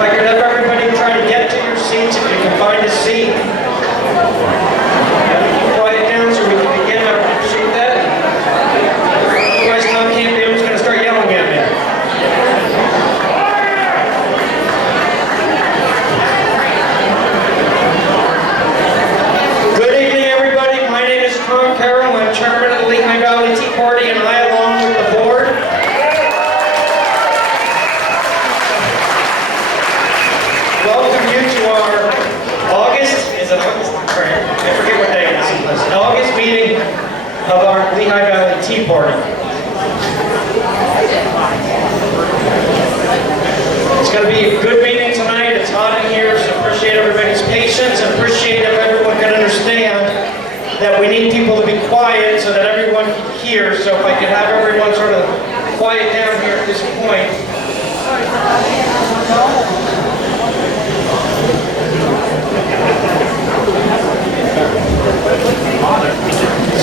I could have everybody try to get to your seats if you can find a seat. Quiet down so we can begin. I appreciate that. Otherwise, Tom Campion's going to start yelling at me. Good evening, everybody. My name is Tom Carroll. I'm chairman of the Lehigh Valley Tea Party, and I, along with the board, welcome you to our August meeting of our Lehigh Valley Tea Party. It's going to be a good meeting tonight. It's hot in here, so appreciate everybody's patience and appreciate if everyone can understand that we need people to be quiet so that everyone can hear. So if I could have everyone sort of quiet down here at this point.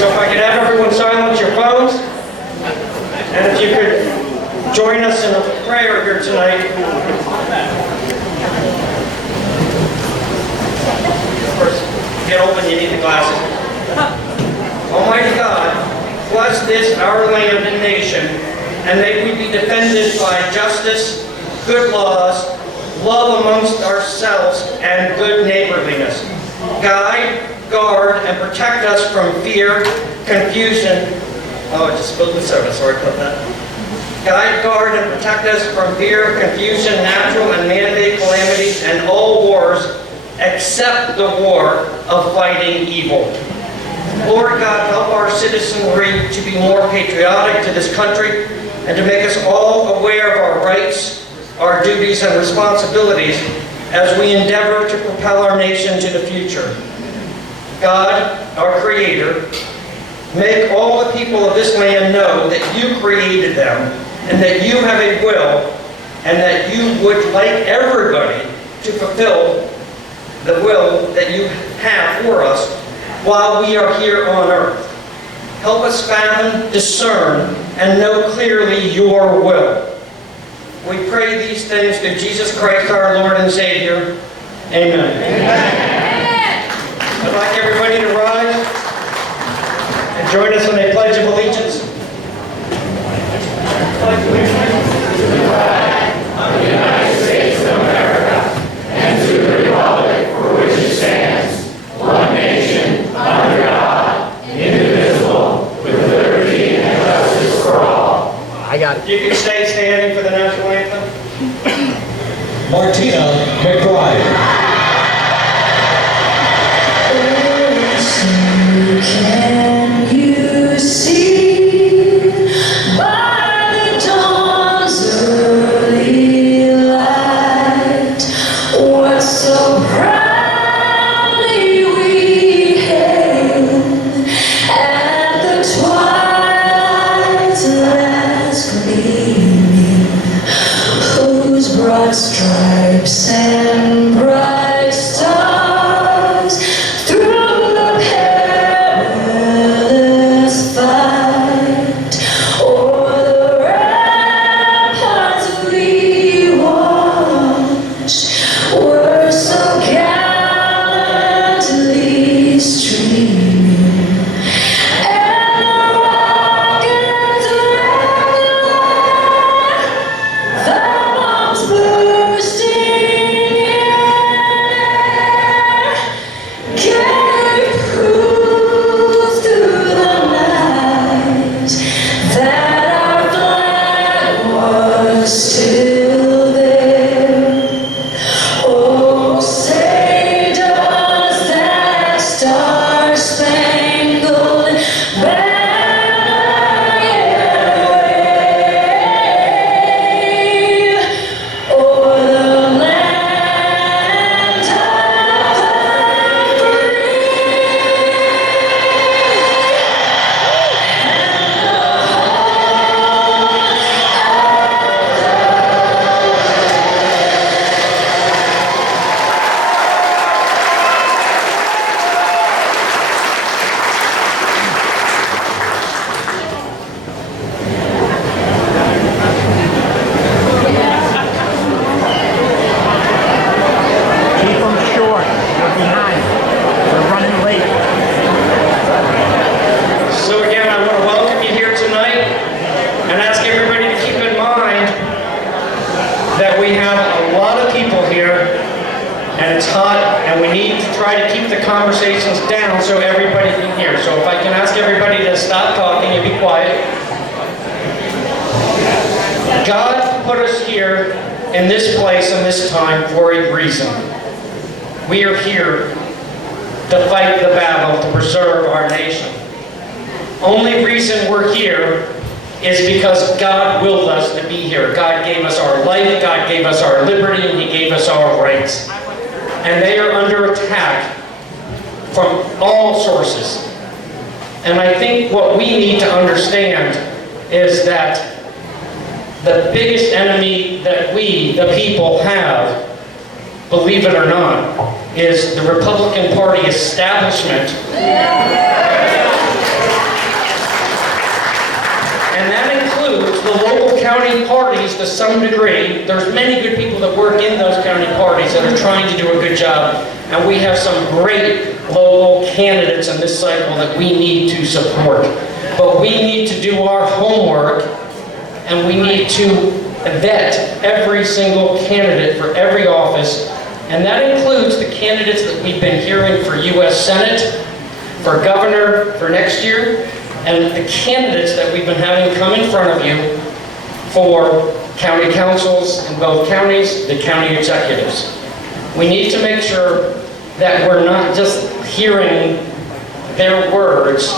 So if I could have everyone silence your phones, and if you could join us in a prayer here tonight. Of course, get open, you need the glasses. Almighty God, bless this, our land and nation, and may we be defended by justice, good laws, love amongst ourselves, and good neighborliness. Guide, guard, and protect us from fear, confusion. Oh, I just spilled the soda, sorry about that. Guide, guard, and protect us from fear, confusion, natural and man-made calamities, and all wars, except the war of fighting evil. Lord God, help our citizenry to be more patriotic to this country, and to make us all aware of our rights, our duties, and responsibilities as we endeavor to propel our nation to the future. God, our Creator, make all the people of this land know that you created them and that you have a will and that you would like everybody to fulfill the will that you have for us while we are here on earth. Help us fathom, discern, and know clearly your will. We pray these things through Jesus Christ, our Lord and Savior. Amen. Amen. I'd like everybody to rise and join us in a pledge of allegiance. Pledge allegiance to the flag of the United States of America and to the republic for which it stands, one nation, under God, indivisible, with liberty and justice for all. I got it. You can stay standing for the national anthem. Martina McBride. Can you see by the dawn's early light what so proudly we hailed at the twilight's last gleaming, whose broad stripes and bright stars through bursting in a lot of people here, and it's hot, and we need to try to keep the conversations down so everybody can hear. So if I can ask everybody to stop talking and be quiet. God put us here in this place and this time for a reason. We are here to fight the battle to preserve our nation. Only reason we're here is because God willed us to be here. God gave us our life, God gave us our liberty, and He gave us our rights. And they are under attack from all sources. And I think what we need to understand is that the biggest enemy that we, the people, have, believe it or not, is the Republican Party establishment. And that includes the local county parties to some degree. There's many good people that work in those county parties that are trying to do a good job. And we have some great local candidates in this cycle that we need to support. But we need to do our homework, and we need to vet every single candidate for every office. And that includes the candidates that we've been hearing for U.S. Senate, for governor for next year, and the candidates that we've been having come in front of you for county councils in both counties, the county executives. We need to make sure that we're not just hearing their words,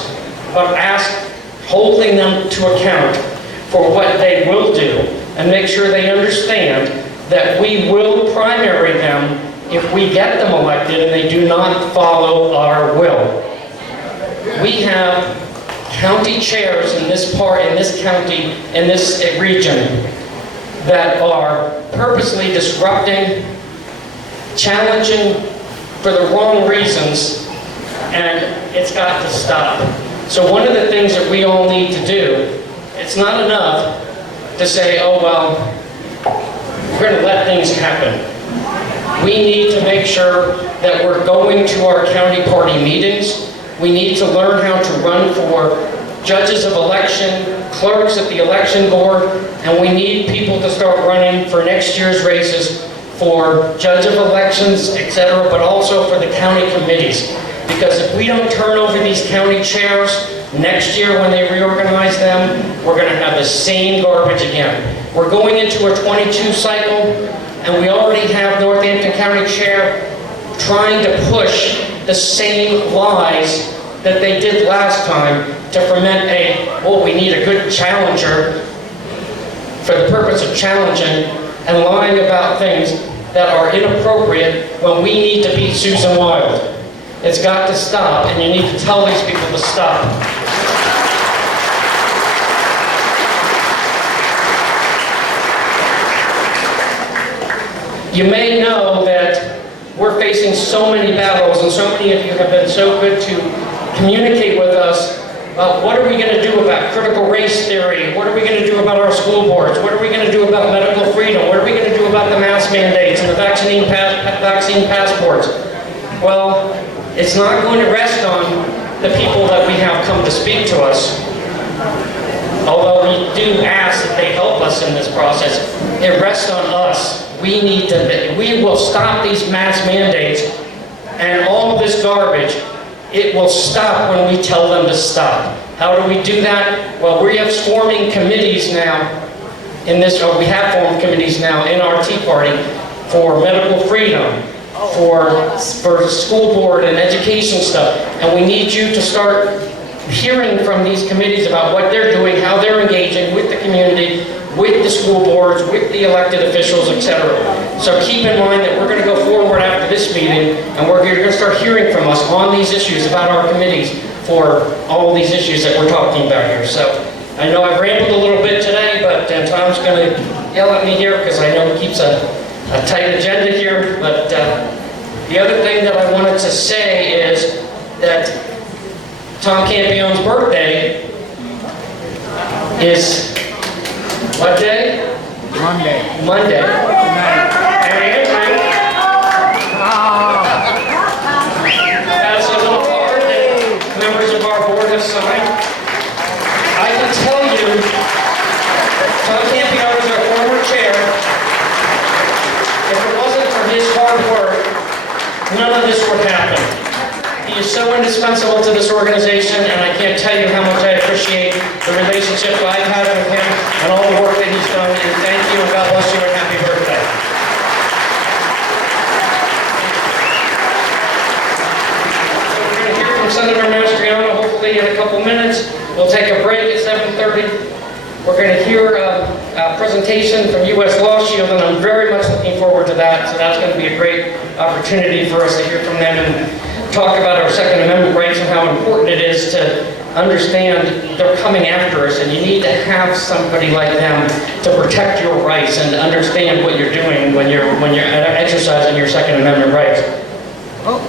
but holding them to account for what they will do, and make sure they understand that we will primary them if we get them elected and they do not follow our will. We have county chairs in this county, in this region, that are purposely disrupting, challenging for the wrong reasons, and it's got to stop. So one of the things that we all need to do, it's not enough to say, oh, well, we're going to let things happen. We need to make sure that we're going to our county party meetings. We need to learn how to run for judges of election, clerks at the election board, and we need people to start running for next year's races for judge of elections, etc., but also for the county committees. Because if we don't turn over these county chairs, next year when they reorganize them, we're going to have the same garbage again. We're going into a 22 cycle, and we already have Northampton County Chair trying to push the same lies that they did last time to ferment we need a good challenger for the purpose of challenging and lying about things that are inappropriate when we need to beat Susan Wild. It's got to stop, and you need to tell these people to stop. You may know that we're facing so many battles, and so many of you have been so good to communicate with us about what are we going to do about critical race theory, what are we going to do about our school boards, what are we going to do about medical freedom, what are we going to do about the mask mandates and the vaccine passports. Well, it's not going to rest on the people that we have come to speak to us, although we do ask that they help us in this process. It rests on us. We will stop these mask mandates and all this garbage. It will stop when we tell them to stop. How do we do that? Well, we have forming committees now we have formed committees now in our Tea Party for medical freedom, for school board and education stuff. And we need you to start hearing from these committees about what they're doing, how they're engaging with the community, with the school boards, with the elected officials, etc. So keep in mind that we're going to go forward after this meeting, and we're going to start hearing from us on these issues about our committees for all these issues that we're talking about here. So I know I've rambled a little bit today, but Tom's going to yell at me here because I know he keeps a tight agenda here. But the other thing that I wanted to say is that Tom Campion's birthday is what day? Monday. And Andrew has a little card that members of our board have signed. I can tell you, Tom Campion is our former chair. none of this would happen. He is so indispensable to this organization, and I can't tell you how much I appreciate the relationship I've had with him and all the work that he's done, and thank you, and God bless you, and happy birthday. We're going to hear from Senator Mastriano, hopefully in a couple minutes. We'll take a break at 7:30. We're going to hear a presentation from U.S. Law Shield, and I'm very much looking forward to that. So that's going to be a great opportunity for us to hear from them and talk about our Second Amendment rights and how important it is to understand they're coming after us, and you need to have somebody like them to protect your rights and understand what you're doing when you're exercising your Second Amendment rights. Oh,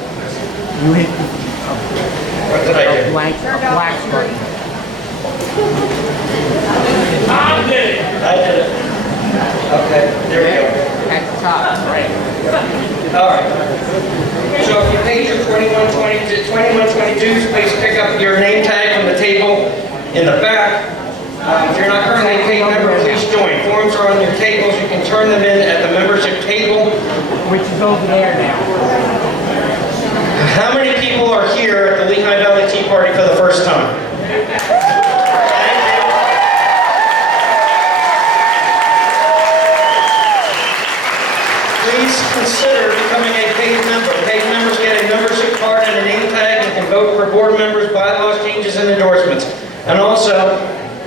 you hit What did I do? a black button. I did it. Okay, there we go. At the top, right. All right. So if you paid your 2122s, please pick up your name tag from the table in the back. If you're not currently a paid member, please join. Forms are on your tables. You can turn them in at the membership table. Which is over there now. How many people are here at the Lehigh Valley Tea Party for the first time? Please consider becoming a paid member. Paid members get a membership card and a name tag and can vote for board members, bylaws, changes, and endorsements. And also,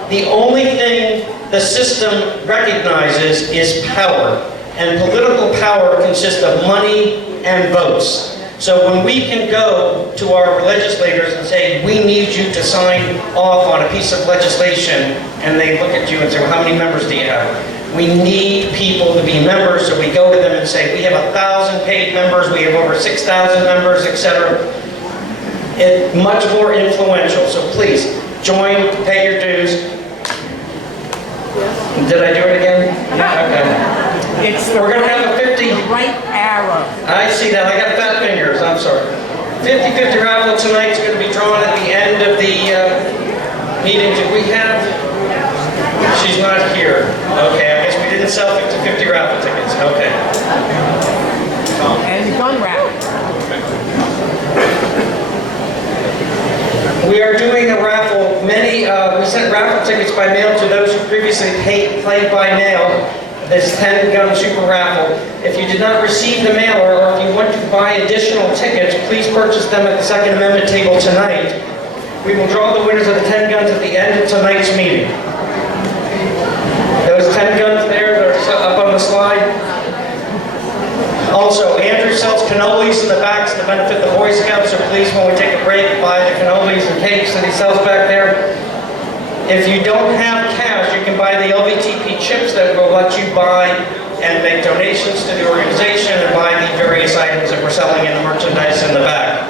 the only thing the system recognizes is power. And political power consists of money and votes. So when we can go to our legislators and say, we need you to sign off on a piece of legislation, and they look at you and say, well, how many members do you have? We need people to be members, so we go to them and say, we have 1,000 paid members, we have over 6,000 members, etc. It's much more influential, so please, join, pay your dues. Did I do it again? Okay. We're going to have a 50... right arrow. I see that. I got fat fingers. I'm sorry. 50-50 raffle tonight is going to be drawn at the end of the meeting. Do we have... She's not here. Okay, I guess we didn't sell 50-50 raffle tickets. Okay. And gun raffle. We are doing a raffle. We sent raffle tickets by mail to those who previously played by mail. This 10-gun super raffle. If you did not receive the mailer, or if you want to buy additional tickets, please purchase them at the Second Amendment table tonight. We will draw the winners of the 10 guns at the end of tonight's meeting. Those 10 guns there that are up on the slide. Also, Andrew sells cannolis in the backs to benefit the Boy Scouts, so please, when we take a break, buy the cannolis and cakes that he sells back there. If you don't have cash, you can buy the LVTP chips that will let you buy and make donations to the organization and buy the various items that we're selling in the merchandise in the back.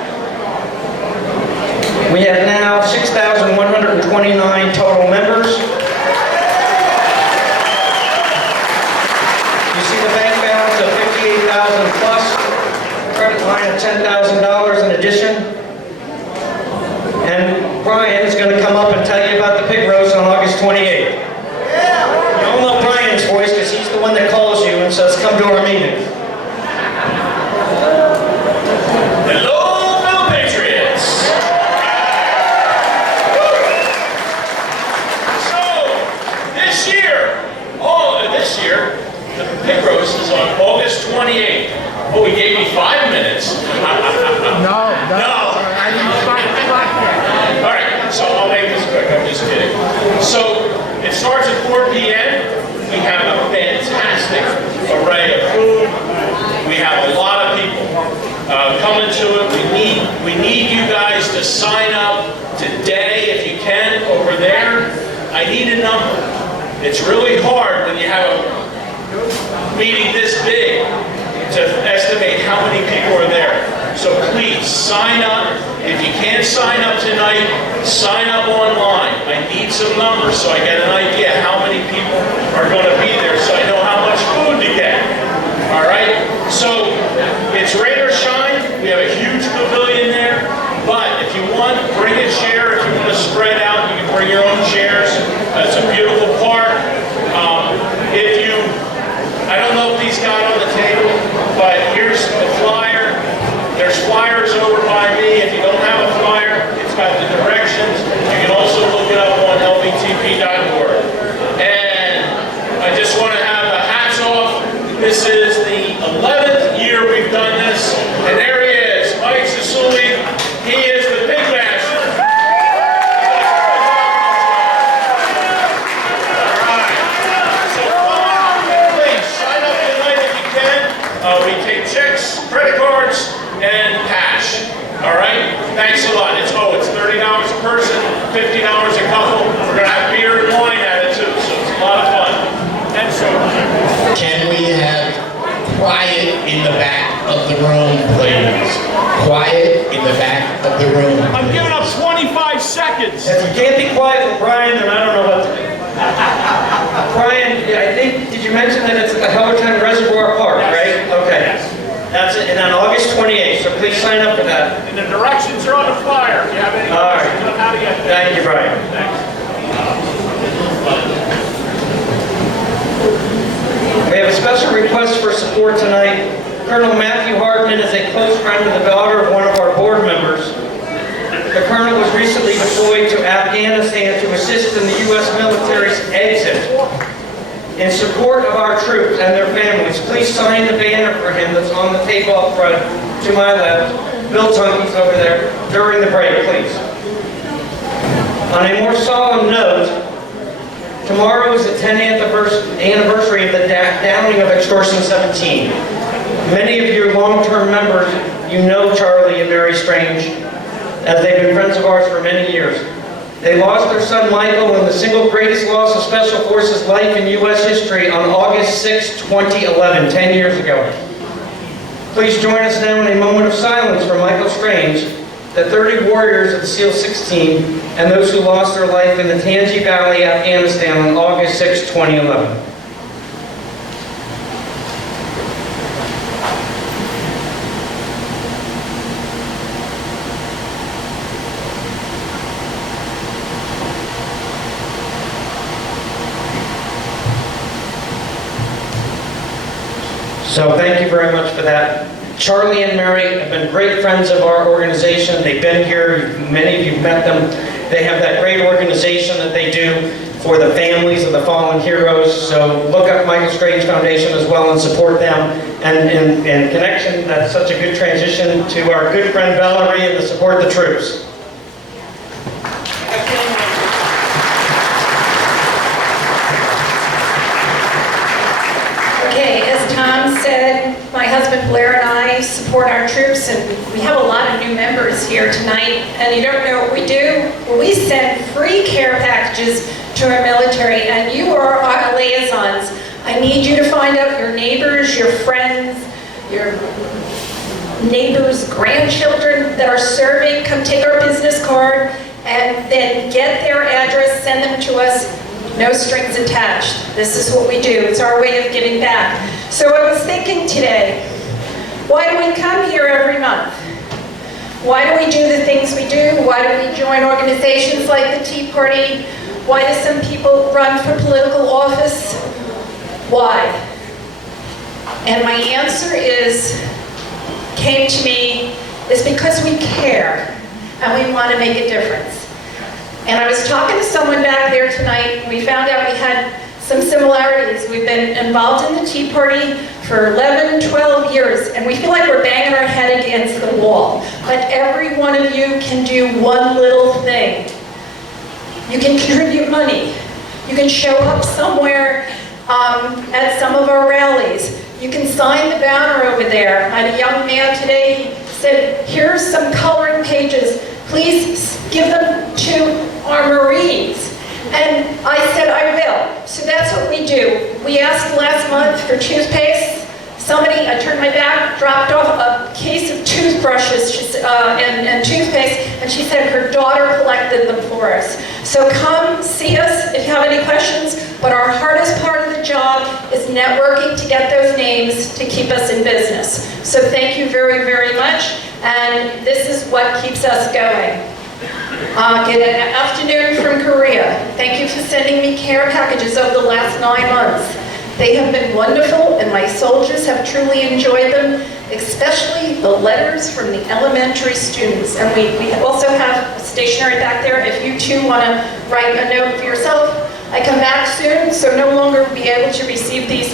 We have now 6,129 total members. You see the bank balance of $58,000 plus, credit line of $10,000 in addition. And Brian is going to come up and tell you about the pig roast on August 28th. You all know Brian's voice because he's the one that calls you and says, come to our meeting. Hello, fellow patriots! So, this year, the pig roast is on August 28th. Oh, he gave me 5 minutes. No. I didn't start the clock yet. All right, so I'll make this quick. I'm just kidding. So it starts at 4 p.m. We have a fantastic array of food. We have a lot of people coming to it. We need you guys to sign up today if you can over there. I need a number. It's really hard when you have a meeting this big to estimate how many people are there. So please, sign up. If you can't sign up tonight, sign up online. I need some numbers so I get an idea how many people are going to be there so I know how much food to get. All right? So it's rain or shine. We have a huge pavilion there. But if you want, bring a chair. If you want to spread out, you can bring your own chairs. It's a beautiful park. I don't know if these got on the table, but here's the flyer. checks, credit cards, and cash. All right? Thanks a lot. It's $30 a person, $50 a couple. We're gonna have beer and wine at it too, so it's a lot of fun. And so, Can we have quiet in the back of the room, please? Quiet in the back of the room. I'm giving up 25 seconds. If we can't be quiet with Brian, then I don't know what to do. Brian, I think, did you mention that it's at the Hellertown Reservoir Park, right? Okay. That's it, and on August 28th, so please sign up for that. And the directions are on the flyer. If you have any All right. questions on how to get there. Thank you, Brian. Thanks. We have a special request for support tonight. Colonel Matthew Hardman is a close friend of the daughter of one of our board members. The colonel was recently deployed to Afghanistan to assist in the U.S. military's exit. In support of our troops and their families, please sign the banner for him that's on the table up front to my left. Bill Tunke's over there during the break, please. On a more solemn note, tomorrow is the 10th anniversary of the downing of Extortion 17. Many of your long-term members, you know Charlie and Mary Strange, as they've been friends of ours for many years. They lost their son Michael in the single greatest loss of Special Forces life in U.S. history on August 6, 2011, 10 years ago. Please join us now in a moment of silence for Michael Strange, the 30 warriors of the SEAL 16, and those who lost their life in the Tangi Valley, Afghanistan on August 6, 2011. So thank you very much for that. Charlie and Mary have been great friends of our organization. They've been here, many of you have met them. They have that great organization that they do for the families of the fallen heroes. So look up Michael Strange Foundation as well and support them. And in connection, that's such a good transition to our good friend Valerie and the support the troops. Okay, as Tom said, my husband Blair and I support our troops, and we have a lot of new members here tonight. And you don't know what we do? Well, we send free care packages to our military, and you are our liaisons. I need you to find out your neighbors, your friends, your neighbors' grandchildren that are serving. Come take our business card, and then get their address, send them to us. No strings attached. This is what we do. It's our way of giving back. So I was thinking today, why do we come here every month? Why do we do the things we do? Why do we join organizations like the Tea Party? Why do some people run for political office? Why? And my answer came to me, is because we care and we want to make a difference. And I was talking to someone back there tonight, and we found out we had some similarities. We've been involved in the Tea Party for 11, 12 years, and we feel like we're banging our head against the wall. But every one of you can do one little thing. You can contribute money. You can show up somewhere at some of our rallies. You can sign the banner over there. I had a young man today, he said, here's some coloring pages. Please give them to our Marines. And I said, I will. So that's what we do. We asked last month for toothpaste. Somebody, I turned my back, dropped off a case of toothbrushes and toothpaste, and she said her daughter collected them for us. So come see us if you have any questions, but our hardest part of the job is networking to get those names to keep us in business. So thank you very, very much, and this is what keeps us going. Good afternoon from Korea. Thank you for sending me care packages over the last 9 months. They have been wonderful, and my soldiers have truly enjoyed them, especially the letters from the elementary students. And we also have stationery back there if you too want to write a note for yourself. I come back soon, so no longer will be able to receive these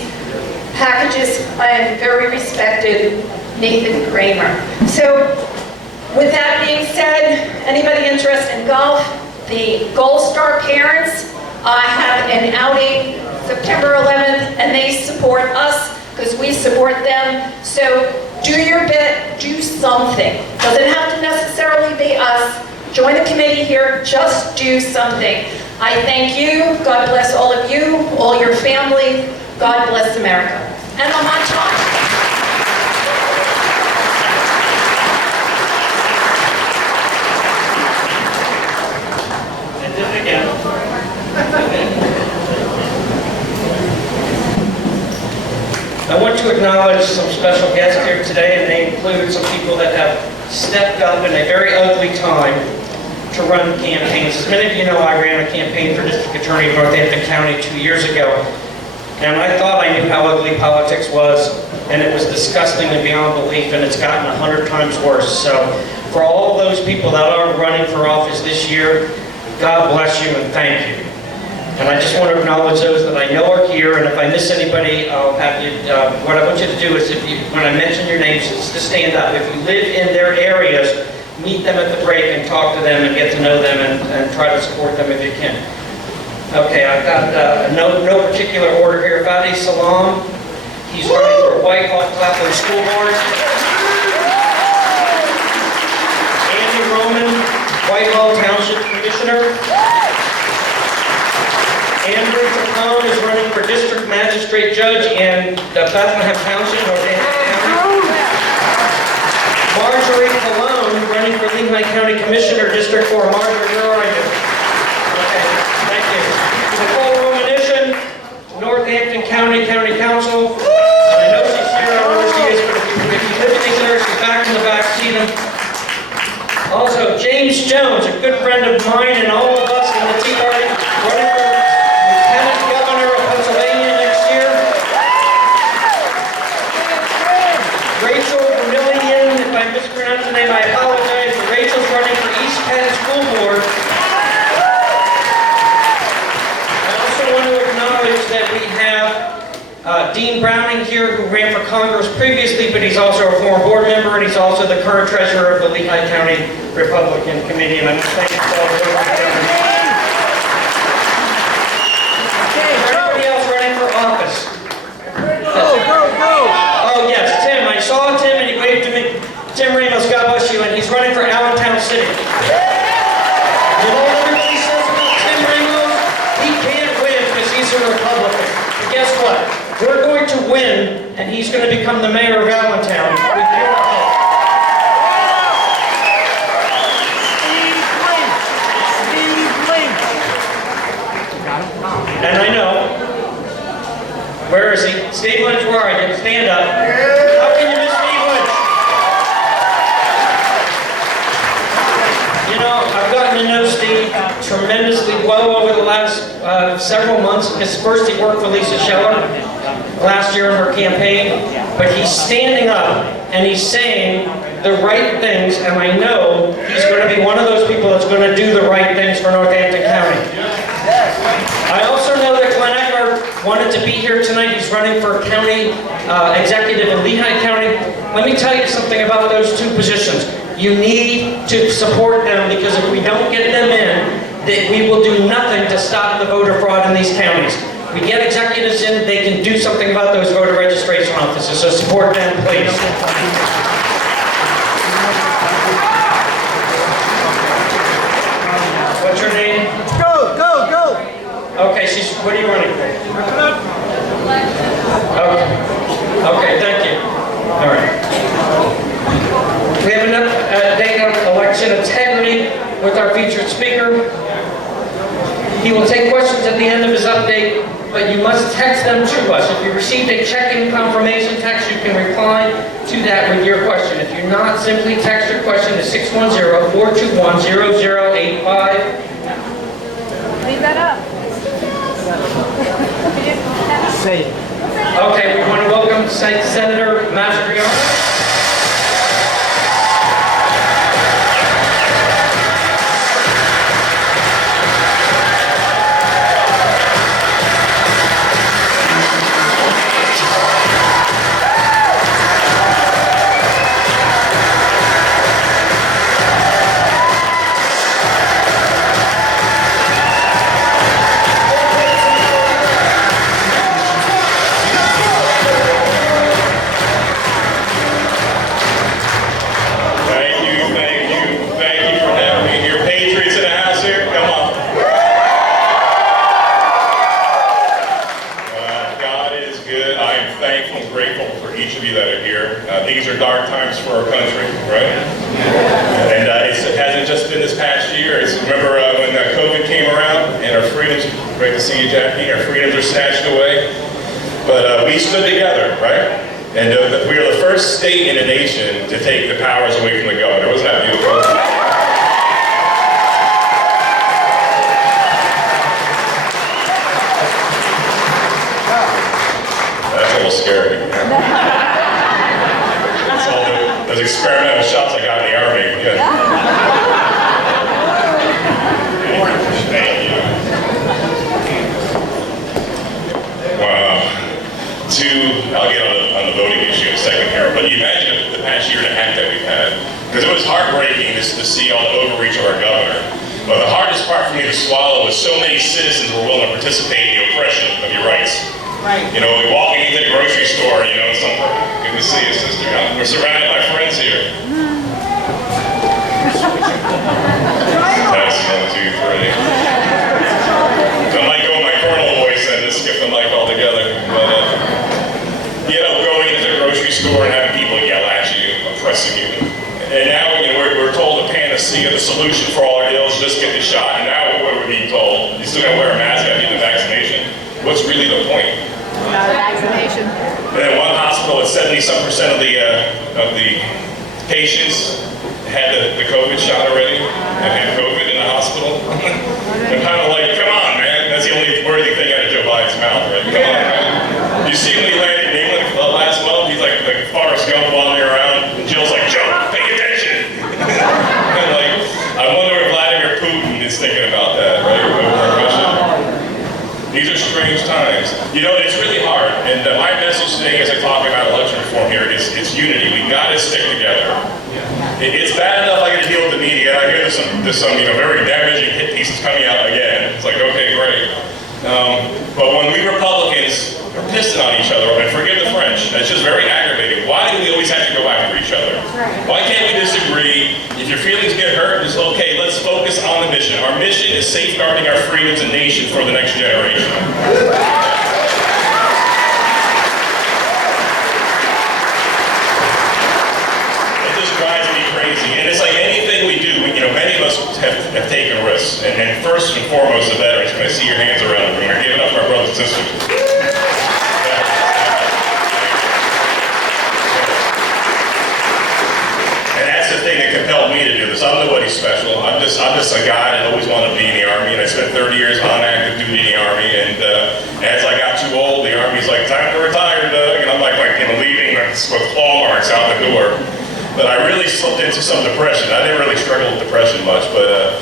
packages. I am very respected, Nathan Kramer. So, with that being said, anybody interested in golf? The Gold Star parents have an outing September 11th, and they support us because we support them. So do your bit, do something. Doesn't have to necessarily be us. Join the committee here, just do something. I thank you. God bless all of you, all your family. God bless America. And I'm on time. And then again. I want to acknowledge some special guests here today, and they include some people that have stepped up in a very ugly time to run campaigns. As many of you know, I ran a campaign for District Attorney of Northampton County 2 years ago, and I thought I knew how ugly politics was, and it was disgusting and beyond belief, and it's gotten 100 times worse. So for all those people that are running for office this year, God bless you and thank you. And I just want to acknowledge those that I know are here, and if I miss anybody, I'll have you, what I want you to do is, when I mention your names, is to stand up. If you live in their areas, meet them at the break and talk to them and get to know them and try to support them if you can. Okay, I've got no particular order here. Fadi Salam, he's running for Whitehall Claflin School Board. Andy Roman, Whitehall Township Commissioner. Andrew Capone is running for District Magistrate Judge in Bethlehem Township, Northampton County. Marjorie Colon running for Lehigh County Commissioner, District 4. Marjorie, where are you? Okay, thank you. Nicole Romanishin, Northampton County County Council. I know she's here, I don't know where she is, but if you live in these areas, she's back in the back, see them. Also, James Jones, a good friend of mine and all of us in the Tea Party, running for Lieutenant Governor of Pennsylvania next year. Rachel Vermillion, if I mispronounce the name, I apologize. Rachel's running for East Penn School Board. I also want to acknowledge that we have Dean Browning here, who ran for Congress previously, but he's also a former board member, and he's also the current treasurer of the Lehigh County Republican Committee, and I'm thank you for all the work you've done. Everybody else running for office? Oh yes, Tim. I saw Tim and he waved to me. Tim Ramos, God bless you, and he's running for Allentown City. You know what everybody says about Tim Ramos? He can't win because he's a Republican. But guess what? We're going to win, and he's going to become the mayor of Allentown with your help. And I know. Where is he? Steve Lynch, where are you? Stand up. How can you miss Steve Lynch? You know, I've gotten to know Steve tremendously well over the last several months, because first he worked for Lisa Scheller last year in her campaign, but he's standing up and he's saying the right things, and I know he's going to be one of those people that's going to do the right things for Northampton County. I also know that Glenn Eckler wanted to be here tonight. He's running for county executive in Lehigh County. Let me tell you something about those two positions. You need to support them, because if we don't get them in, that we will do nothing to stop the voter fraud in these counties. We get executives in, they can do something about those voter registration offices, so support them, please. What's your name? Go! Okay, what are you running for? Okay, thank you. All right. We have an update on election integrity with our featured speaker. He will take questions at the end of his update, but you must text them to us. If you received a check-in confirmation text, you can reply to that with your question. If you're not, simply text your question to 610-421-0085. Leave that up. Say it. Okay, we want to welcome Senator Mastriano. dark times for our country, right? And it hasn't just been this past year. Remember when COVID came around and our freedoms, great to see you, Jackie, our freedoms are snatched away. But we stood together, right? And we are the first state in the nation to take the powers away from the governor. Wasn't that beautiful? That's a little scary. That's all those experimental shots I got in the Army. Yeah. Thank you. Wow. I'll get on the voting issue in a second here, but you imagine the past year and a half that we've had, because it was heartbreaking to see all the overreach of our governor. But the hardest part for me to swallow was so many citizens were willing to participate in the oppression of your rights. Right. You know, we walk into the grocery store, you know, good to see you, sister. We're surrounded by friends here. Test 1, 2, 3. I might go in my colonel voice and just skip the mic altogether. But, you know, going into the grocery store and having people yell at you, oppressing you. And now, you know, we're told the panacea, the solution for all our ills, just get the shot. And now what are we being told? You still gotta wear a mask after you get the vaccination? What's really the point? Not a vaccination. And then one hospital, at 70-some% of the patients had the COVID shot already, and had COVID in the hospital. I'm kind of like, come on, man. That's the only worthy thing out of Joe Biden's mouth, right? Come on, man. You see when he landed in England last month, he's like Forrest Gump wandering around, and Jill's like, Joe, pay attention. And like, I wonder if Vladimir Putin is thinking about that, right? These are strange times. You know, it's really hard, and my message today as I talk about election reform here is unity. We gotta stick together. It's bad enough I gotta deal with the media. I hear there's some you know, very damaging hit pieces coming out again. It's like, okay, great. But when we Republicans are pissing on each other, and forgive the French, it's just very aggravating. Why do we always have to go after each other? Why can't we disagree? If your feelings get hurt, it's okay, let's focus on the mission. Our mission is safeguarding our freedoms and nation for the next generation. It just drives me crazy. And it's like anything we do, you know, many of us have taken risks. And first and foremost, the veterans. Can I see your hands around the room? Give it up for our brothers and sisters. Compelled me to do this. I'm nobody special. I'm just a guy that always wanted to be in the Army, and I spent 30 years on active duty in the Army. And as I got too old, the Army's like, time to retire, Doug. And I'm like you know, leaving with claw marks out the door. But I really slipped into some depression. I didn't really struggle with depression much, but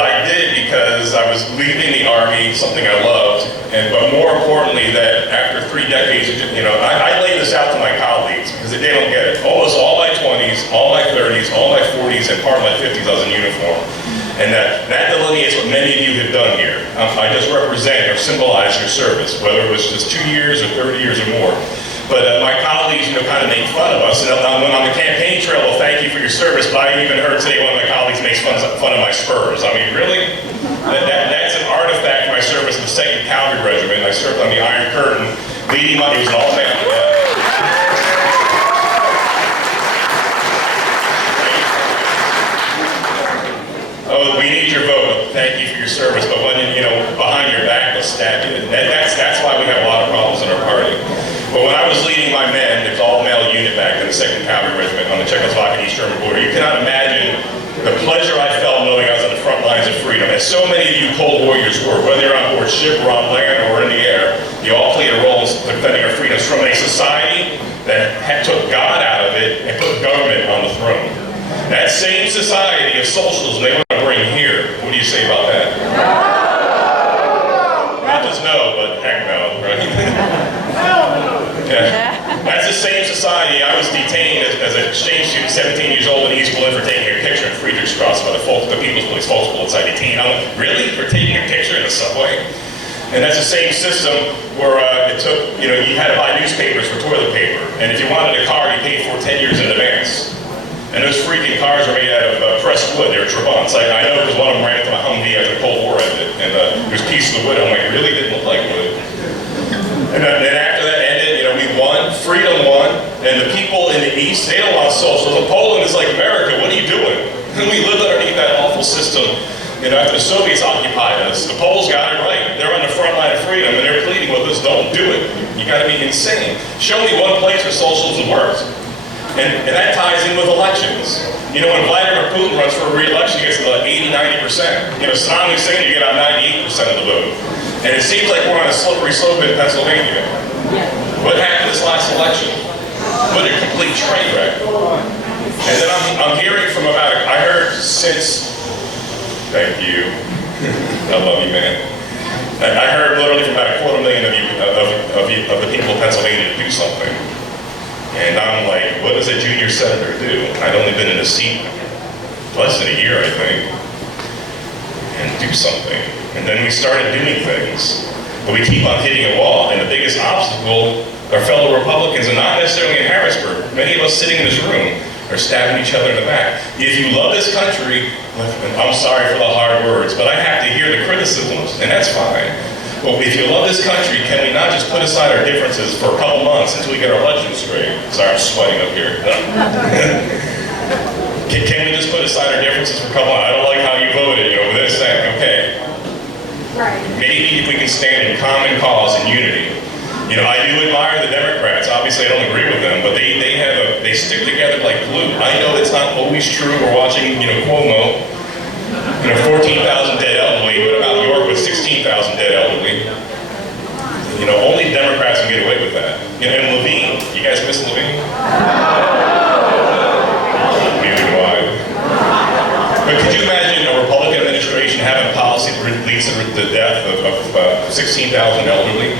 I did because I was leaving the Army, something I loved, but more importantly, that after 3 decades, you know, I laid this out to my colleagues because they don't get it. Almost all my 20s, all my 30s, all my 40s, and part of my 50s, I was in uniform. And that delineates what many of you have done here. I just represent or symbolize your service, whether it was just 2 years or 30 years or more. But my colleagues, you know, kind of make fun of us. And when on the campaign trail, well, thank you for your service, but I even heard today one of my colleagues makes fun of my spurs. I mean, really? That's an artifact of my service in the 2nd Cavalry Regiment. I served on the Iron Curtain, leading my, it was an all-man. Oh, we need your vote. Thank you for your service. But when, you know, behind your back, they'll stab you. That's why we have a lot of problems in our party. But when I was leading my men, it was all-male unit back in the 2nd Cavalry Regiment on the Czechoslovakian East German border. You cannot imagine the pleasure I felt knowing I was on the front lines of freedom. As so many of you cold warriors were, whether you're on board ship or on land or in the air, you all played a role in defending our freedoms from a society that took God out of it and put government on the throne. That same society of socialism they want to bring here. What do you say about that? Not just no, but heck no, right? Yeah. That's the same society. I was detained as an exchange student, 17 years old in East Berlin for taking a picture in Friedrichstrasse by the People's Police Volkspolizei detained. Really? For taking a picture in the subway? And that's the same system where it took, you know, you had to buy newspapers for toilet paper. And if you wanted a car, you paid for it 10 years in advance. And those freaking cars are made out of pressed wood. They were Trabants. I know because one of them ran into my Humvee after the Cold War ended. And there's pieces of wood. I'm like, really didn't look like wood. And then after that ended, you know, we won. Freedom won. And the people in the East, they don't want socialism. Poland is like America, what are you doing? We lived underneath that awful system, after the Soviets occupied us. The Poles got it right. They're on the front line of freedom, and they're pleading with us, don't do it. You gotta be insane. Show me one place where socialism works. And that ties in with elections. When Vladimir Putin runs for a re-election, he gets about 80-90%. Saddam Hussein, you get about 98% of the vote. And it seems like we're on a slippery slope in Pennsylvania. What happened this last election? What a complete train wreck. And then I'm hearing from I heard since, thank you, I love you, man. I heard literally from about 250,000 of the people of Pennsylvania to do something. And I'm like, what does a junior senator do? I'd only been in a seat less than a year, I think. And do something. And then we started doing things. But we keep on hitting a wall. And the biggest obstacle are fellow Republicans, and not necessarily in Harrisburg. Many of us sitting in this room are stabbing each other in the back. If you love this country, I'm sorry for the hard words, but I have to hear the criticisms, and that's fine. But if you love this country, can we not just put aside our differences for a couple months until we get our elections straight? Sorry, I'm sweating up here. Can we just put aside our differences for a couple months? I don't like how you voted, but then it's that, okay. Right. Maybe if we can stand in common cause and unity. I do admire the Democrats. Obviously, I don't agree with them, but they stick together like glue. I know it's not always true. We're watching, Cuomo, 14,000 dead elderly. What about New York with 16,000 dead elderly? Only Democrats can get away with that. And Levine, you guys miss Levine? Neither do I. But could you imagine a Republican administration having a policy that leads to the death of 16,000 elderly?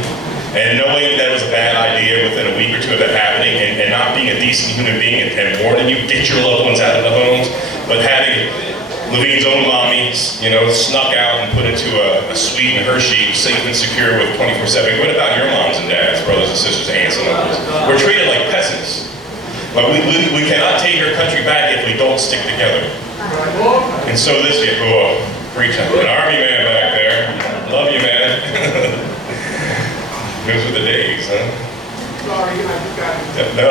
And knowing that it was a bad idea within a week or two of that happening, and not being a decent human being and warning you, get your loved ones out of the homes, but having Levine's own mommy, snuck out and put into a suite in Hershey, safe and secure with 24/7. What about your moms and dads, brothers and sisters, aunts and uncles? We're treated like peasants. But we cannot take our country back if we don't stick together. And so this year, preach an army man back there. Love you, man. Those were the days, huh? Sorry, I forgot. No.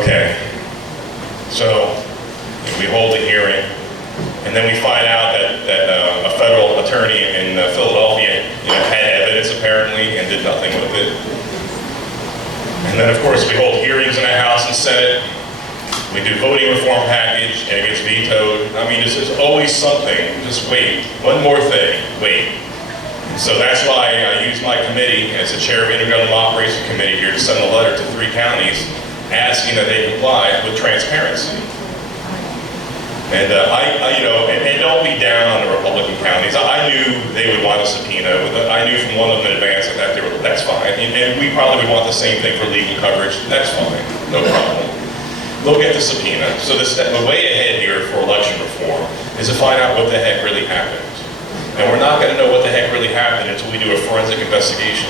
Okay. So we hold a hearing, and then we find out that a federal attorney in Philadelphia, had evidence apparently and did nothing with it. And then, of course, we hold hearings in the House and Senate. We do voting reform package, and it gets vetoed. I mean, there's always something. Just wait. One more thing. Wait. So that's why I used my committee as the chair of Intergovernmental Operations Committee here to send a letter to 3 counties asking that they comply with transparency. And and don't be down on the Republican counties. I knew they would want a subpoena. I knew from one of them in advance that that's fine. And we probably would want the same thing for legal coverage. That's fine. No problem. They'll get the subpoena. So the way ahead here for election reform is to find out what the heck really happened. And we're not going to know what the heck really happened until we do a forensic investigation.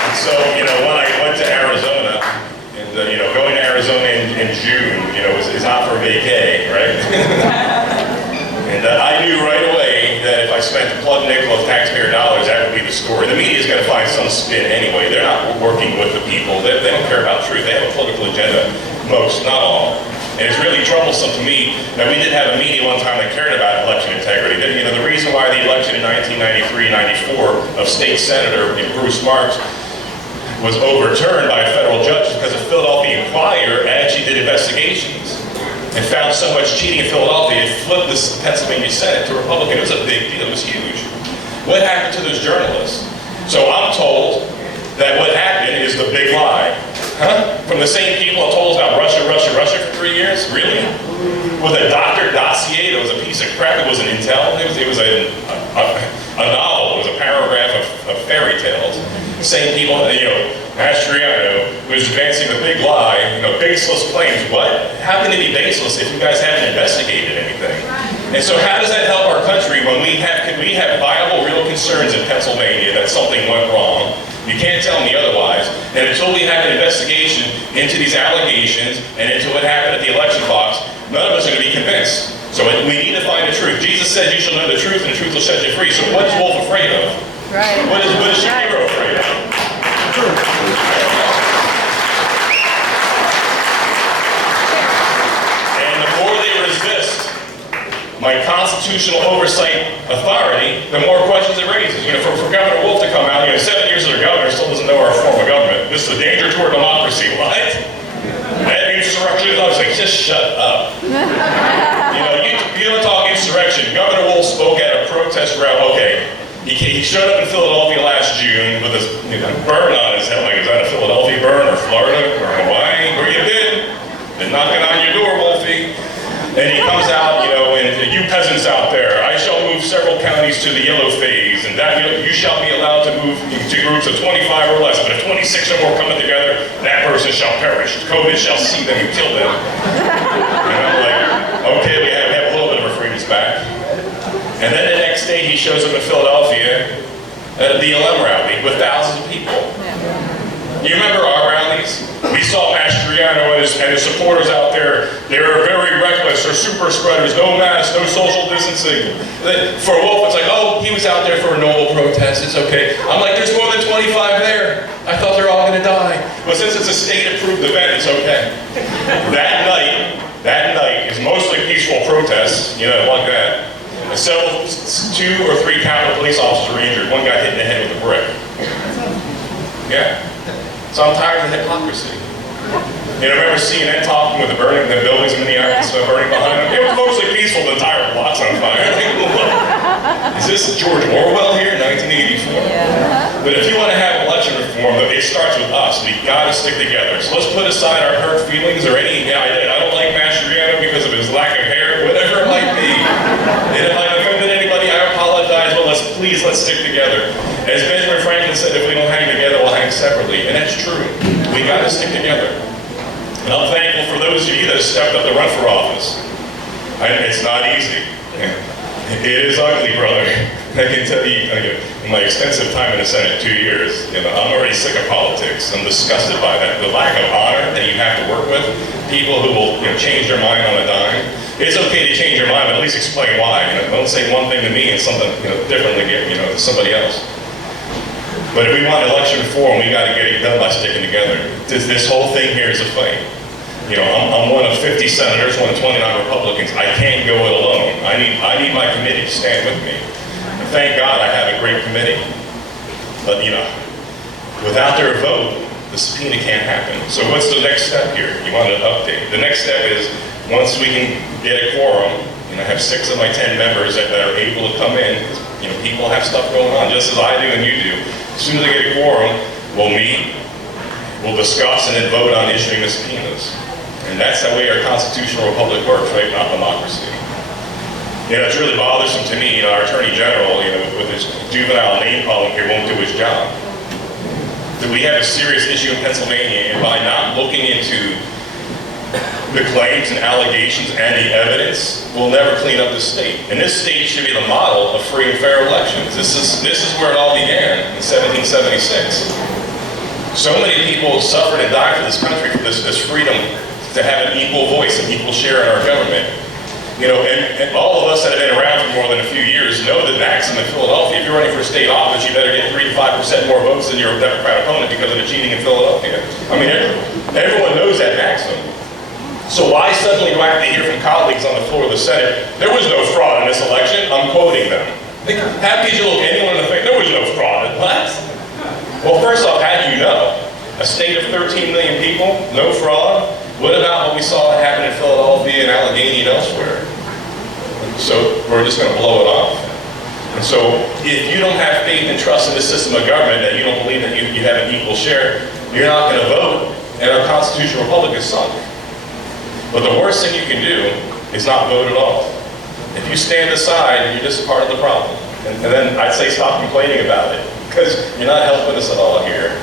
And so, when I went to Arizona, and going to Arizona in June, is not for vacay, right? And I knew right away that if I spent a plug nickel of taxpayer dollars, that would be the story. The media is going to find some spin anyway. They're not working with the people. They don't care about truth. They have a political agenda. Most, not all. And it's really troublesome to me that we didn't have a media one time that cared about election integrity. The reason why the election in 1993-94 of state senator Bruce Marks was overturned by a federal judge because the Philadelphia Inquirer actually did investigations and found so much cheating in Philadelphia, it flipped the Pennsylvania Senate to Republican. It was a big deal. It was huge. What happened to those journalists? So I'm told that what happened is the big lie. Huh? From the same people who told us about Russia for 3 years? Really? With a doctor dossier that was a piece of crap. It was an intel. It was a novel. It was a paragraph of fairy tales. Same people, Mastriano was advancing the big lie, baseless claims. What? How can it be baseless if you guys haven't investigated anything? And so how does that help our country when we have viable, real concerns in Pennsylvania that something went wrong? You can't tell me otherwise. And until we have an investigation into these allegations and into what happened at the election box, none of us are going to be convinced. So we need to find the truth. Jesus said, "You shall know the truth, and the truth will set you free." So what is Wolf afraid of? Right. What is Shapiro afraid of? And the more they resist my constitutional oversight authority, the more questions it raises. You know, for Governor Wolf to come out, 7 years as a governor, still doesn't know our form of government. This is a danger toward democracy. What? That insurrection. I was like, just shut up. You don't talk insurrection. Governor Wolf spoke at a protest rally. Okay, he showed up in Philadelphia last June with this burn on his head. Like, is that a Philadelphia burn or Florida or Hawaii? Where you been? Been knocking on your door, Wolfie. And he comes out, and you peasants out there, I shall move several counties to the yellow phase, and that you shall be allowed to move to groups of 25 or less, but if 26 or more coming together, that person shall perish. COVID shall see them and kill them. And I'm like, okay, we have a little bit of our freedoms back. And then the next day he shows up in Philadelphia at a BLM rally with thousands of people. You remember our rallies? We saw Mastriano and his supporters out there. They were very reckless. They're super spreaders. No masks, no social distancing. For Wolf, it's like, oh, he was out there for a noble protest. It's okay. I'm like, there's more than 25 there. I thought they're all going to die. But since it's a state-approved event, it's okay. That night is mostly peaceful protests, like that. And several, 2 or 3 Capitol police officers were injured. One guy hit in the head with a brick. Yeah. So I'm tired of the hypocrisy. I remember CNN talking with the buildings in Minneapolis burning behind them. It was mostly peaceful, the entire block's on fire. I think, is this George Orwell here in 1984? Yeah. But if you want to have election reform, it starts with us. We've got to stick together. So let's put aside our hurt feelings or any, I don't like Mastriano because of his lack of hair, whatever it might be. And if I offended anybody, I apologize, but let's stick together. As Benjamin Franklin said, if we don't hang together, we'll hang separately. And that's true. We got to stick together. And I'm thankful for those of you that have stepped up to run for office. It's not easy. It is ugly, brother. I can tell you, in my extensive time in the Senate, 2 years, I'm already sick of politics. I'm disgusted by that. The lack of honor that you have to work with, people who will change their mind on a dime. It's okay to change your mind, but at least explain why. Don't say one thing to me and something differently to somebody else. But if we want election reform, we got to get it done by sticking together. This whole thing here is a fight. I'm one of 50 senators, one of 29 Republicans. I can't go it alone. I need my committee to stand with me. And thank God I have a great committee. But without their vote, the subpoena can't happen. So what's the next step here? You want an update. The next step is once we can get a quorum, have 6 of my 10 members that are able to come in. People have stuff going on, just as I do and you do. As soon as I get a quorum, we'll meet, we'll discuss, and then vote on issuing the subpoenas. And that's the way our constitutional republic works, right? Not democracy. It's really bothersome to me, our Attorney General, with his juvenile name calling here, won't do his job. That we have a serious issue in Pennsylvania, and by not looking into the claims and allegations and the evidence, will never clean up the state. And this state should be the model of free and fair elections. This is where it all began in 1776. So many people suffered and died for this country, for this freedom to have an equal voice, an equal share in our government. And all of us that have been around for more than a few years know the maxim in Philadelphia. If you're running for state office, you better get 3 to 5% more votes than your Democrat opponent because of the cheating in Philadelphia. Everyone knows that maxim. So why suddenly do I have to hear from colleagues on the floor of the Senate, there was no fraud in this election? I'm quoting them. How could you look anyone in the face? There was no fraud. What? Well, first off, how do you know? A state of 13 million people, no fraud? What about what we saw happen in Philadelphia and Allegheny and elsewhere? So we're just going to blow it off. And so if you don't have faith and trust in the system of government, that you don't believe that you have an equal share, you're not going to vote, and our constitutional republic is sunk. But the worst thing you can do is not vote at all. If you stand aside, you're just part of the problem. And then I'd say stop complaining about it, because you're not helping us at all here.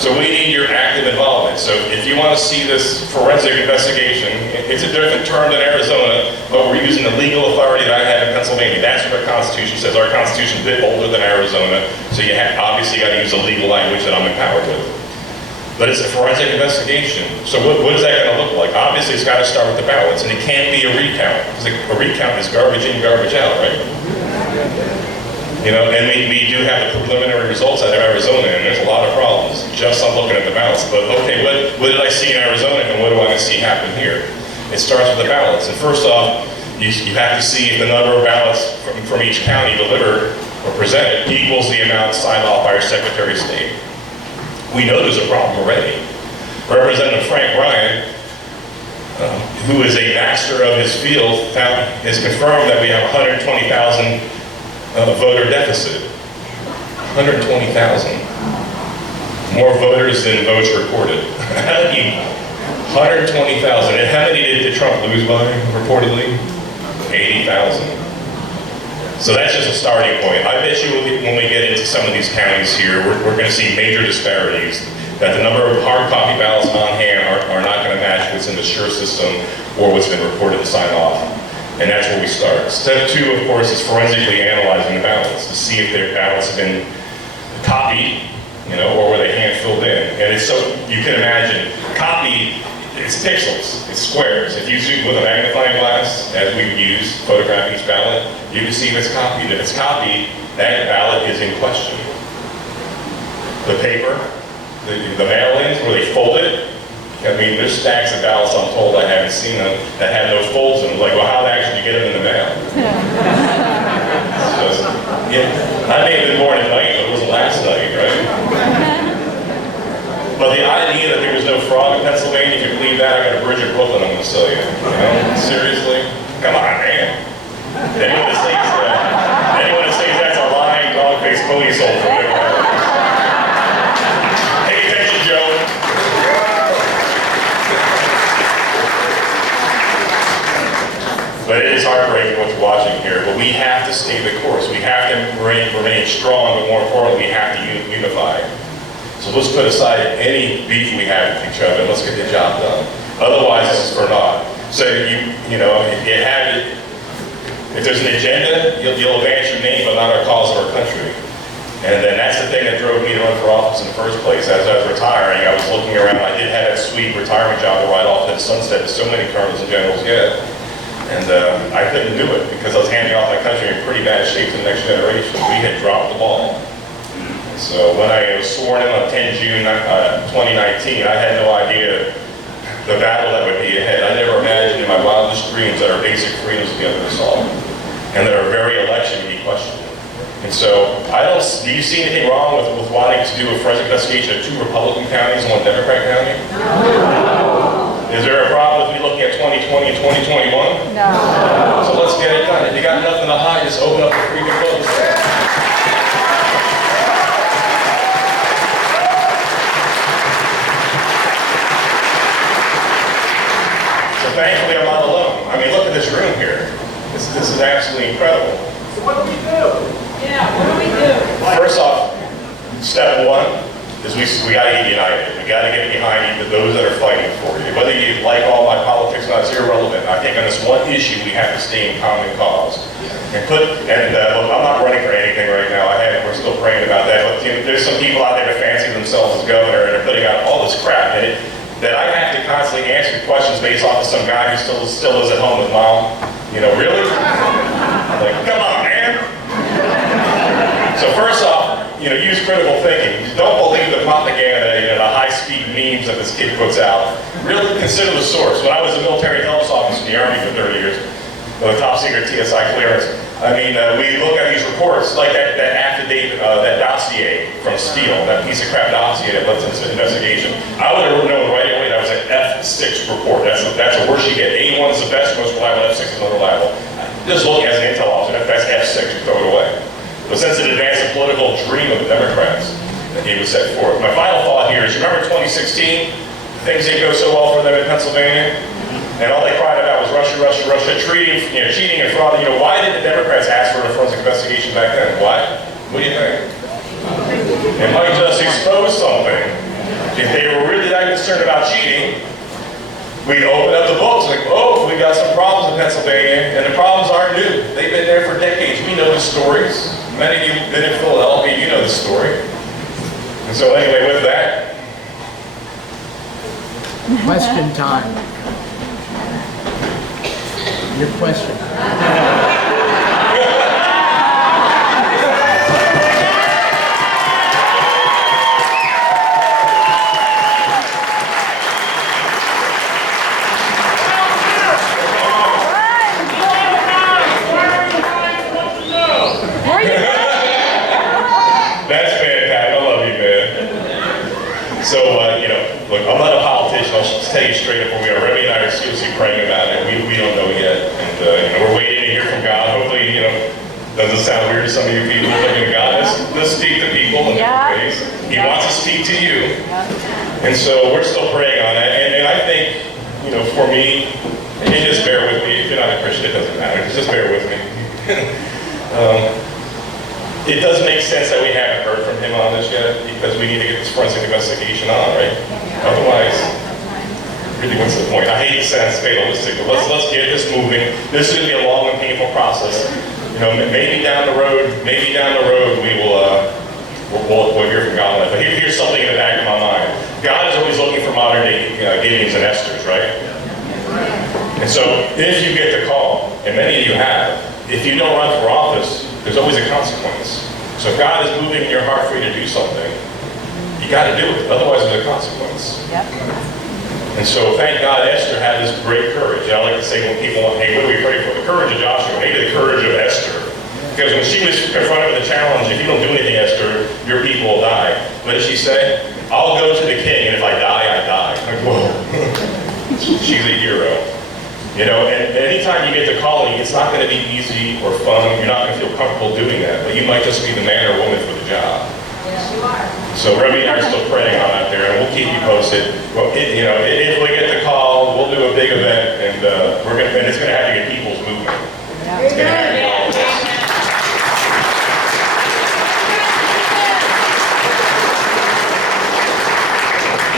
So we need your active involvement. So if you want to see this forensic investigation, it's a different term than Arizona, but we're using the legal authority that I have in Pennsylvania. That's what our Constitution says. Our Constitution is a bit older than Arizona, so you obviously got to use the legal language that I'm empowered with. But it's a forensic investigation. So what is that going to look like? Obviously, it's got to start with the ballots, and it can't be a recount, because a recount is garbage in, garbage out, right? You know, and we do have the preliminary results out of Arizona, and there's a lot of problems just on looking at the ballots. But okay, what did I see in Arizona, and what do I want to see happen here? It starts with the ballots. And first off, you have to see if the number of ballots from each county delivered or presented equals the amount signed off by our Secretary of State. We know there's a problem already. Representative Frank Ryan, who is a master of his field, has confirmed that we have 120,000 voter deficit. 120,000. More voters than votes recorded. 120,000. And how many did Trump lose by, reportedly? 80,000. So that's just a starting point. I bet you when we get into some of these counties here, we're going to see major disparities, that the number of hard copy ballots on hand are not going to match what's in the SURE system or what's been recorded and signed off. And that's where we start. Step two, of course, is forensically analyzing the ballots to see if their ballots have been copied, you know, or were they hand-filled in. And it's so, you can imagine, copied, it's pixels, it's squares. If you zoom with a magnifying glass, as we use photographing each ballot, you can see if it's copied. If it's copied, that ballot is in question. The paper, the mail-ins where they fold it, I mean, there's stacks of ballots, I'm told, I haven't seen them, that have no folds in them. Like, well, how the heck did you get them in the mail? So, yeah, I may have been born at night, but it wasn't last night, right? But the idea that there was no fraud in Pennsylvania, if you believe that, I got a bridge in Brooklyn I'm going to sell you. You know? Seriously? Come on, man. Anyone that says that's a lying, dog-faced police soldier. Pay attention, Joe. But it is heartbreaking what you're watching here. But we have to stay the course. We have to remain strong, but more importantly, we have to unify. So let's put aside any beef we have with each other and let's get the job done. Otherwise, this is for naught. So if there's an agenda, you'll advance your name, but not our cause or our country. And then that's the thing that drove me to run for office in the first place. As I was retiring, I was looking around. I did have that sweet retirement job to ride off to the sunset that so many colonels and generals get. And I couldn't do it because I was handing off my country in pretty bad shape to the next generation. We had dropped the ball. So when I was sworn in on 10 June 2019, I had no idea the battle that would be ahead. I never imagined in my wildest dreams that our basic freedoms would be under assault and that our very election would be questioned. And so do you see anything wrong with wanting to do a forensic investigation of 2 Republican counties and 1 Democrat county? No. Is there a problem with me looking at 2020 and 2021? No. So let's get it done. If you got nothing to hide, just open up the freaking books. So thankfully, I'm not alone. I mean, look at this room here. This is absolutely incredible. So what do we do? Yeah, what do we do? First off, step 1 is we got to get united. We got to get behind those that are fighting for you. Whether you like all my politics or not, it's irrelevant. I think on this one issue, we have to stay in common cause. And look, I'm not running for anything right now. We're still praying about that. But there's some people out there that fancy themselves as governor, and they're putting out all this crap in it that I have to constantly answer questions based off of some guy who still lives at home with mom. You know, really? Like, come on, man. So first off, use critical thinking. Don't believe the propaganda, the high-speed memes that this kid puts out. Really consider the source. When I was a military intelligence officer in the Army for 30 years, with a top-secret TSI clearance, we look at these reports, like that affidavit, that dossier from Steele, that piece of crap dossier that led to this investigation. I would have known right away that was an F6 report. That's the worst you get. A1 is the best, most reliable, F6 is unreliable. Just look as an intel officer, if that's F6, you throw it away. But since it advanced the political dream of the Democrats that he was set forth. My final thought here is, remember 2016? Things didn't go so well for them in Pennsylvania? And all they cried about was Russia, Russia, Russia, cheating and fraud. Why did the Democrats ask for a forensic investigation back then? Why? What do you think? It might just expose something. If they were really that concerned about cheating, we'd open up the books like, oh, we got some problems in Pennsylvania, and the problems aren't new. They've been there for decades. We know the stories. Many of you have been in Philadelphia, you know the story. And so anyway, with that, Question time. Your question. that's fantastic. I love you, man. So, look, I'm not a politician. I'll just tell you straight up where we are. Remy and I are seriously praying about it. We don't know yet. And, we're waiting to hear from God. Hopefully, doesn't sound weird to some of you people. Looking at God, let's speak to people in different ways. He wants to speak to you. And so we're still praying on that. And I think, for me, and just bear with me. If you're not a Christian, it doesn't matter. Just bear with me. It doesn't make sense that we haven't heard from him on this yet, because we need to get this forensic investigation on, right? Otherwise, really, what's the point? I hate to sound fatalistic, but let's get this moving. This is going to be a long and painful process. Maybe down the road, we will we'll hear from God. But here's something in the back of my mind. God is always looking for modern day Gideons and Esthers, right? And so if you get the call, and many of you have, if you don't run for office, there's always a consequence. So if God is moving in your heart for you to do something, you got to do it. Otherwise, there's a consequence. Yep. And so thank God Esther had this great courage. I like to say when people want, hey, what do we pray for? The courage of Joshua, maybe the courage of Esther. Because when she was confronted with the challenge, if you don't do anything, Esther, your people will die. What did she say? I'll go to the king, and if I die, I die. Like, whoa. She's a hero. And anytime you get the calling, it's not going to be easy or fun. You're not going to feel comfortable doing that, but you might just be the man or woman for the job. Yes, you are. So Remy and I are still praying on that there, and we'll keep you posted. Well, if we get the call, we'll do a big event, and it's going to have to get people's movement. It's going to have to get all of this.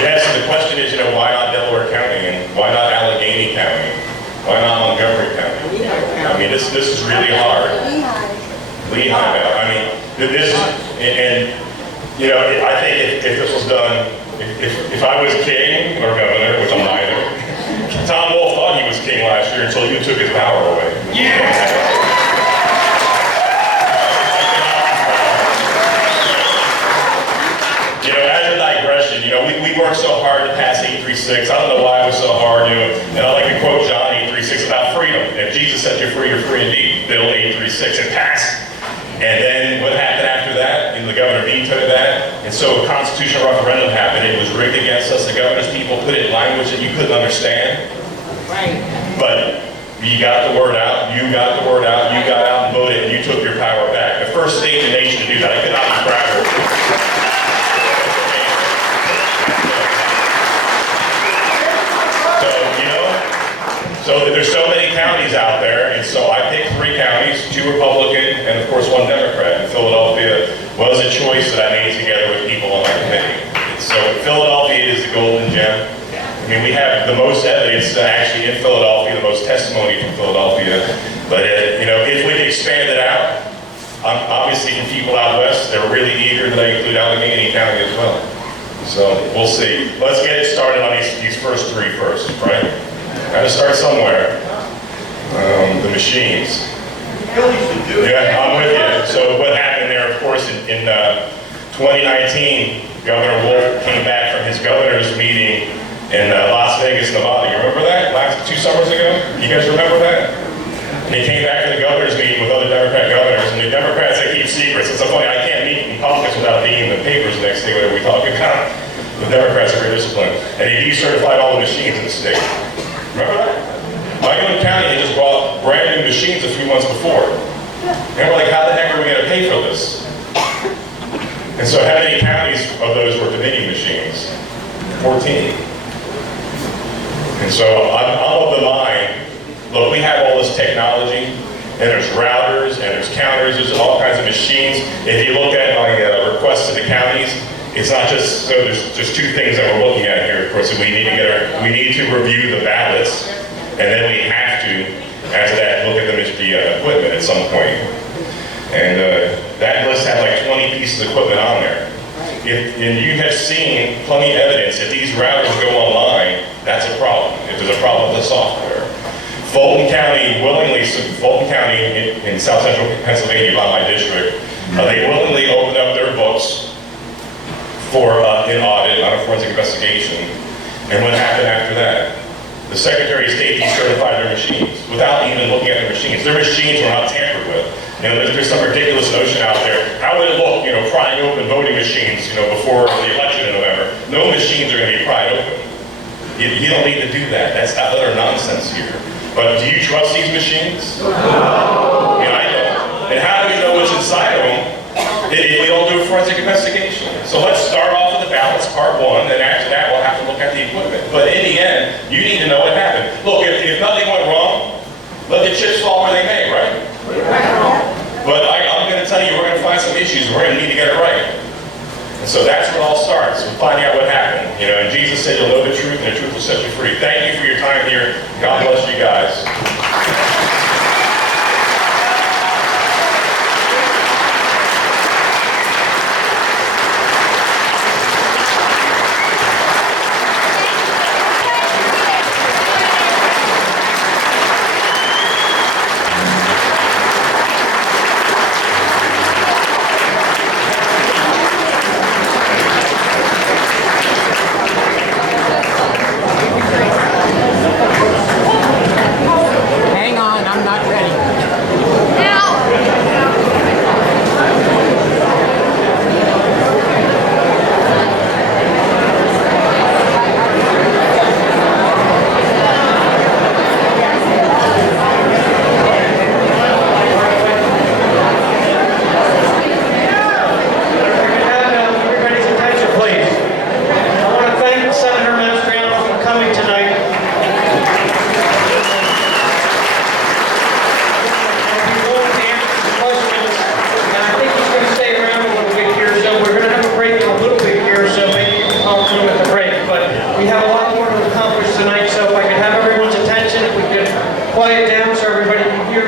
Yes, the question is, why not Delaware County, and why not Allegheny County? Why not Montgomery County? I mean, this is really hard. Lehigh. I mean, this, I think if this was done, if I was king or governor, which I'm neither, Tom Wolf thought he was king last year until you took his power away. As a digression, we worked so hard to pass 836. I don't know why it was so hard, and I like to quote John 836 about freedom. If Jesus set you free, you're free indeed. Bill 836, it passed. And then what happened after that? The governor vetoed that. And so a constitutional referendum happened. It was rigged against us. The governor's people put it in language that you couldn't understand. Right. But you got the word out, you got the word out, you got out and voted, and you took your power back. The first state in the nation to do that. I could not be prouder. So there's so many counties out there, and so I picked 3 counties, 2 Republican, and of course 1 Democrat. And Philadelphia was a choice that I made together with people on my committee. So Philadelphia is the golden gem. I mean, we have the most evidence actually in Philadelphia, the most testimony from Philadelphia. But if we expand it out, obviously from people out west, they're really eager that I include Allegheny County as well. So we'll see. Let's get it started on these first 3 first, right? Got to start somewhere. The machines. Yeah, I'm with you. So what happened there, of course, in 2019, Governor Wolf came back from his governor's meeting in Las Vegas, Nevada. You remember that? 2 summers ago? You guys remember that? And he came back to the governor's meeting with other Democrat governors, and the Democrats, they keep secrets. It's so funny, I can't meet in public without being in the papers the next day, whatever we talk about. The Democrats are very disciplined. And he decertified all the machines in the state. Remember that? Montgomery County had just bought brand new machines a few months before. And we're like, how the heck are we going to pay for this? And so how many counties of those were Dominion machines? 14. And so I'm of the mind, look, we have all this technology, and there's routers, and there's counters, there's all kinds of machines. If you look at my requests to the counties, it's not just, so there's two things that we're looking at here, of course. We need to review the ballots, and then we have to, after that, look at the equipment at some point. And that list has like 20 pieces of equipment on there. And you have seen plenty of evidence that these routers go online, that's a problem. If there's a problem with the software. Fulton County in South Central Pennsylvania, by my district, they willingly opened up their books for an audit, not a forensic investigation. And what happened after that? The Secretary of State decertified their machines without even looking at the machines. Their machines were not tampered with. You know, there's some ridiculous notion out there. How would it look, you know, prying open voting machines, you know, before the election in November? No machines are going to be pried open. You don't need to do that. That's utter nonsense here. But do you trust these machines? No. You know, I don't. And how do we know what's inside of them if we don't do a forensic investigation? So let's start off with the ballots, part one, and after that we'll have to look at the equipment. But in the end, you need to know what happened. Look, if nothing went wrong, let the chips fall where they may, right? But I'm going to tell you, we're going to find some issues. We're going to need to get it right. And so that's where it all starts. We're finding out what happened. You know, and Jesus said, you'll know the truth, and the truth will set you free. Thank you for your time here. God bless you guys. Hang on, I'm not ready. Everybody's attention, please. I want to thank Senator Mastriano for coming tonight. He will answer some questions, and I think he's going to stay around a little bit here, so we're going to have a break in a little bit here, so maybe you can talk to him at the break. But we have a lot more to accomplish tonight, so if I could have everyone's attention, if we could quiet down so everybody can hear.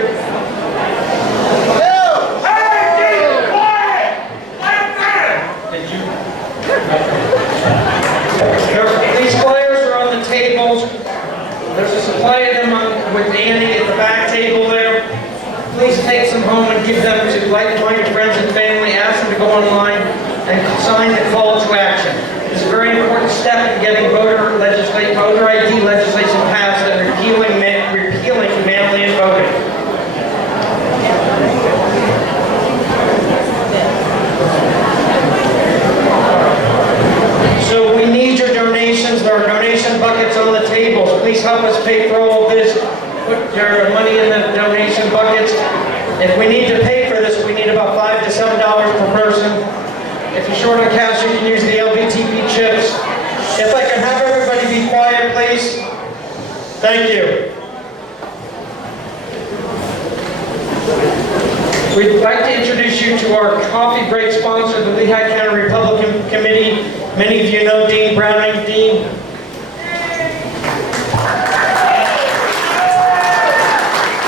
These flyers are on the tables. There's a supply of them with Andy at the back table there. Please take some home and give them to like-minded friends and family. Ask them to go online and sign the call to action. It's a very important step in getting voter ID legislation passed and repealing mail-in voting. So we need your donations. There are donation buckets on the tables. Please help us pay for all of this. Put your money in the donation buckets. If we need to pay for this, we need about $5 to $7 per person. If you're short on cash, you can use the LVTP chips. If I can have everybody be quiet, please. Thank you. We'd like to introduce you to our coffee break sponsor, the Lehigh County Republican Committee. Many of you know Dean Browning. Dean.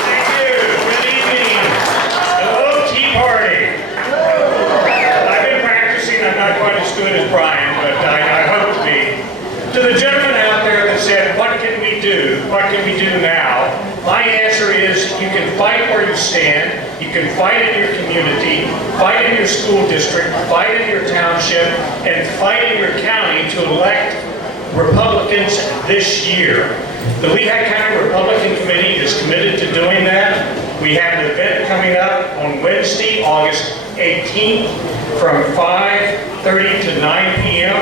Thank you. Good evening. Hello, Tea Party. I've been practicing. I'm not quite as good as Brian, but I hope to be. To the gentleman out there that said, what can we do? What can we do now? My answer is you can fight where you stand. You can fight in your community, fight in your school district, fight in your township, and fight in your county to elect Republicans this year. The Lehigh County Republican Committee is committed to doing that. We have an event coming up on Wednesday, August 18th from 5:30 to 9 p.m.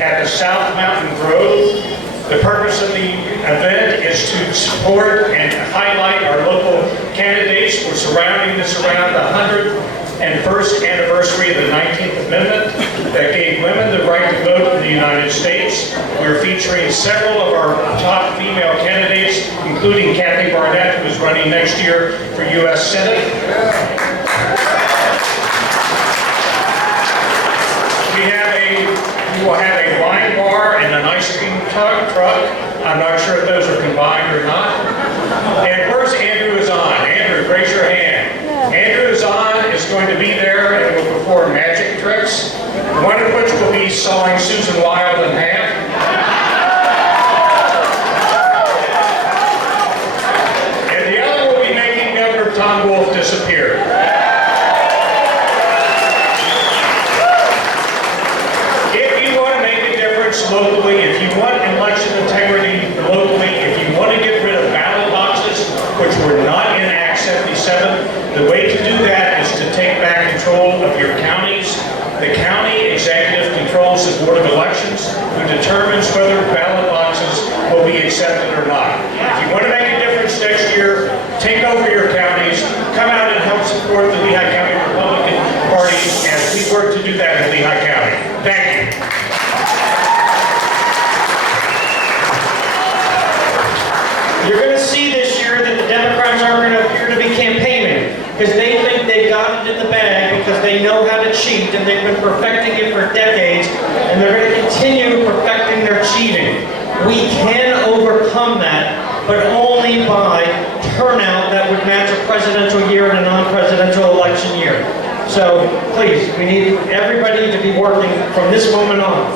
at the South Mountain Grove. The purpose of the event is to support and highlight our local candidates. We're surrounding this around the 101st anniversary of the 19th Amendment that gave women the right to vote in the United States. We're featuring several of our top female candidates, including Kathy Barnett, who is running next year for U.S. Senate. We have a will have a wine bar and an ice cream truck. I'm not sure if those are combined or not. And where's Andrew Azan? Andrew, raise your hand. Andrew Azan is going to be there and will perform magic tricks, one of which will be sawing Susan Wilde in half. And the other will be making Governor Tom Wolf disappear. Locally, if you want election integrity locally, if you want to get rid of ballot boxes, which were not in Act 77, the way to do that is to take back control of your counties. The county executive controls the Board of Elections, who determines whether ballot boxes will be accepted or not. If you want to make a difference next year, take over your counties, come out and help support the Lehigh County Republican Party as we work to do that in Lehigh County. Thank you. You're going to see this year that the Democrats aren't going to appear to be campaigning because they think they've got it in the bag because they know how to cheat and they've been perfecting it for decades and they're going to continue perfecting their cheating. We can overcome that, but only by turnout that would match a presidential year and a non-presidential election year. So please, we need everybody to be working from this moment on.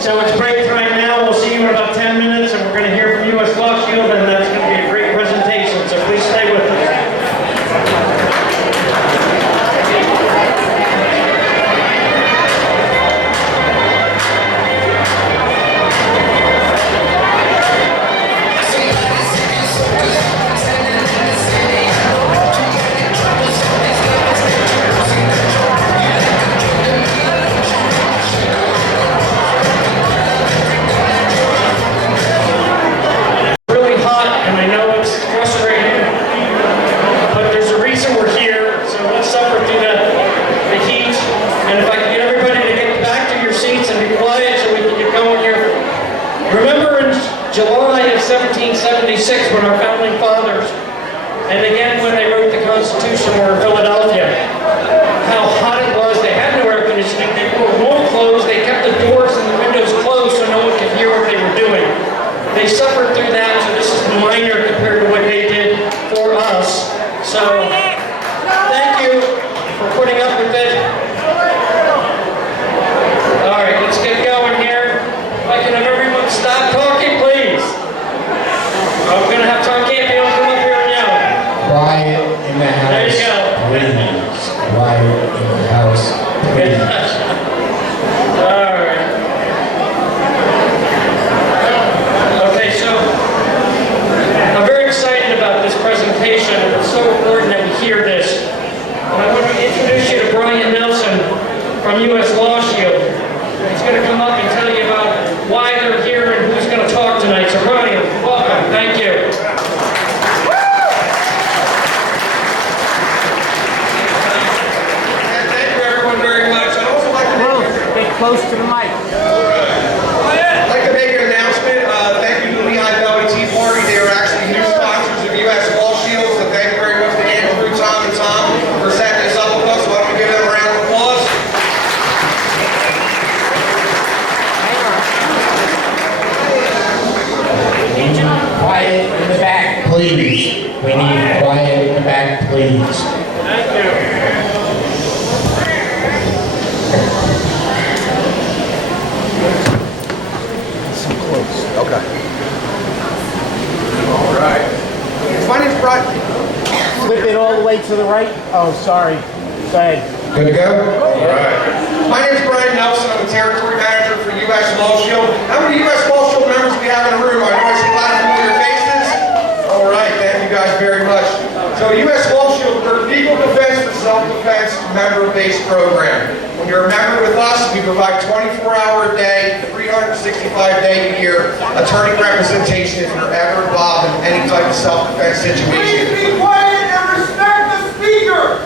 So it's break time now. We'll see you in about 10 minutes, and we're going to hear from U.S. Law Shield, and that's going to be a great presentation. So please stay with us. July of 1776, when our founding fathers, and again when they wrote the Constitution, were in Philadelphia, how hot it was. They had no air conditioning. They wore warm clothes. They kept the doors and the windows closed so no one could hear what they were doing. They suffered through that, so this is minor compared to what they did for us. So, thank you for putting up with it. All right, let's get going here. If I can have everyone stop talking, please. I'm going to have Tom Campion come up here and yell. Quiet in the house. There you go. Please. Quiet in the house. Please. All right. Okay, so I'm very excited about this presentation. It's so important that we hear this. And I want to introduce you to Brian Nelson from U.S. Law Shield. He's going to come up and tell you about why they're here and who's going to talk tonight. So Brian, welcome. Thank you. Thank you everyone very much. I'd also like to Get close to the mic. I'd like to make an announcement. Thank you to the Lehigh LVTP Party. They are actually new sponsors of U.S. Law Shield. So thank you very much to Andrew, Tom, and Tom for setting this up with us. Why don't we give them a round of applause? Quiet in the back, please. We need quiet in the back, please. Thank you. So close. Okay. All right. My name's Brian. Flip it all the way to the right. Oh, sorry. Go ahead. Good to go? All right. My name is Brian Nelson. I'm the Territory Manager for U.S. Law Shield. How many U.S. Law Shield members do we have in the room? I know I see a lot of familiar faces. All right. Thank you guys very much. So U.S. Law Shield, we're a legal defense for self-defense member-based program. When you're a member with us, we provide 24-hour-a-day, 365-day-a-year attorney representation if you're ever involved in any type of self-defense situation. Please be quiet and respect the speaker.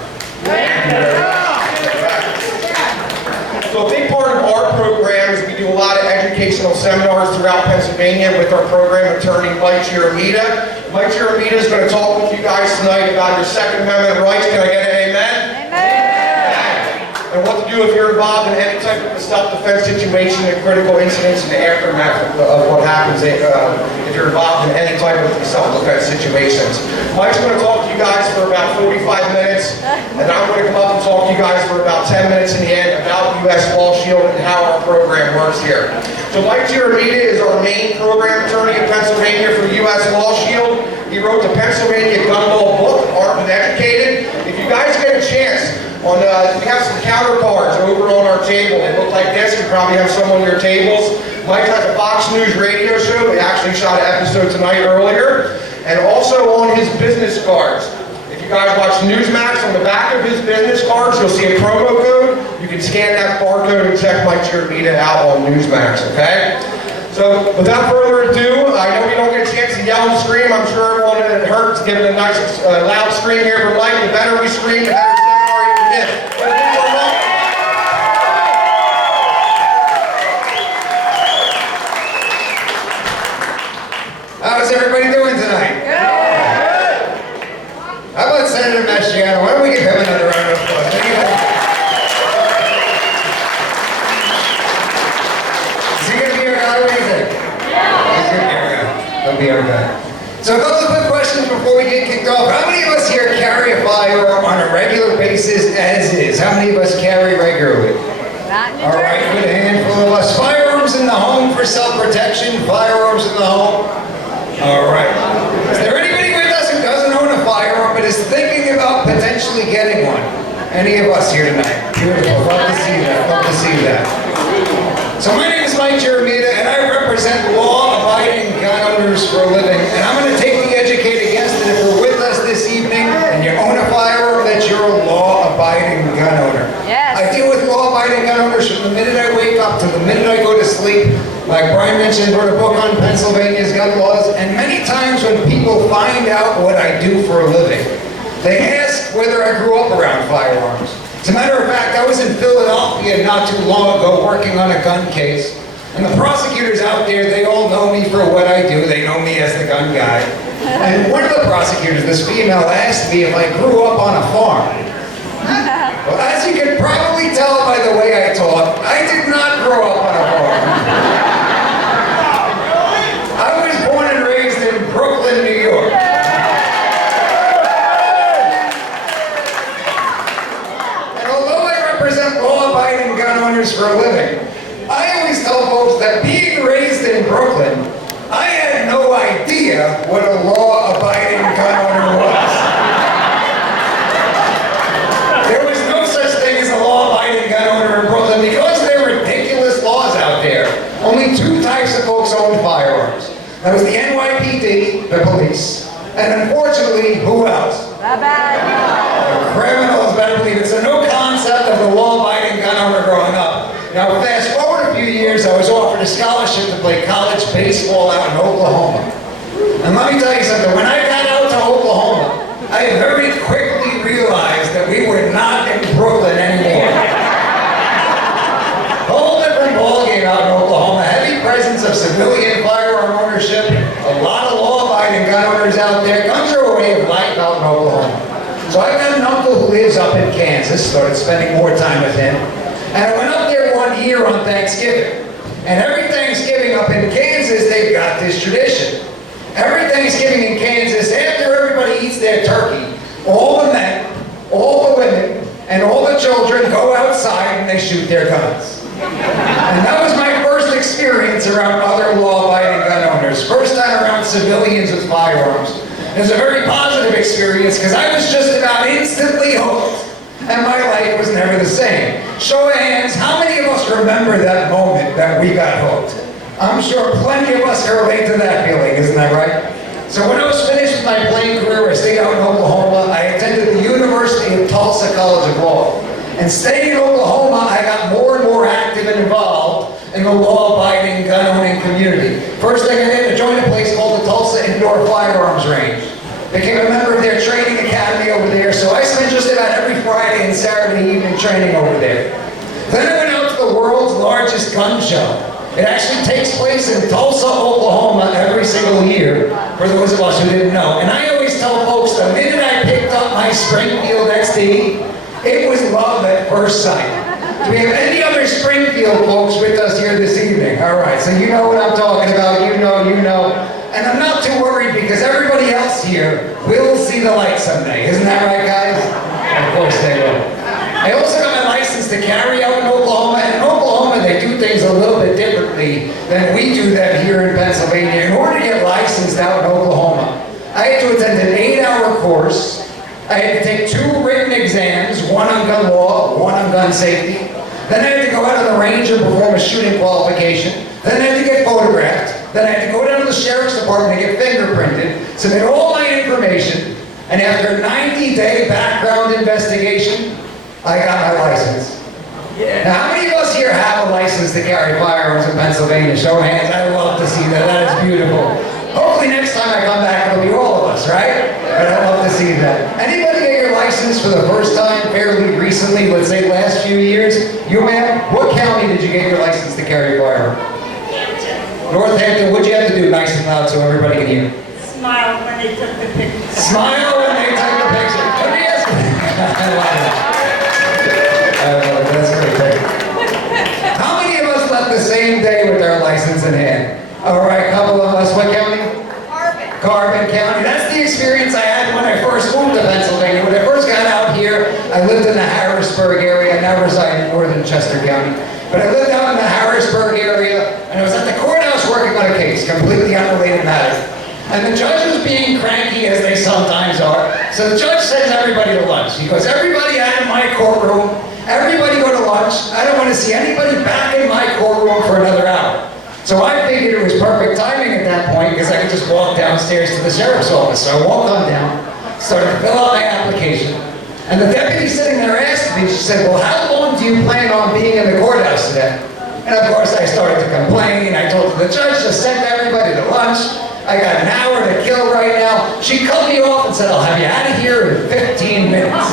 So a big part of our program is we do a lot of educational seminars throughout Pennsylvania with our program attorney, Mike Chiramita. Mike Chiramita is going to talk with you guys tonight about your Second Amendment rights. Can I get an amen? Amen. And what to do if you're involved in any type of a self-defense situation and critical incidents in the aftermath of what happens if you're involved in any type of self-defense situations. Mike's going to talk to you guys for about 45 minutes, and I'm going to come up and talk to you guys for about 10 minutes in the end about U.S. Law Shield and how our program works here. So Mike Giramita is our main program attorney in Pennsylvania for U.S. Law Shield. He wrote the Pennsylvania Gun Law book, Armed and Educated. If you guys get a chance, we have some counter cards over on our table. They look like this. You probably have some on your tables. Mike has a Fox News radio show. They actually shot an episode tonight earlier. And also on his business cards. If you guys watch Newsmax, on the back of his business cards, you'll see a promo code. You can scan that barcode and check Mike Giramita out on Newsmax, okay? So, without further ado, I know we don't get a chance to yell and scream. I'm sure everyone that hurts giving a nice loud scream here for Mike. The better we scream, the better seminar you will get. How's everybody doing tonight? Good! How about Senator Mastriano? Why don't we give him another round of applause? Is he going to be our guy? What do you think? Yeah! He's going to be our guy. He'll be our guy. So a couple of quick questions before we get kicked off. How many of us here carry a firearm on a regular basis as is? How many of us carry regularly? All right, good handful of us. Firearms in the home for self-protection? Firearms in the home? All right. Is there anybody with us who doesn't own a firearm but is thinking about potentially getting one? Any of us here tonight? Beautiful. Love to see that. Love to see that. So my name is Mike Giramita, and I represent law-abiding gun owners for a living. And I'm going to take the educate against it. If you're with us this evening and you own a firearm, that you're a law-abiding gun owner. Yes. I deal with law-abiding gun owners from the minute I wake up to the minute I go to sleep. Like Brian mentioned, wrote a book on Pennsylvania's gun laws, and many times when people find out what I do for a living, they ask whether I grew up around firearms. As a matter of fact, I was in Philadelphia not too long ago working on a gun case, and the prosecutors out there, they all know me for what I do. They know me as the gun guy. And one of the prosecutors, this female, asked me if I grew up on a farm. Well, as you can probably tell by the way I talk, I did not grow up on a farm. I was born and raised in Brooklyn, New York. And although I represent law-abiding gun owners for a living, I always tell folks that being raised in Brooklyn, I had no idea what a law-abiding gun owner was. There was no such thing as a law-abiding gun owner in Brooklyn because there are ridiculous laws out there. Only two types of folks own firearms. That was the NYPD, the police, and unfortunately, who else? The criminals, better believe it. So no concept of the law-abiding gun owner growing up. Now, fast forward a few years, I was offered a scholarship to play college baseball out in Oklahoma. And let me tell you something, when I got out to Oklahoma, I very quickly realized that we were not in Brooklyn anymore. Whole different ballgame out in Oklahoma. Heavy presence of civilian firearm ownership. A lot of law-abiding gun owners out there. Guns are a way of life out in Oklahoma. So I've got an uncle who lives up in Kansas. Started spending more time with him. And I went up there one year on Thanksgiving. And every Thanksgiving up in Kansas, they've got this tradition. Every Thanksgiving in Kansas, after everybody eats their turkey, all the men, all the women, and all the children go outside and they shoot their guns. And that was my first experience around other law-abiding gun owners. First time around civilians with firearms. It was a very positive experience because I was just about instantly hooked. And my life was never the same. Show of hands, how many of us remember that moment that we got hooked? I'm sure plenty of us can relate to that feeling, isn't that right? So when I was finished with my playing career, I stayed out in Oklahoma. I attended the University of Tulsa College of Law. And staying in Oklahoma, I got more and more active and involved in the law-abiding gun-owning community. First thing I did, I joined a place called the Tulsa Indoor Firearms Range. Became a member of their training academy over there, so I spent just about every Friday and Saturday evening training over there. Then I went out to the world's largest gun show. It actually takes place in Tulsa, Oklahoma every single year, for those of us who didn't know. And I always tell folks, the minute I picked up my Springfield XD, it was love at first sight. Do we have any other Springfield folks with us here this evening? All right, so you know what I'm talking about. You know. And I'm not too worried because everybody else here will see the light someday. Isn't that right, guys? Of course they will. I also got my license to carry out in Oklahoma. And in Oklahoma, they do things a little bit differently than we do them here in Pennsylvania. In order to get licensed out in Oklahoma, I had to attend an 8-hour course. I had to take 2 written exams, one on gun law, one on gun safety. Then I had to go out on the range and perform a shooting qualification. Then I had to get photographed. Then I had to go down to the sheriff's department and get fingerprinted, submit all my information, and after a 90-day background investigation, I got my license. Yeah. Now, how many of us here have a license to carry firearms in Pennsylvania? Show of hands. I love to see that. That is beautiful. Hopefully next time I come back, it'll be all of us, right? But I'd love to see that. Anybody get your license for the first time fairly recently, let's say last few years? You, ma'am? What county did you get your license to carry a firearm? Northampton. What'd you have to do nice and loud so everybody can hear? Smile when they took the picture. Smile when they took the picture. Let me ask you. That's great. How many of us left the same day with our license in hand? All right, a couple of us. What county? Carbon County. That's the experience I had when I first moved to Pennsylvania. When I first got out here, I lived in the Harrisburg area. I now reside in northern Chester County. But I lived out in the Harrisburg area, and I was at the courthouse working on a case, completely unrelated matter. And the judge was being cranky, as they sometimes are. So the judge sends everybody to lunch. He goes, everybody out of my courtroom, everybody go to lunch. I don't want to see anybody back in my courtroom for another hour. So I figured it was perfect timing at that point because I could just walk downstairs to the sheriff's office. So I walked on down, started to fill out my application, and the deputy sitting there asked me, she said, well, how long do you plan on being in the courthouse today? And of course I started to complain. I told the judge to send everybody to lunch. I got an hour to kill right now. She cut me off and said, I'll have you out of here in 15 minutes.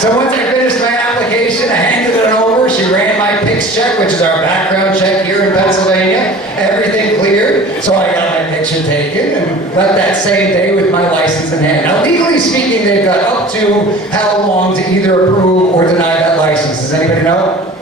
So once I finished my application, I handed it over. She ran my PICS check, which is our background check here in Pennsylvania. Everything cleared. So I got my picture taken and left that same day with my license in hand. Now, legally speaking, they've got up to how long to either approve or deny that license. Does anybody know?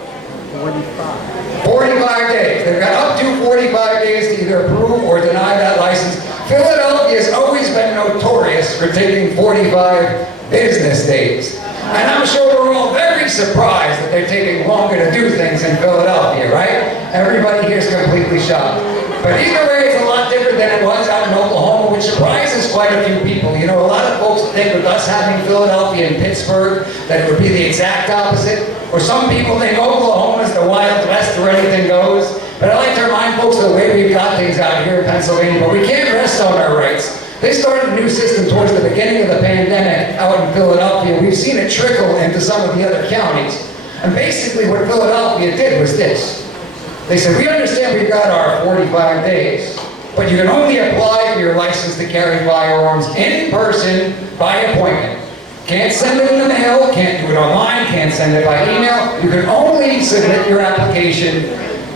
45 days. They've got up to 45 days to either approve or deny that license. Philadelphia has always been notorious for taking 45 business days. And I'm sure we're all very surprised that they're taking longer to do things in Philadelphia, right? Everybody here is completely shocked. But either way, it's a lot different than it was out in Oklahoma, which surprises quite a few people. You know, a lot of folks think with us having Philadelphia and Pittsburgh that it would be the exact opposite. Or some people think Oklahoma is the Wild West where anything goes. But I like to remind folks of the way we've got things out here in Pennsylvania, but we can't rest on our rights. They started a new system towards the beginning of the pandemic out in Philadelphia. We've seen it trickle into some of the other counties. And basically what Philadelphia did was this. They said, we understand we've got our 45 days, but you can only apply for your license to carry firearms in person by appointment. Can't send it in the mail, can't do it online, can't send it by email. You can only submit your application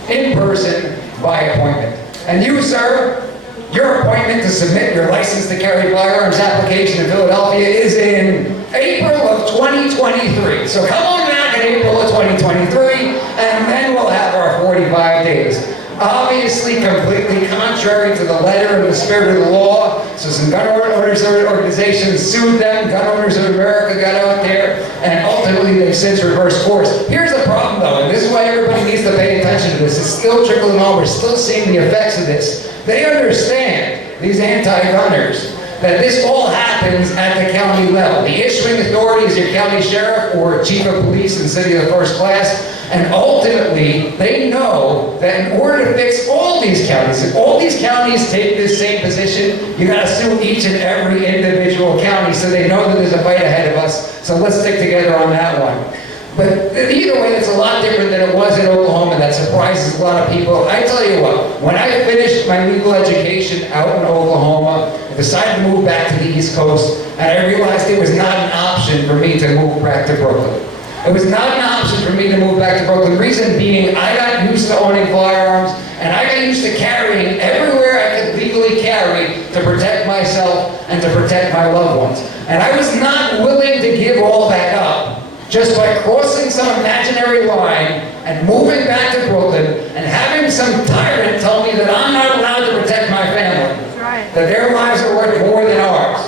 in person by appointment. And you, sir, your appointment to submit your license to carry firearms application in Philadelphia is in April of 2023. So come on back in April of 2023, and then we'll have our 45 days. Obviously, completely contrary to the letter and the spirit of the law. So some gun owners organizations sued them. Gun Owners of America got out there, and ultimately they've since reversed course. Here's the problem, though, and this is why everybody needs to pay attention to this. It's still trickling on. We're still seeing the effects of this. They understand, these anti-gunners, that this all happens at the county level. The issuing authority is your county sheriff or chief of police in the city of the first class. And ultimately, they know that in order to fix all these counties, if all these counties take this same position, you got to sue each and every individual county so they know that there's a fight ahead of us. So let's stick together on that one. But either way, it's a lot different than it was in Oklahoma. That surprises a lot of people. I tell you what, when I finished my legal education out in Oklahoma, I decided to move back to the East Coast, and I realized it was not an option for me to move back to Brooklyn. It was not an option for me to move back to Brooklyn. The reason being, I got used to owning firearms, and I got used to carrying everywhere I could legally carry to protect myself and to protect my loved ones. And I was not willing to give all that up just by crossing some imaginary line and moving back to Brooklyn and having some tyrant tell me that I'm not allowed to protect my family. That's right. That their lives are worth more than ours.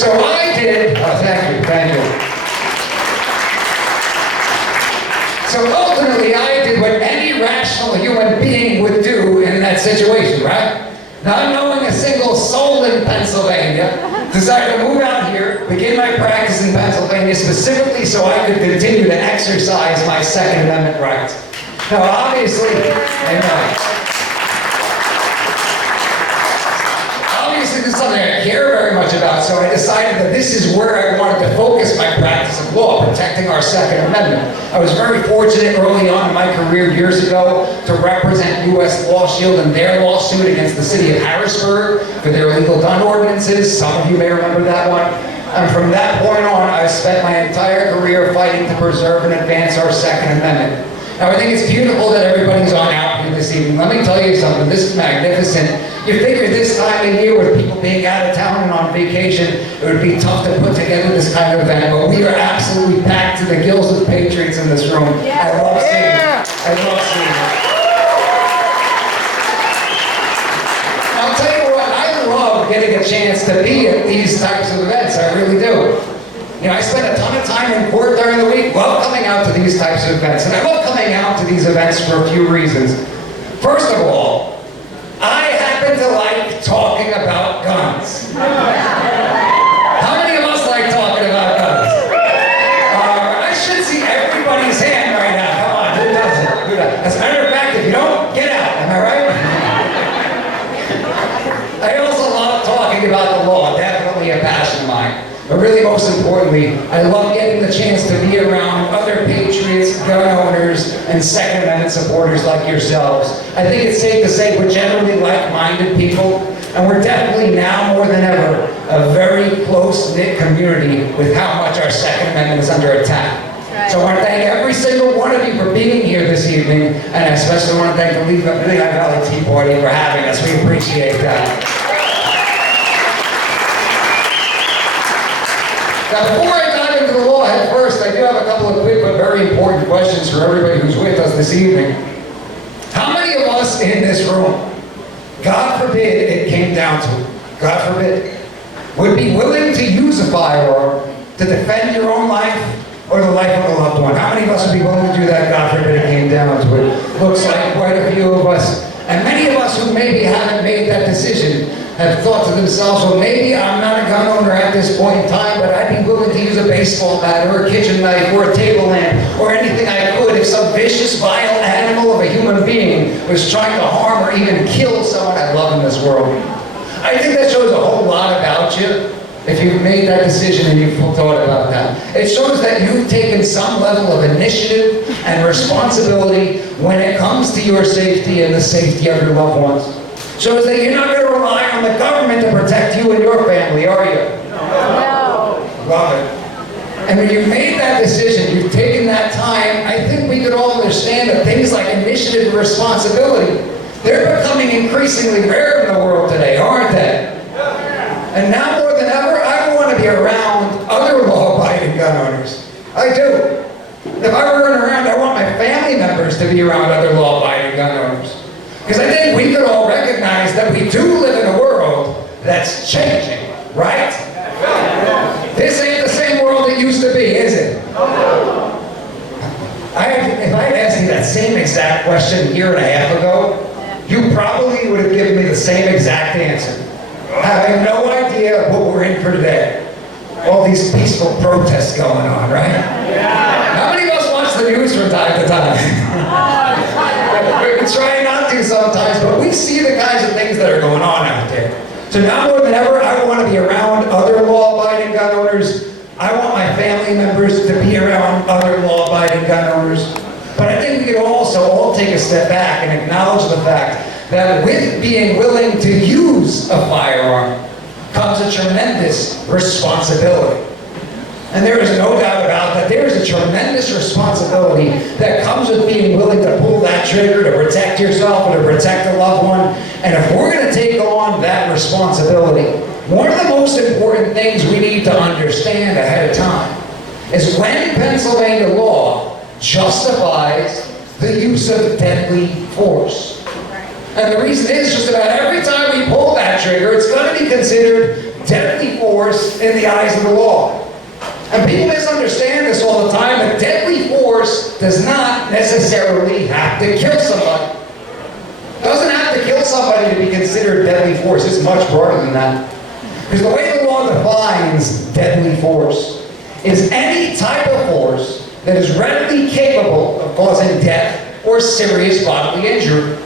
So I did, thank you. So ultimately, I did what any rational human being would do in that situation, right? Not knowing a single soul in Pennsylvania, decided to move out here, begin my practice in Pennsylvania specifically so I could continue to exercise my Second Amendment rights. Now, obviously, obviously this is something I care very much about, so I decided that this is where I wanted to focus my practice of law, protecting our Second Amendment. I was very fortunate early on in my career years ago to represent U.S. Law Shield in their lawsuit against the city of Harrisburg for their illegal gun ordinances. Some of you may remember that one. And from that point on, I spent my entire career fighting to preserve and advance our Second Amendment. Now, I think it's beautiful that everybody's on out here this evening. Let me tell you something, this is magnificent. You figure this time of year with people being out of town and on vacation, it would be tough to put together this kind of event, but we are absolutely packed to the gills with patriots in this room. I love seeing it. I love seeing it. I'll tell you what, I love getting a chance to be at these types of events, I really do. You know, I spend a ton of time in court during the week, love coming out to these types of events, and I love coming out to these events for a few reasons. First of all, I happen to like talking about guns. How many of us like talking about guns? I should see everybody's hand right now. Come on, who doesn't? Who doesn't? As a matter of fact, if you don't, get out. Am I right? I also love talking about the law. Definitely a passion of mine. But really, most importantly, I love getting the chance to be around other patriots, gun owners, and Second Amendment supporters like yourselves. I think it's safe to say we're generally like-minded people, and we're definitely now more than ever a very close-knit community with how much our Second Amendment is under attack. So I want to thank every single one of you for being here this evening, and I especially want to thank the Lehigh Valley Tea Party for having us. We appreciate that. Now, before I dive into the law head first, I do have a couple of quick but very important questions for everybody who's with us this evening. How many of us in this room, God forbid it came down to it, God forbid, would be willing to use a firearm to defend your own life or the life of a loved one? How many of us would be willing to do that, God forbid it came down to it? Looks like quite a few of us. And many of us who maybe haven't made that decision have thought to themselves, well, maybe I'm not a gun owner at this point in time, but I'd be willing to use a baseball bat or a kitchen knife or a table lamp or anything I could if some vicious, vile animal of a human being was trying to harm or even kill someone I love in this world. I think that shows a whole lot about you if you've made that decision and you've thought about that. It shows that you've taken some level of initiative and responsibility when it comes to your safety and the safety of your loved ones. Shows that you're not going to rely on the government to protect you and your family, are you? No. Love it. And when you've made that decision, you've taken that time, I think we could all understand that things like initiative and responsibility, they're becoming increasingly rare in the world today, aren't they? And now more than ever, I want to be around other law-abiding gun owners. I do. If I were around, I want my family members to be around other law-abiding gun owners. Because I think we could all recognize that we do live in a world that's changing, right? This ain't the same world it used to be, is it? If I had asked you that same exact question a year and a half ago, you probably would have given me the same exact answer. Having no idea what we're in for today. All these peaceful protests going on, right? How many of us watch the news from time to time? We try not to sometimes, but we see the kinds of things that are going on out there. So now more than ever, I want to be around other law-abiding gun owners. I want my family members to be around other law-abiding gun owners. But I think we could also all take a step back and acknowledge the fact that with being willing to use a firearm comes a tremendous responsibility. And there is no doubt about that. There is a tremendous responsibility that comes with being willing to pull that trigger to protect yourself or to protect a loved one. And if we're going to take on that responsibility, one of the most important things we need to understand ahead of time is when Pennsylvania law justifies the use of deadly force. And the reason is just about every time we pull that trigger, it's going to be considered deadly force in the eyes of the law. And people misunderstand this all the time, but deadly force does not necessarily have to kill somebody. Doesn't have to kill somebody to be considered deadly force. It's much broader than that. Because the way the law defines deadly force is any type of force that is readily capable of causing death or serious bodily injury.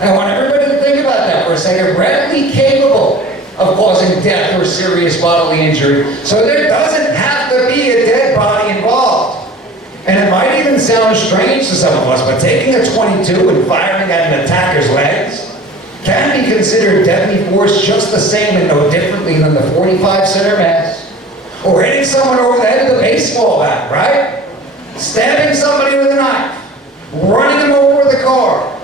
And I want everybody to think about that for a second. Readily capable of causing death or serious bodily injury. So there doesn't have to be a dead body involved. And it might even sound strange to some of us, but taking a .22 and firing at an attacker's legs can be considered deadly force just the same and no differently than the 45 center mass. Or hitting someone over the head with a baseball bat, right? Stabbing somebody with a knife. Running them over with a car.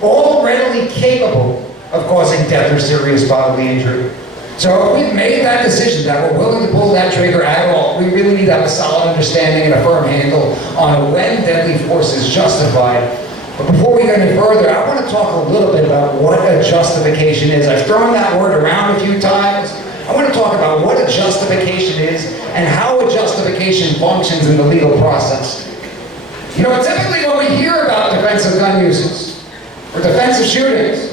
All readily capable of causing death or serious bodily injury. So if we've made that decision that we're willing to pull that trigger at all, we really need to have a solid understanding and a firm handle on when deadly force is justified. But before we go any further, I want to talk a little bit about what a justification is. I've thrown that word around a few times. I want to talk about what a justification is and how a justification functions in the legal process. You know, typically when we hear about defensive gun uses or defensive shootings,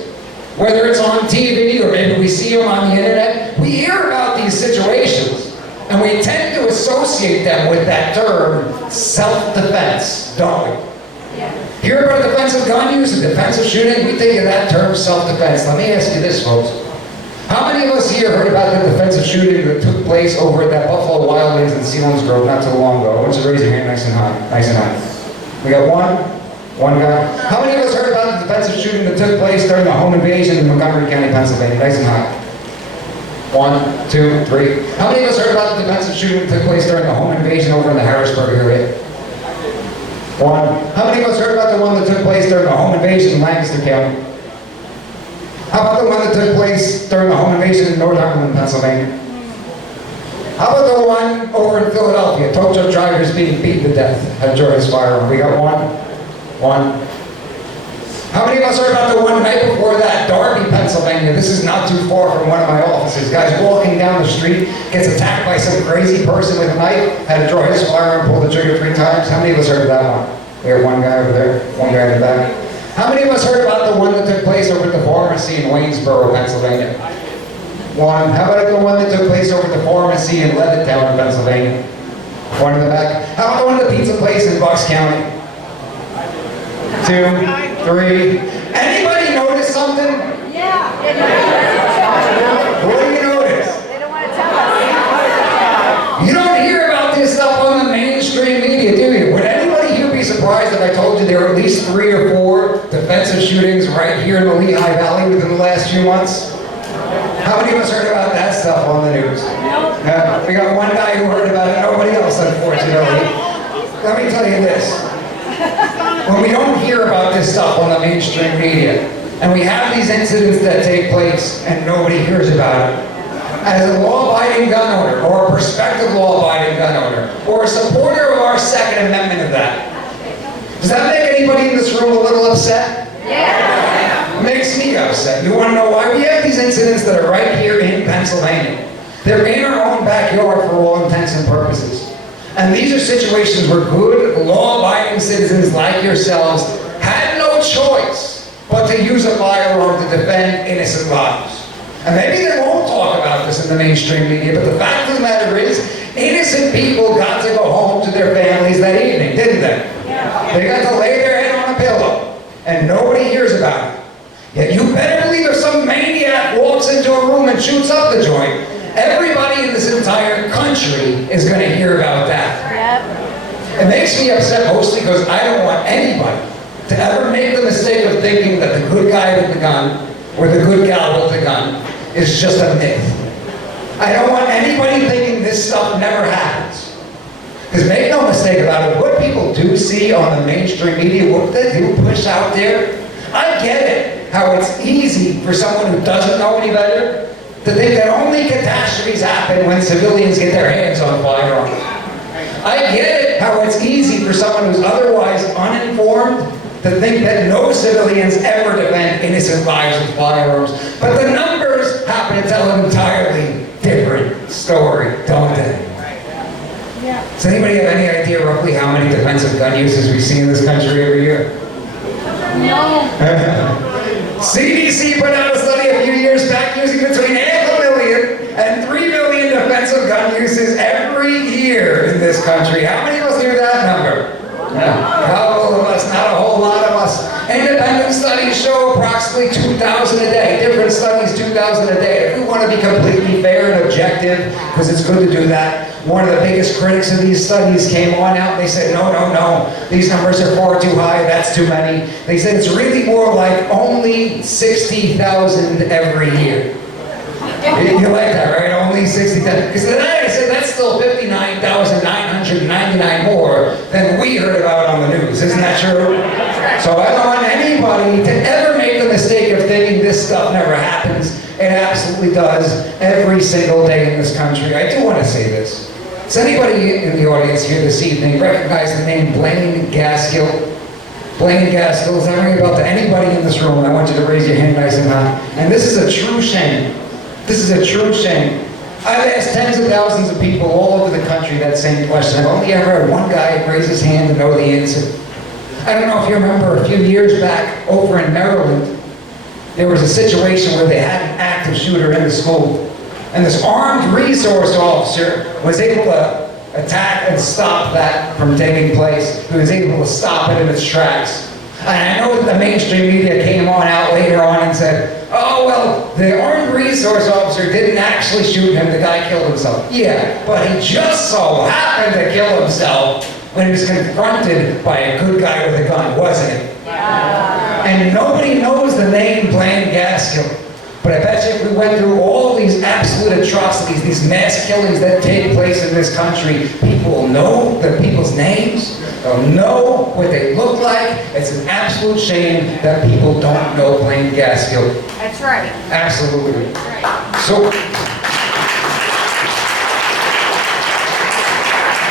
whether it's on TV or maybe we see them on the internet, we hear about these situations and we tend to associate them with that term, self-defense, don't we? Hear about defensive gun use and defensive shooting, we think of that term self-defense. Let me ask you this, folks. How many of us here heard about the defensive shooting that took place over at that Buffalo Wild Wings in Selinsgrove not too long ago? I want you to raise your hand nice and high. Nice and high. We got one guy. How many of us heard about the defensive shooting that took place during the home invasion in Montgomery County, Pennsylvania? Nice and high. 1, 2, 3. How many of us heard about the defensive shooting that took place during the home invasion over in the Harrisburg area? 1. How many of us heard about the one that took place during the home invasion in Lancaster County? How about the one that took place during the home invasion in Northumberland, Pennsylvania? How about the one over in Philadelphia, tow truck drivers being beaten to death at Jordan's firearm? We got one. How many of us heard about the one night before that, Darby, Pennsylvania? This is not too far from one of my offices. Guy's walking down the street, gets attacked by some crazy person with a knife, had to draw his firearm, pull the trigger 3 times. How many of us heard of that one? We have one guy over there, one guy in the back. How many of us heard about the one that took place over at the pharmacy in Waynesboro, Pennsylvania? 1. How about the one that took place over at the pharmacy in Levittown, Pennsylvania? One in the back. How about the one at the pizza place in Bucks County? 2, 3. Anybody notice something? Yeah. What do you notice? They don't want to tell us. You don't hear about this stuff on the mainstream media, do you? Would anybody here be surprised if I told you there were at least 3 or 4 defensive shootings right here in the Lehigh Valley within the last few months? How many of us heard about that stuff on the news? We got one guy who heard about it, nobody else, unfortunately. Let me tell you this. When we don't hear about this stuff on the mainstream media, and we have these incidents that take place and nobody hears about it, as a law-abiding gun owner, or a prospective law-abiding gun owner, or a supporter of our Second Amendment of that, does that make anybody in this room a little upset? Yeah. It makes me upset. You want to know why? We have these incidents that are right here in Pennsylvania. They're in our own backyard for all intents and purposes. And these are situations where good, law-abiding citizens like yourselves had no choice but to use a firearm to defend innocent lives. And maybe they won't talk about this in the mainstream media, but the fact of the matter is, innocent people got to go home to their families that evening, didn't they? Yeah. They got to lay their head on a pillow, and nobody hears about it. Yet you better believe if some maniac walks into a room and shoots up the joint, everybody in this entire country is going to hear about that. Yep. It makes me upset mostly because I don't want anybody to ever make the mistake of thinking that the good guy with the gun or the good gal with the gun is just a myth. I don't want anybody thinking this stuff never happens. Because make no mistake about it, what people do see on the mainstream media, what they do push out there, I get it, how it's easy for someone who doesn't know any better to think that only catastrophes happen when civilians get their hands on firearms. I get it, how it's easy for someone who's otherwise uninformed to think that no civilians ever defend innocent lives with firearms. But the numbers happen to tell an entirely different story, don't they? Does anybody have any idea roughly how many defensive gun uses we see in this country every year? No. CDC put out a study a few years back using between 500,000 and 3 million defensive gun uses every year in this country. How many of us knew that number? A couple of us, not a whole lot of us. Independent studies show approximately 2,000 a day. Different studies, 2,000 a day. If we want to be completely fair and objective, because it's good to do that, one of the biggest critics of these studies came on out and they said, no, these numbers are far too high, that's too many. They said it's really more like only 60,000 every year. You like that, right? Only 60,000. Because then I said that's still 59,999 more than we heard about on the news. Isn't that true? So I don't want anybody to ever make the mistake of thinking this stuff never happens. It absolutely does every single day in this country. I do want to say this. Does anybody in the audience here this evening recognize the name Blaine Gaskill? Blaine Gaskill, is that ringing a bell to anybody in this room? I want you to raise your hand nice and high. And this is a true shame. This is a true shame. I've asked tens of thousands of people all over the country that same question. I've only ever had one guy raise his hand and know the answer. I don't know if you remember a few years back over in Maryland, there was a situation where they had an active shooter in the school. And this armed resource officer was able to attack and stop that from taking place. He was able to stop it in its tracks. And I know that the mainstream media came on out later on and said, oh, well, the armed resource officer didn't actually shoot him, the guy killed himself. Yeah, but he just so happened to kill himself when he was confronted by a good guy with a gun, wasn't he? Yeah. And nobody knows the name Blaine Gaskill. But I bet you if we went through all these absolute atrocities, these mass killings that take place in this country, people will know the people's names, they'll know what they look like. It's an absolute shame that people don't know Blaine Gaskill. That's right. Absolutely. That's right. So,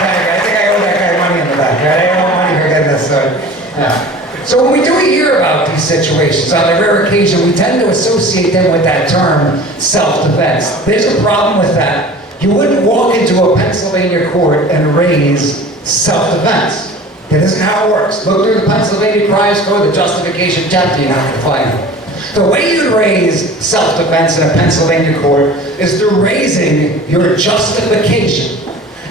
I think I owe that guy money in the back, right? I owe money for getting this started. Yeah. So when we do hear about these situations, on a rare occasion, we tend to associate them with that term, self-defense. There's a problem with that. You wouldn't walk into a Pennsylvania court and raise self-defense. That isn't how it works. Look through the Pennsylvania Crimes Code, the justification chapter, you're not going to find it. The way you raise self-defense in a Pennsylvania court is through raising your justification.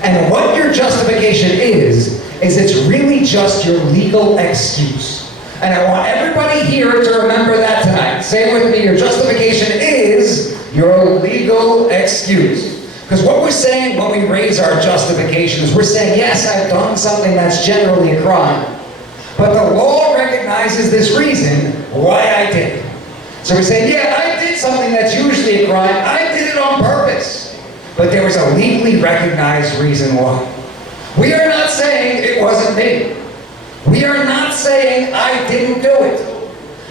And what your justification is it's really just your legal excuse. And I want everybody here to remember that tonight. Say it with me, your justification is your legal excuse. Because what we're saying when we raise our justification is we're saying, yes, I've done something that's generally a crime. But the law recognizes this reason why I did it. So we say, yeah, I did something that's usually a crime. I did it on purpose. But there was a legally recognized reason why. We are not saying it wasn't me. We are not saying I didn't do it.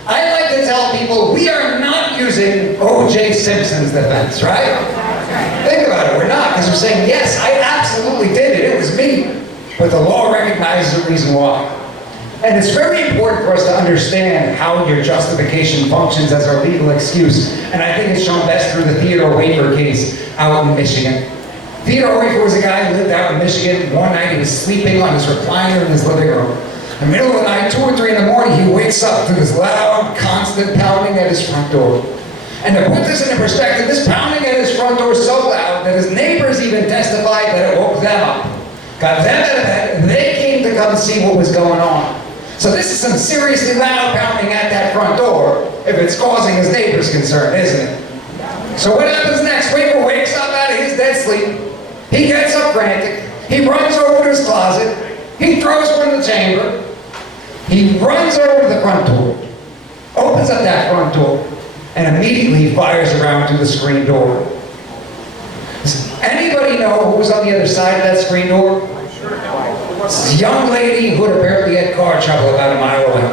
I like to tell people we are not using O.J. Simpson's defense, right? Think about it, we're not, because we're saying, yes, I absolutely did it, it was me. But the law recognizes the reason why. And it's very important for us to understand how your justification functions as our legal excuse. And I think it's shown best through the Theodore Wafer case out in Michigan. Theodore Wafer was a guy who lived out in Michigan. One night he was sleeping on his recliner in his living room. In the middle of the night, 2 or 3 in the morning, he wakes up to this loud, constant pounding at his front door. And to put this into perspective, this pounding at his front door is so loud that his neighbors even testified that it woke them up. Got them out of bed, they came to come see what was going on. So this is some seriously loud pounding at that front door, if it's causing his neighbors concern, isn't it? So what happens next? Wafer wakes up out of his dead sleep. He gets up frantic. He runs over to his closet. He throws one in the chamber. He runs over to the front door, opens up that front door, and immediately fires around through the screen door. Does anybody know who was on the other side of that screen door? This young lady who had apparently had car trouble about a mile away.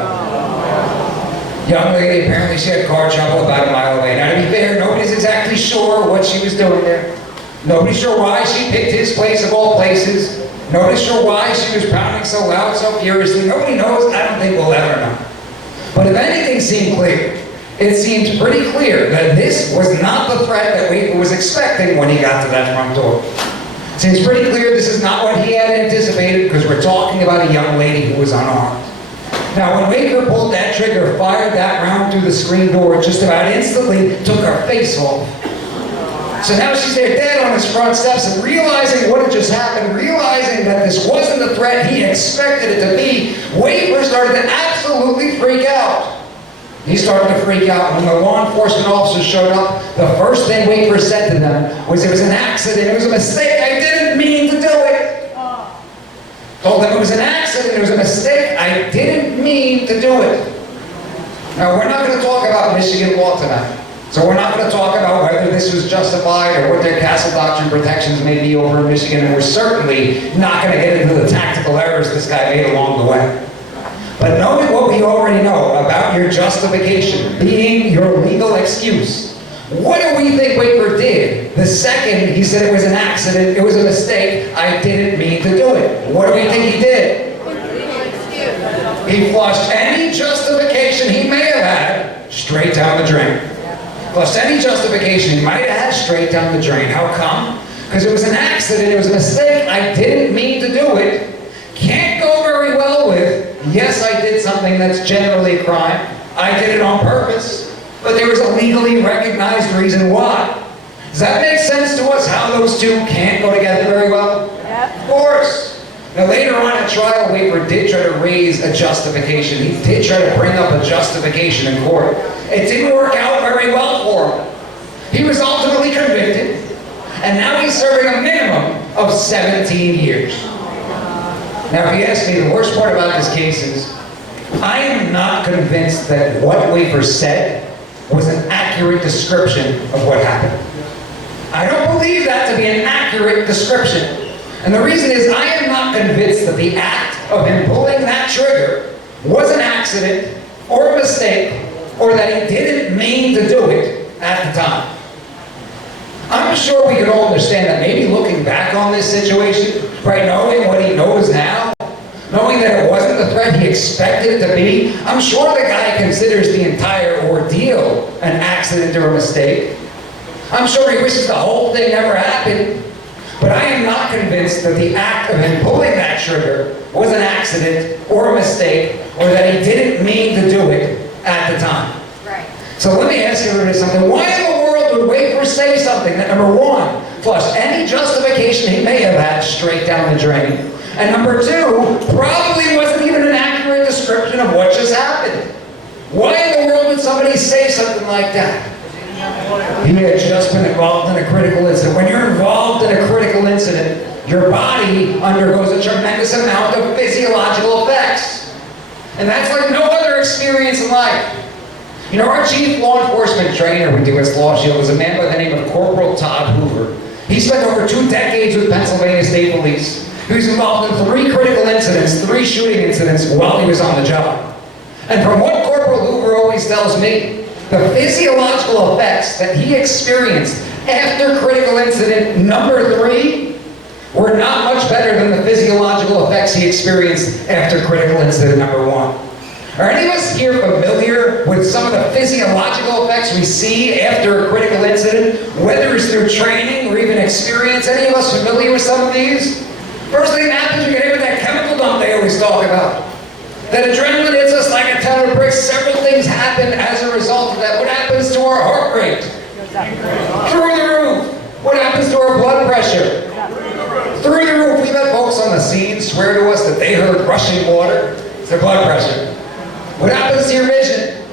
Young lady, apparently she had car trouble about a mile away. Now to be fair, nobody's exactly sure what she was doing there. Nobody's sure why she picked his place of all places. Nobody sure why she was pounding so loud, so furiously. Nobody knows. I don't think we'll ever know. But if anything seemed clear, it seemed pretty clear that this was not the threat that Wafer was expecting when he got to that front door. Seems pretty clear this is not what he had anticipated, because we're talking about a young lady who was unarmed. Now, when Wafer pulled that trigger, fired that round through the screen door, just about instantly took her face off. So now she's there dead on his front steps, and realizing what had just happened, realizing that this wasn't the threat he expected it to be, Wafer started to absolutely freak out. He started to freak out. When the law enforcement officers showed up, the first thing Wafer said to them was, "It was an accident, it was a mistake, I didn't mean to do it." Told them it was an accident, it was a mistake, I didn't mean to do it. Now, we're not going to talk about Michigan law tonight. So we're not going to talk about whether this was justified or what their castle doctrine protections may be over in Michigan, and we're certainly not going to get into the tactical errors this guy made along the way. But knowing what we already know about your justification being your legal excuse, what do we think Wafer did the second he said it was an accident, it was a mistake, I didn't mean to do it? What do we think he did? He flushed any justification he may have had straight down the drain. Plus any justification he might have had straight down the drain. How come? Because it was an accident, it was a mistake, I didn't mean to do it. Can't go very well with, yes, I did something that's generally a crime, I did it on purpose, but there was a legally recognized reason why. Does that make sense to us, how those two can't go together very well? Yep. Of course. Now later on at trial, Wafer did try to raise a justification. He did try to bring up a justification in court. It didn't work out very well for him. He was ultimately convicted, and now he's serving a minimum of 17 years. Now, if you ask me, the worst part about this case is, I am not convinced that what Wafer said was an accurate description of what happened. I don't believe that to be an accurate description. And the reason is, I am not convinced that the act of him pulling that trigger was an accident or a mistake, or that he didn't mean to do it at the time. I'm sure we could all understand that maybe looking back on this situation, right, knowing what he knows now, knowing that it wasn't the threat he expected it to be, I'm sure the guy considers the entire ordeal an accident or a mistake. I'm sure he wishes the whole thing never happened. But I am not convinced that the act of him pulling that trigger was an accident or a mistake, or that he didn't mean to do it at the time. Right. So let me ask you something. Why in the world would Wafer say something that, number one, flushed any justification he may have had straight down the drain, and number two, probably wasn't even an accurate description of what just happened? Why in the world would somebody say something like that? He had just been involved in a critical incident. When you're involved in a critical incident, your body undergoes a tremendous amount of physiological effects. And that's like no other experience in life. You know, our chief law enforcement trainer with U.S. Law Shield was a man by the name of Corporal Todd Hoover. He spent over 2 decades with Pennsylvania State Police. He was involved in 3 critical incidents, 3 shooting incidents while he was on the job. And from what Corporal Hoover always tells me, the physiological effects that he experienced after critical incident number 3 were not much better than the physiological effects he experienced after critical incident number 1. Are any of us here familiar with some of the physiological effects we see after a critical incident, whether it's through training or even experience? Any of us familiar with some of these? First thing that happens, you get hit with that chemical dump they always talk about. That adrenaline hits us like a ton of bricks. Several things happen as a result of that. What happens to our heart rate? Through the roof. What happens to our blood pressure? Through the roof. We've had folks on the scene swear to us that they heard rushing water. It's their blood pressure. What happens to your vision?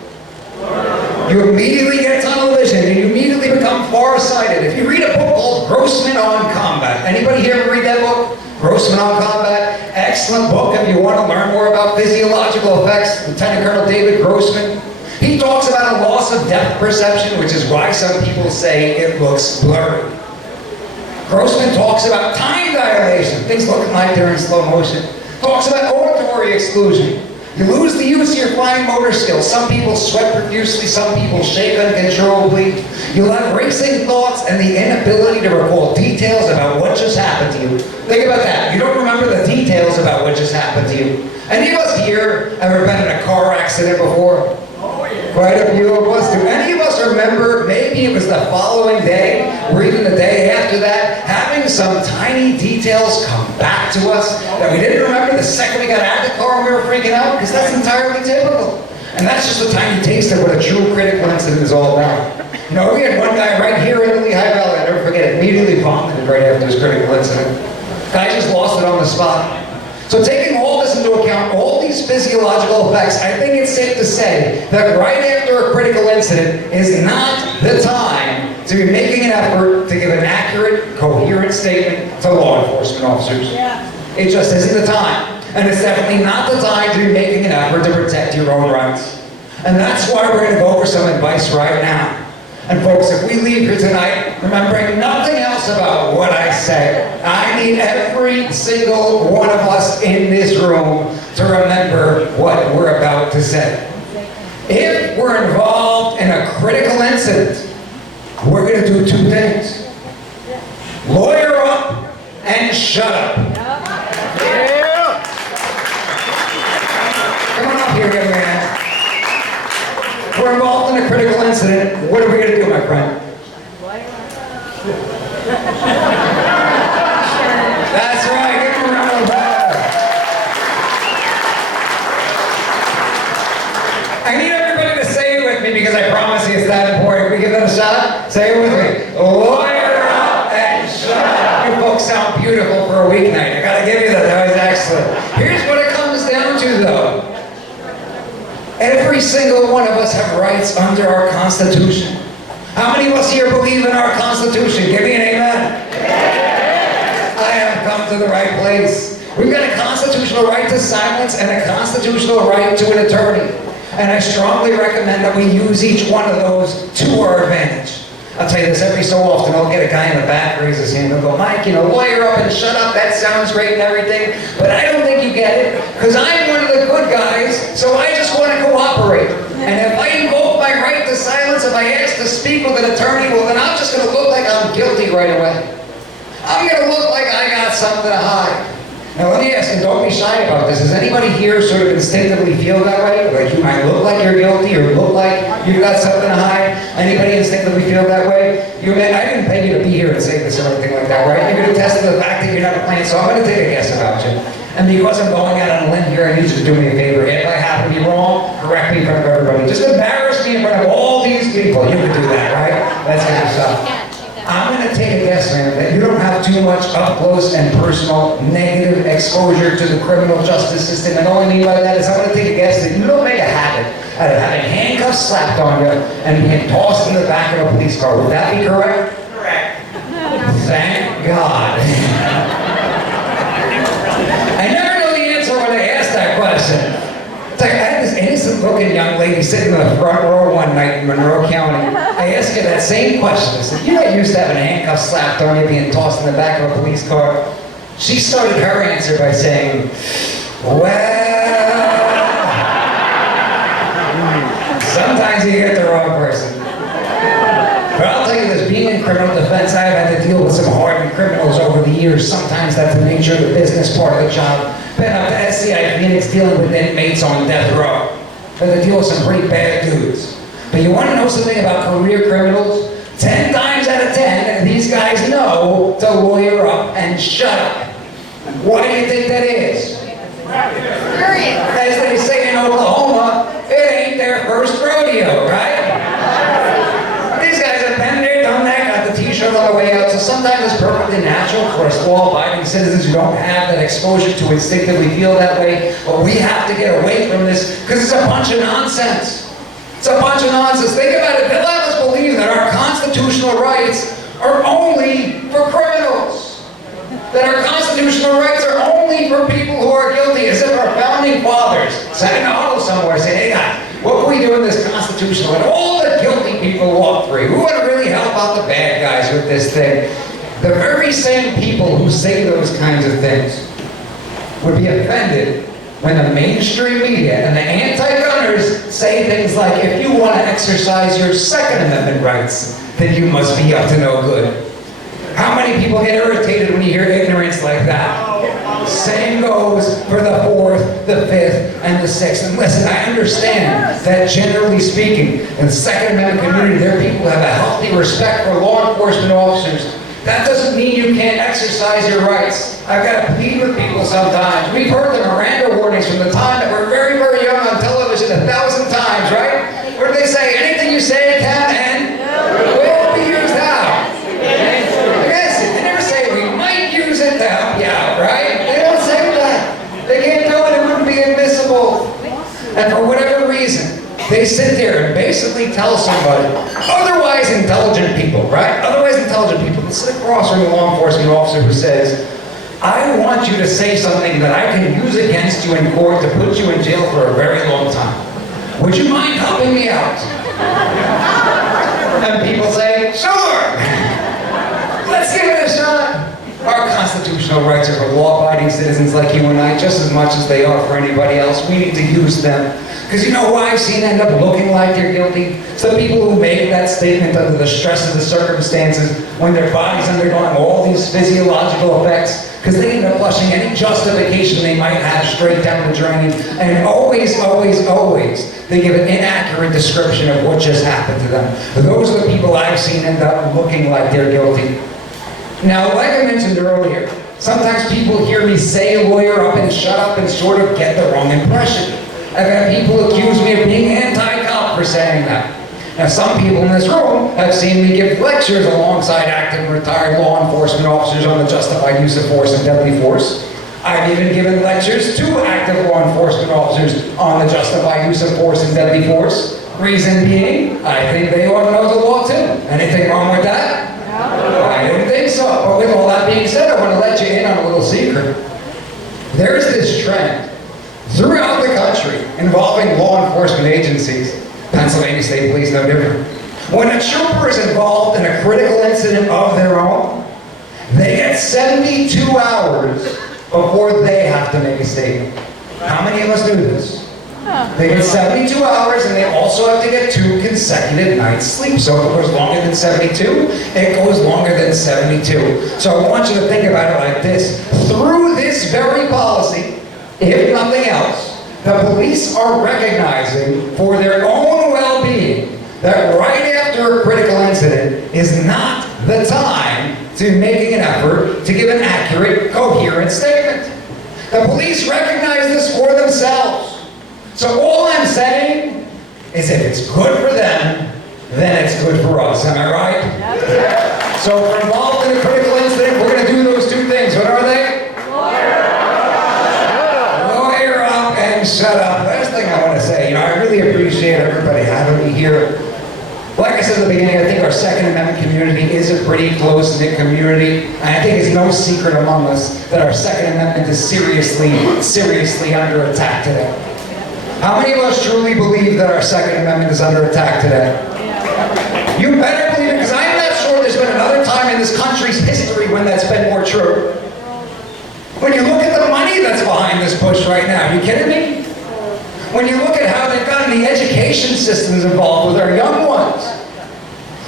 You immediately get tunnel vision, and you immediately become farsighted. If you read a book called Grossman on Combat, anybody here ever read that book? Grossman on Combat, excellent book if you want to learn more about physiological effects. Lieutenant Colonel David Grossman. He talks about a loss of depth perception, which is why some people say it looks blurry. Grossman talks about time dilation, things looking like they're in slow motion. Talks about auditory exclusion. You lose the use of your fine motor skills. Some people sweat profusely, some people shake uncontrollably. You'll have racing thoughts and the inability to recall details about what just happened to you. Think about that. You don't remember the just happened to you? Any of us here ever been in a car accident before? Quite a few of us. Do any of us remember, maybe it was the following day, or even the day after that, having some tiny details come back to us that we didn't remember the second we got out of the car and we were freaking out? Because that's entirely typical. And that's just a tiny taste of what a true critical incident is all about. You know, we had one guy right here in the Lehigh Valley, I'll never forget, immediately vomited right after his critical incident. Guy just lost it on the spot. So taking all this into account, all these physiological effects, I think it's safe to say that right after a critical incident is not the time to be making an effort to give an accurate, coherent statement to law enforcement officers. It just isn't the time. And it's definitely not the time to be making an effort to protect your own rights. And that's why we're going to go over some advice right now. And folks, if we leave here tonight remembering nothing else about what I say, I need every single one of us in this room to remember what we're about to say. If we're involved in a critical incident, we're going to do two things. Lawyer up and shut up. Come on up here, young man. We're involved in a critical incident. What are we going to do, my friend? That's right. Give him a round of applause. I need everybody to say it with me because I promise you it's that important. Can we give that a shot? Say it with me. Lawyer up and shut up. You folks sound beautiful for a weeknight. I got to give you that. That was excellent. Here's what it comes down to, though. Every single one of us have rights under our Constitution. How many of us here believe in our Constitution? Give me an amen. I have come to the right place. We've got a constitutional right to silence and a constitutional right to an attorney. And I strongly recommend that we use each one of those to our advantage. I'll tell you this, every so often I'll get a guy in the back raise his hand and go, Mike, you know, lawyer up and shut up, that sounds great and everything, but I don't think you get it, because I'm one of the good guys, so I just want to cooperate. And if I invoke my right to silence, if I ask to speak with an attorney, well then I'm just going to look like I'm guilty right away. I'm going to look like I got something to hide. Now let me ask you, don't be shy about this. Does anybody here sort of instinctively feel that way? Like you might look like you're guilty or look like you've got something to hide? Anybody instinctively feel that way? I didn't pay you to be here and say this or anything like that, right? You're going to test the fact that you're not a client, so I'm going to take a guess about you. And because I'm going out on a limb here, I need you to do me a favor. If I happen to be wrong, correct me in front of everybody. Just embarrass me in front of all these people. You can do that, right? That's good stuff. I'm going to take a guess, man, that you don't have too much up-close and personal negative exposure to the criminal justice system. And all I mean by that is I'm going to take a guess that you don't make a habit out of having handcuffs slapped on you and being tossed in the back of a police car. Would that be correct? Correct. Thank God. I never know the answer when I ask that question. It's like, I had this innocent-looking young lady sitting in the front row one night in Monroe County. I asked her that same question. I said, you're not used to having handcuffs slapped on you, being tossed in the back of a police car. She started her answer by saying, well, sometimes you get the wrong person. But I'll tell you this, being in criminal defense, I've had to deal with some hardened criminals over the years. Sometimes that's the nature of the business part of the job. Been up to SCI Phoenix dealing with inmates on death row. Had to deal with some pretty bad dudes. But you want to know something about career criminals? 10 times out of 10, these guys know to lawyer up and shut up. Why do you think that is? As they say in Oklahoma, it ain't their first rodeo, right? These guys have been there, done that, got the t-shirt on the way out, so sometimes it's perfectly natural for us law-abiding citizens who don't have that exposure to instinctively feel that way, but we have to get away from this because it's a bunch of nonsense. It's a bunch of nonsense. Think about it. They let us believe that our constitutional rights are only for criminals. That our constitutional rights are only for people who are guilty, as if our founding fathers sat in a huddle somewhere saying, hey guys, what can we do in this constitution? Let all the guilty people walk free. Who would really help out the bad guys with this thing? The very same people who say those kinds of things would be offended when the mainstream media and the anti-gunners say things like, if you want to exercise your Second Amendment rights, then you must be up to no good. How many people get irritated when you hear ignorance like that? Same goes for the 4th, the 5th, and the 6th. And listen, I understand that generally speaking, in the Second Amendment community, there are people who have a healthy respect for law enforcement officers. That doesn't mean you can't exercise your rights. I've got to plead with people sometimes. We've heard the Miranda warnings from the time that we're very, very young on television 1,000 times, right? Where do they say, anything you say can and will be used now? Yes, they never say we might use it to help you out, right? They don't say that. They can't do it, it wouldn't be admissible. And for whatever reason, they sit there and basically tell somebody, otherwise intelligent people, right? Otherwise intelligent people, that sit across from a law enforcement officer who says, I want you to say something that I can use against you in court to put you in jail for a very long time. Would you mind helping me out? And people say, sure! Let's give it a shot. Our constitutional rights are for law-abiding citizens like you and I just as much as they are for anybody else. We need to use them. Because you know who I've seen end up looking like they're guilty? It's the people who make that statement under the stress of the circumstances when their body's undergoing all these physiological effects. Because they end up flushing any justification they might have straight down the drain. And always, always, always, they give an inaccurate description of what just happened to them. Those are the people I've seen end up looking like they're guilty. Now, like I mentioned earlier, sometimes people hear me say lawyer up and shut up and sort of get the wrong impression. I've had people accuse me of being anti-cop for saying that. Now, some people in this room have seen me give lectures alongside active and retired law enforcement officers on the justified use of force and deadly force. I've even given lectures to active law enforcement officers on the justified use of force and deadly force. Reason being, I think they ought to know the law too. Anything wrong with that? No. I didn't think so. But with all that being said, I want to let you in on a little secret. There's this trend throughout the country involving law enforcement agencies. Pennsylvania State Police, no different. When a trooper is involved in a critical incident of their own, they get 72 hours before they have to make a statement. How many of us do this? They get 72 hours and they also have to get 2 consecutive nights sleep. So if it goes longer than 72, it goes longer than 72. So I want you to think about it like this. Through this very policy, if nothing else, the police are recognizing for their own well-being that right after a critical incident is not the time to making an effort to give an accurate, coherent statement. The police recognize this for themselves. So all I'm saying is if it's good for them, then it's good for us. Am I right? Yes. So if we're involved in a critical incident, we're going to do those 2 things. What are they? Lawyer up and shut up. Last thing I want to say, I really appreciate everybody having me here. Like I said at the beginning, I think our Second Amendment community is a pretty close-knit community. And I think it's no secret among us that our Second Amendment is seriously under attack today. How many of us truly believe that our Second Amendment is under attack today? You better believe it, because I'm not sure there's been another time in this country's history when that's been more true. When you look at the money that's behind this push right now, are you kidding me? When you look at how they've gotten the education systems involved with our young ones.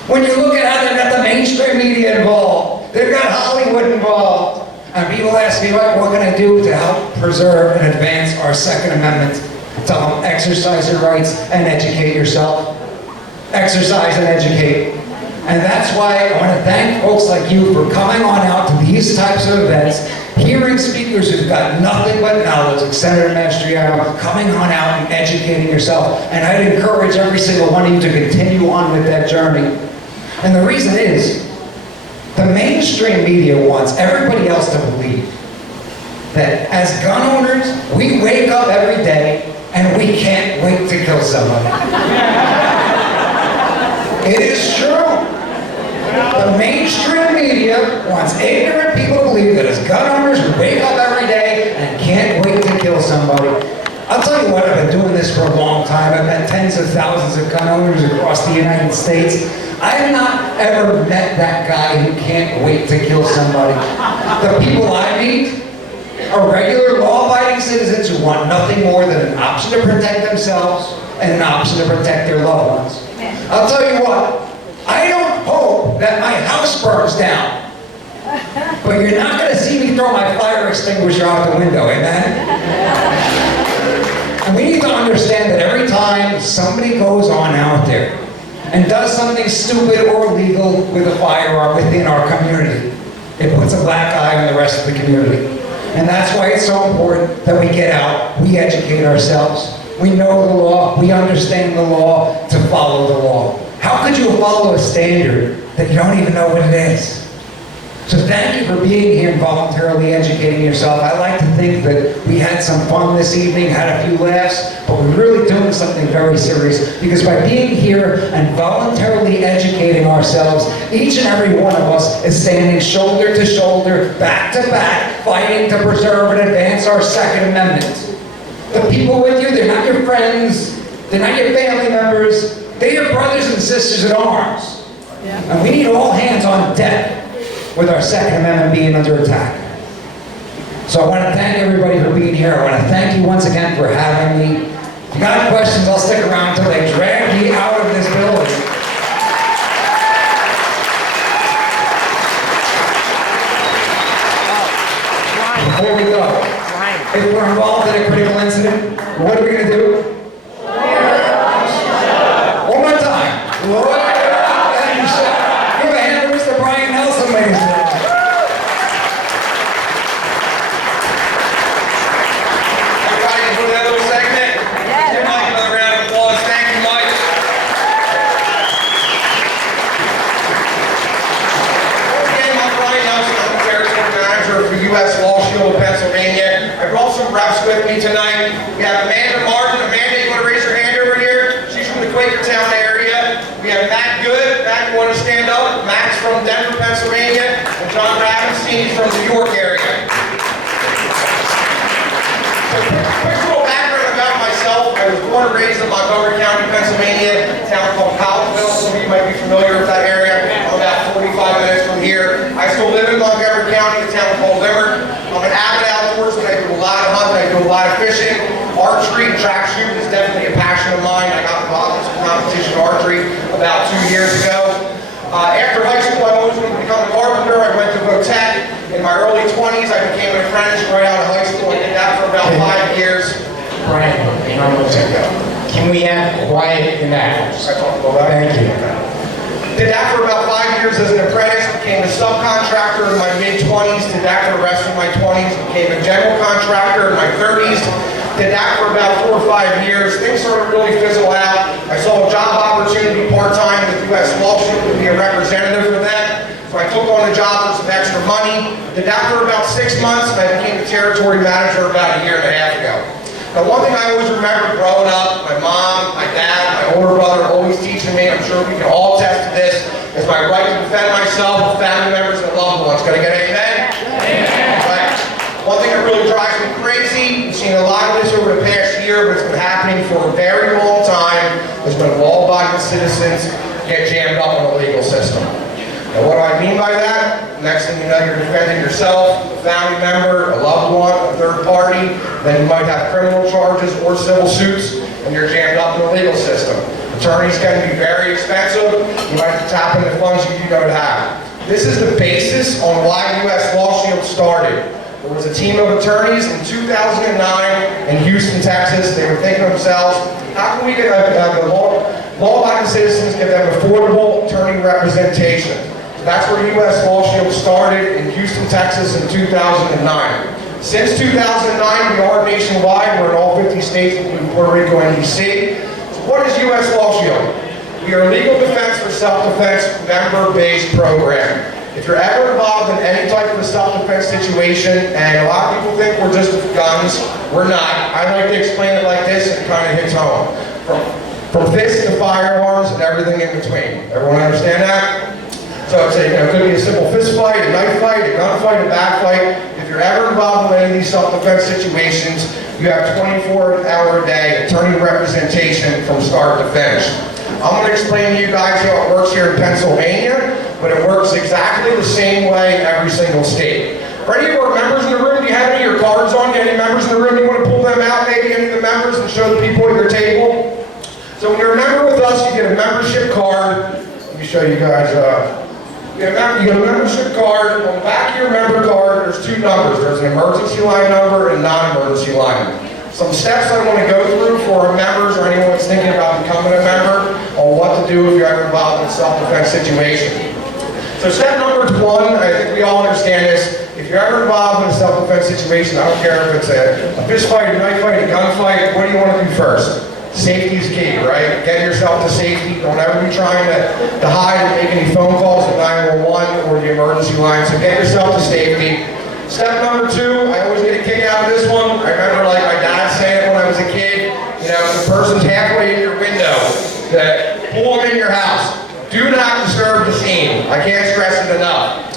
When you look at how they've got the mainstream media involved, they've got Hollywood involved. And people ask me, like, what can I do to help preserve and advance our Second Amendment? Tell them, exercise your rights and educate yourself. Exercise and educate. And that's why I want to thank folks like you for coming on out to these types of events, hearing speakers who've got nothing but knowledge, like Senator Mastriano, coming on out and educating yourself. And I'd encourage every single one of you to continue on with that journey. And the reason is, the mainstream media wants everybody else to believe that as gun owners, we wake up every day and we can't wait to kill somebody. It is true. The mainstream media wants ignorant people to believe that as gun owners, we wake up every day and can't wait to kill somebody. I'll tell you what, I've been doing this for a long time. I've met tens of thousands of gun owners across the United States. I have not ever met that guy who can't wait to kill somebody. The people I meet are regular law-abiding citizens who want nothing more than an option to protect themselves and an option to protect their loved ones. I'll tell you what, I don't hope that my house burns down, but you're not going to see me can throw my fire extinguisher out the window, amen? And we need to understand that every time somebody goes on out there and does something stupid or illegal with a firearm within our community, it puts a black eye on the rest of the community. And that's why it's so important that we get out, we educate ourselves, we know the law, we understand the law to follow the law. How could you follow a standard that you don't even know what it is? So thank you for being here and voluntarily educating yourself. I like to think that we had some fun this evening, had a few laughs, but we're really doing something very serious, because by being here and voluntarily educating ourselves, each and every one of us is standing shoulder to shoulder, back to back, fighting to preserve and advance our Second Amendment. The people with you, they're not your friends, they're not your family members, they're your brothers and sisters in arms. And we need all hands on deck with our Second Amendment being under attack. So I want to thank everybody for being here. I want to thank you once again for having me. If you got questions, I'll stick around until they drag me out of this building. Before we go, if we're involved in a critical incident, what are we going to do? One more time. Lord, and you shout. Give a hand to Mr. Brian Nelson, ladies and gentlemen. Everybody for that little segment? Give Mike another round of applause. Thank you, Mike. Again, I'm Brian Nelson. I'm the territory manager for U.S. Law Shield of Pennsylvania. I brought some reps with me tonight. We have Amanda Martin. Amanda, you want to raise your hand over here? She's from the Quakertown area. We have Matt Good. Matt, you want to stand up? Matt's from Denver, Pennsylvania. And John Ravenstein from the New York area. So, quick little background about myself. I was born and raised in Montgomery County, Pennsylvania, a town called Collinsville. Some of you might be familiar with that area. I'm about 45 minutes from here. I still live in Montgomery County, a town called Limerick. I'm an avid outdoorsman. I do a lot of hunting. I do a lot of fishing. Archery and track shooting is definitely a passion of mine. I got involved in some competition archery about 2 years ago. After high school, I always wanted to become a carpenter. I went to Tech. In my early 20s, I became an apprentice right out of high school. I did that for about 5 years. Brian, can we have quiet in the house? I talked about that. Thank you. Did that for about 5 years as an apprentice, became a subcontractor in my mid-20s, did that for the rest of my 20s, became a general contractor in my 30s, did that for about 4 or 5 years. Things sort of really fizzle out. I saw a job opportunity part-time with U.S. Law Shield to be a representative for them. So I took on a job for some extra money, did that for about 6 months, and I became the territory manager about a year and a half ago. Now, one thing I always remember growing up, my mom, my dad, my older brother always teaching me, I'm sure we can all attest to this, is my right to defend myself, family members, and loved ones. Can I get an amen? Amen. Right. One thing that really drives me crazy, we've seen a lot of this over the past year, but it's been happening for a very long time, is when law-abiding citizens get jammed up in the legal system. Now, what do I mean by that? Next thing you know, you're defending yourself, a family member, a loved one, a third party. Then you might have criminal charges or civil suits, and you're jammed up in the legal system. Attorneys can be very expensive. You might have to tap into funds you don't have. This is the basis on why U.S. Law Shield started. There was a team of attorneys in 2009 in Houston, Texas. They were thinking to themselves, how can we get the law-abiding citizens, give them affordable attorney representation? That's where U.S. Law Shield started in Houston, Texas in 2009. Since 2009, we are nationwide. We're in all 50 states, including Puerto Rico and D.C. So what is U.S. Law Shield? We are a legal defense for self-defense member-based program. If you're ever involved in any type of a self-defense situation, and a lot of people think we're just guns, we're not. I like to explain it like this, and it kind of hits home. From fists to firearms and everything in between. Everyone understand that? So it's it could be a simple fist fight, a knife fight, a gun fight, a bat fight. If you're ever involved in any of these self-defense situations, you have 24-hour-a-day attorney representation from start to finish. I'm going to explain to you guys how it works here in Pennsylvania, but it works exactly the same way in every single state. For any of our members in the room, do you have any of your cards on? Any members in the room, you want to pull them out, maybe any of the members, and show the people at your table? So when you're a member with us, you get a membership card. Let me show you guys. You get a membership card. On the back of your member card, there's two numbers. There's an emergency line number and non-emergency line. Some steps I want to go through for members or anyone that's thinking about becoming a member on what to do if you're ever involved in a self-defense situation. So step number one, I think we all understand this. If you're ever involved in a self-defense situation, I don't care if it's a fist fight, a knife fight, a gunfight, what do you want to do first? Safety is key, right? Get yourself to safety. Don't ever be trying to hide and make any phone calls to 911 or the emergency line. So get yourself to safety. Step number two, I always get a kick out of this one. I remember like my dad saying it when I was a kid. You know, if the person's halfway in your window, pull them in your house. Do not disturb the scene. I can't stress it enough.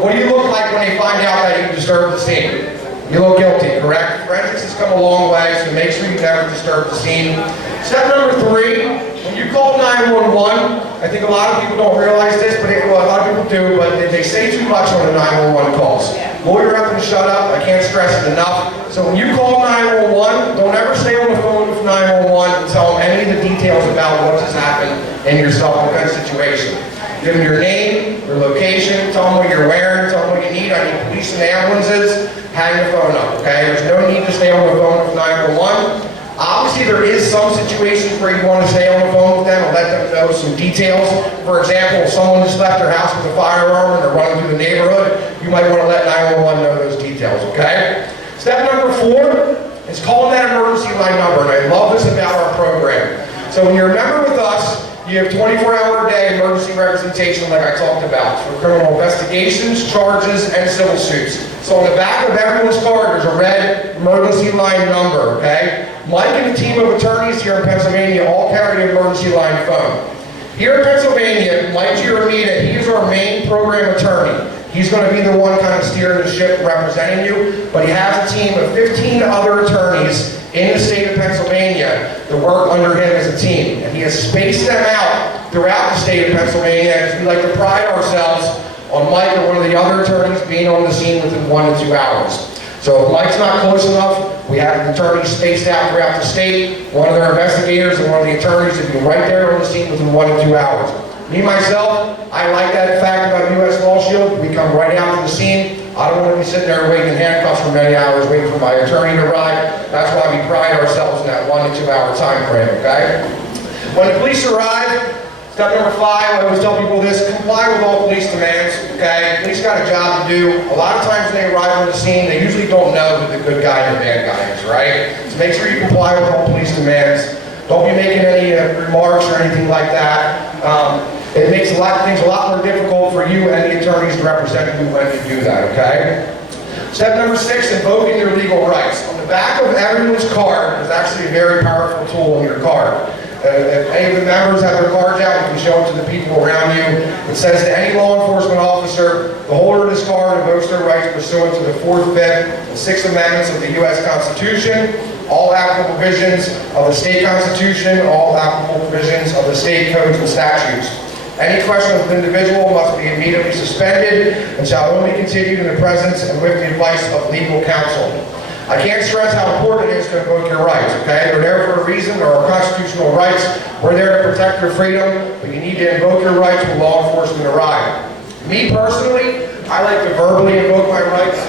What do you look like when they find out that you disturbed the scene? You look guilty, correct? Forensics has come a long way, so make sure you never disturb the scene. Step number three, when you call 911, I think a lot of people don't realize this, but a lot of people do, but they say too much on the 911 calls. Lawyer up and shut up, I can't stress it enough. So when you call 911, don't ever stay on the phone with 911 and tell them any of the details about what just happened in your self-defense situation. Give them your name, your location, tell them what you're wearing, tell them what you need. I need police and ambulances. Hang the phone up, okay? There's no need to stay on the phone with 911. Obviously, there is some situations where you want to stay on the phone with them and let them know some details. For example, if someone just left their house with a firearm and they're running through the neighborhood, you might want to let 911 know those details, okay? Step number four is calling that emergency line number, and I love this about our program. So when you're a member with us, you have 24-hour-a-day emergency representation like I talked about for criminal investigations, charges, and civil suits. So on the back of everyone's card, there's a red emergency line number, okay? Mike and the team of attorneys here in Pennsylvania all carry an emergency line phone. Here in Pennsylvania, Mike Giramita, he's our main program attorney. He's going to be the one kind of steering the ship representing you, but he has a team of 15 other attorneys in the state of Pennsylvania that work under him as a team. And he has spaced them out throughout the state of Pennsylvania, because we like to pride ourselves on Mike or one of the other attorneys being on the scene within 1 to 2 hours. So if Mike's not close enough, we have the attorneys spaced out throughout the state. One of their investigators and one of the attorneys will be right there on the scene within 1 to 2 hours. Me, myself, I like that fact about U.S. Law Shield. We come right out to the scene. I don't want to be sitting there waiting in handcuffs for many hours waiting for my attorney to arrive. That's why we pride ourselves in that 1 to 2 hour time frame, okay? When the police arrive, step number 5, I always tell people this, comply with all police demands, okay? Police got a job to do. A lot of times when they arrive on the scene, they usually don't know who the good guy and the bad guy is, right? So make sure you comply with all police demands. Don't be making any remarks or anything like that. It makes things a lot more difficult for you and the attorneys to represent you when you do that, okay? Step number 6, invoking your legal rights. On the back of everyone's card, there's actually a very powerful tool in your card. If any of the members have their cards out, you can show it to the people around you. It says to any law enforcement officer, the holder of this card invokes their rights pursuant to the 4th, 5th, and 6th Amendments of the U.S. Constitution, all applicable provisions of the state constitution, all applicable provisions of the state codes and statutes. Any question of an individual must be immediately suspended and shall only continue in the presence and with the advice of legal counsel. I can't stress how important it is to invoke your rights, okay? They're there for a reason. There are constitutional rights. We're there to protect your freedom, but you need to invoke your rights when law enforcement arrive. Me personally, I like to verbally invoke my rights.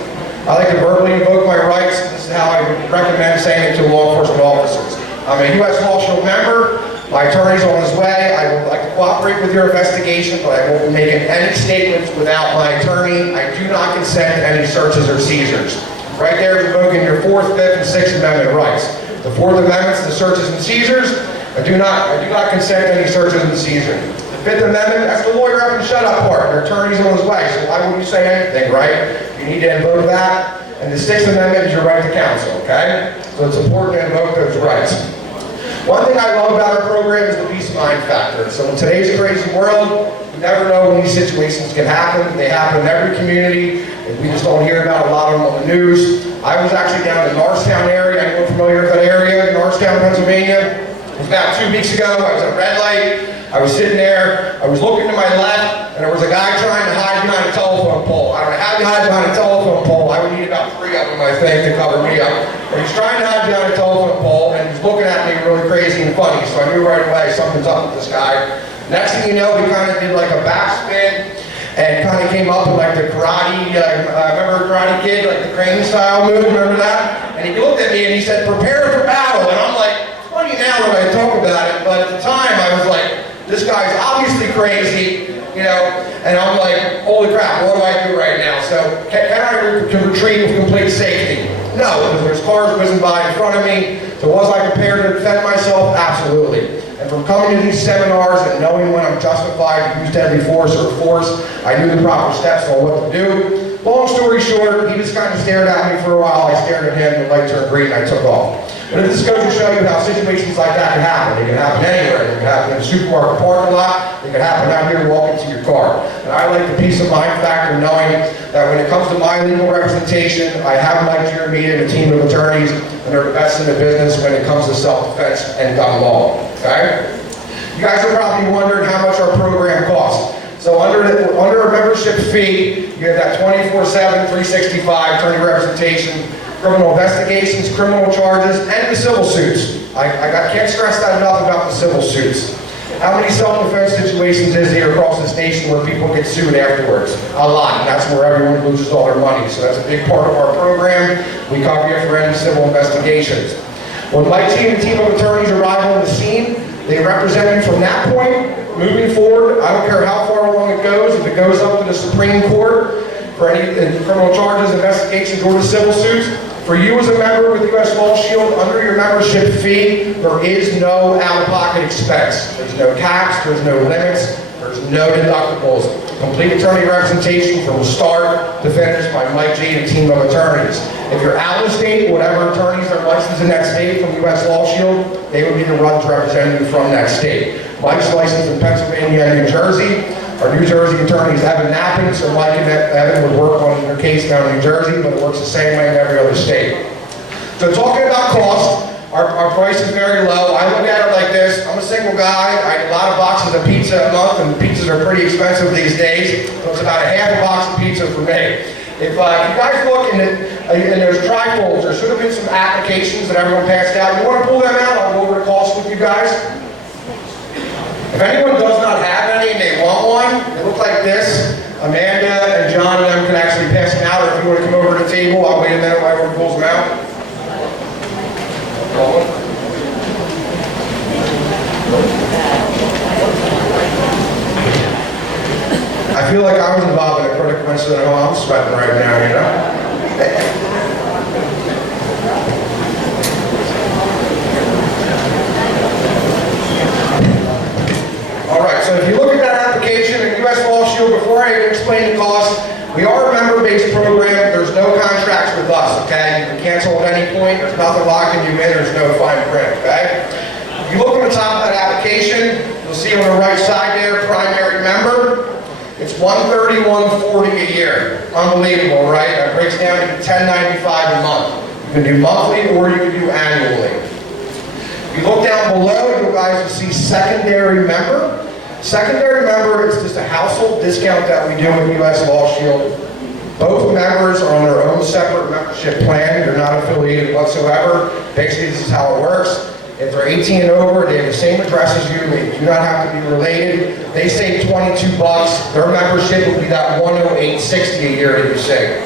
This is how I would recommend saying it to law enforcement officers. I'm a U.S. Law Shield member. My attorney's on his way. I would like to cooperate with your investigation, but I won't be making any statements without my attorney. I do not consent to any searches or seizures. Right there is invoking your 4th, 5th, and 6th Amendment rights. The 4th Amendment to the searches and seizures. I do not consent to any searches and seizures. The 5th Amendment, that's the lawyer up and shut up part. Your attorney's on his way, so why wouldn't you say anything, right? You need to invoke that. And the 6th Amendment is your right to counsel, okay? So it's important to invoke those rights. One thing I love about our program is the peace of mind factor. So in today's crazy world, you never know when these situations can happen. They happen in every community. We just don't hear about a lot of them on the news. I was actually down in the Norristown area. Anyone familiar with that area, Norristown, Pennsylvania? It was about 2 weeks ago. I was at a red light. I was sitting there. I was looking to my left, and there was a guy trying to hide behind a telephone pole. I don't know how you hide behind a telephone pole. I would need about 3 of them, I think, to cover me up. But he's trying to hide behind a telephone pole, and he's looking at me really crazy and funny. So I knew right away something's up with this guy. Next thing you know, he kind of did like a backspin, and kind of came up with like the karate, remember Karate Kid, like the crane style move, remember that? And he looked at me and he said, prepare for battle. And I'm like, funny now when I talk about it, but at the time I was like, this guy's obviously crazy, you know, and I'm like, holy crap, what do I do right now? So can I retreat with complete safety? No, because there's cars whizzing by in front of me. So was I prepared to defend myself? Absolutely. And from coming to these seminars and knowing when I'm justified to use deadly force or force, I knew the proper steps on what to do. Long story short, he just kind of stared at me for a while. I stared at him, the light turned green, and I took off. But this goes to show you how situations like that can happen. They can happen anywhere. They can happen in a supermarket parking lot. They can happen out here walking to your car. And I like the peace of mind factor knowing that when it comes to my legal representation, I have Mike Jeremy and a team of attorneys, and they're the best in the business when it comes to self-defense and gun law. Okay? You guys are probably wondering how much our program costs. So under a membership fee, you have that 24/7, 365 attorney representation, criminal investigations, criminal charges, and the civil suits. I can't stress that enough about the civil suits. How many self-defense situations is there across this nation where people get sued afterwards? A lot, and that's where everyone loses all their money. So that's a big part of our program. We cover you for any civil investigations. When my team and team of attorneys arrive on the scene, they represent you from that point, moving forward. I don't care how far along it goes, if it goes up to the Supreme Court for any criminal charges, investigations, or the civil suits. For you as a member with U.S. Law Shield, under your membership fee, there is no out-of-pocket expense. There's no tax, there's no limits, there's no deductibles. Complete attorney representation from start to finish by Mike G and a team of attorneys. If you're out of state, whatever attorneys are licensed in that state from U.S. Law Shield, they would be the ones representing you from that state. Mike's licensed in Pennsylvania and New Jersey. Our New Jersey attorney is Evan Knapping, so Mike and Evan would work on your case down in New Jersey, but it works the same way in every other state. So talking about cost, our price is very low. I look at it like this. I'm a single guy. I eat a lot of boxes of pizza a month, and pizzas are pretty expensive these days, so it's about a half a box of pizza for me. If you guys look in those trifolds, there should have been some applications that everyone passed out. You want to pull them out? I'll go over the cost with you guys. If anyone does not have any and they want one, they look like this. Amanda and John and them can actually pass them out, or if you want to come over to the table, I'll wait a minute while everyone pulls them out. I feel like I was involved in a critical incident. Oh, I'm sweating right now, you know? Alright, so if you look at that application at U.S. Law Shield, before I even explain the cost, we are a member-based program. There's no contracts with us, okay? You can cancel at any point. There's nothing locking you in. There's no fine print, okay? If you look on the top of that application, you'll see on the right side there, primary member. It's $131.40 a year. Unbelievable, right? That breaks down to $10.95 a month. You can do monthly or you can do annually. If you look down below, you guys will see secondary member. Secondary member is just a household discount that we do with U.S. Law Shield. Both members are on their own separate membership plan. They're not affiliated whatsoever. Basically, this is how it works. If they're 18 and over, they have the same address as you. They do not have to be related. They save $22. Their membership will be that $108.60 a year that you save.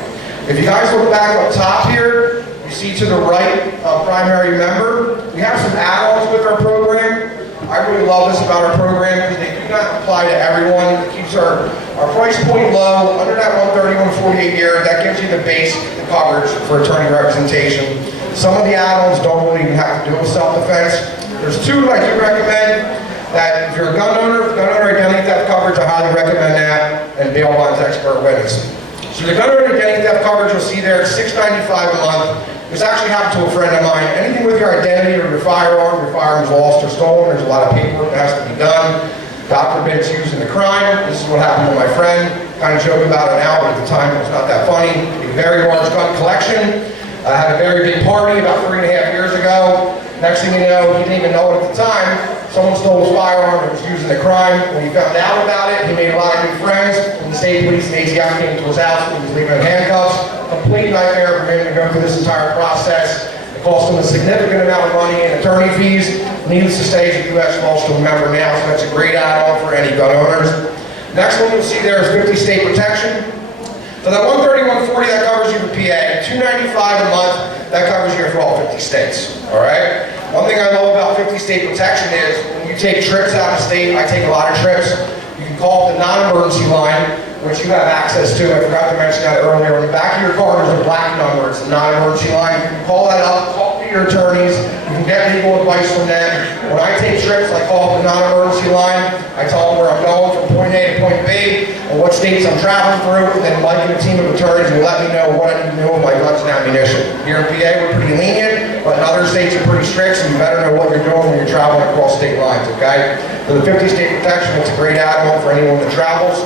If you guys look back up top here, you see to the right, primary member, we have some add-ons with our program. I really love this about our program because they do not apply to everyone. It keeps our price point low. Under that $131.40 a year, that gives you the base coverage for attorney representation. Some of the add-ons don't really even have to do with self-defense. There's two I do recommend. That if you're a gun owner identity theft coverage, I highly recommend that, and bail bonds expert witness. So the gun owner identity theft coverage you'll see there, it's $6.95 a month. This actually happened to a friend of mine. Anything with your identity or your firearm's lost or stolen, there's a lot of paperwork that has to be done. God forbid it's used in a crime. This is what happened to my friend. Kind of joke about it now, but at the time it was not that funny. A very large gun collection. I had a very big party about 3.5 years ago. Next thing you know, he didn't even know it at the time. Someone stole his firearm that was used in a crime. When he found out about it, he made a lot of new friends. When the state police and ATF came to his house, he was leaving in handcuffs. Complete nightmare for him to go through this entire process. It cost him a significant amount of money in attorney fees. Needless to say, he's a U.S. Law Shield member now, so that's a great add-on for any gun owners. Next one you'll see there is 50 state protection. So that 130, 140, that covers you for PA. 295 a month, that covers you for all 50 states, all right? One thing I love about 50 state protection is when you take trips out of state, I take a lot of trips, you can call the non-emergency line, which you have access to. I forgot to mention that earlier. On the back of your car, there's a black number. It's a non-emergency line. You can call that up, talk to your attorneys. You can get legal advice from them. When I take trips, I call up the non-emergency line. I tell them where I'm going from point A to point B, and what states I'm traveling through, and then Mike and a team of attorneys will let me know what I need to know with my guns and ammunition. Here in PA, we're pretty lenient, but in other states are pretty strict, so you better know what you're doing when you're traveling across state lines, okay? So the 50 state protection, it's a great add-on for anyone that travels.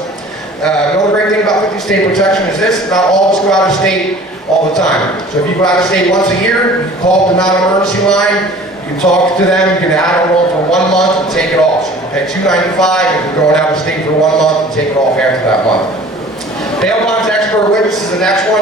Another great thing about 50 state protection is this: not all of us go out of state all the time. So if you go out of state once a year, you can call up the non-emergency line, you can talk to them, you can add on for 1 month and take it off. So you can pay $295 if you're going out of state for 1 month and take it off after that month. Bail bonds, expert witness is the next one.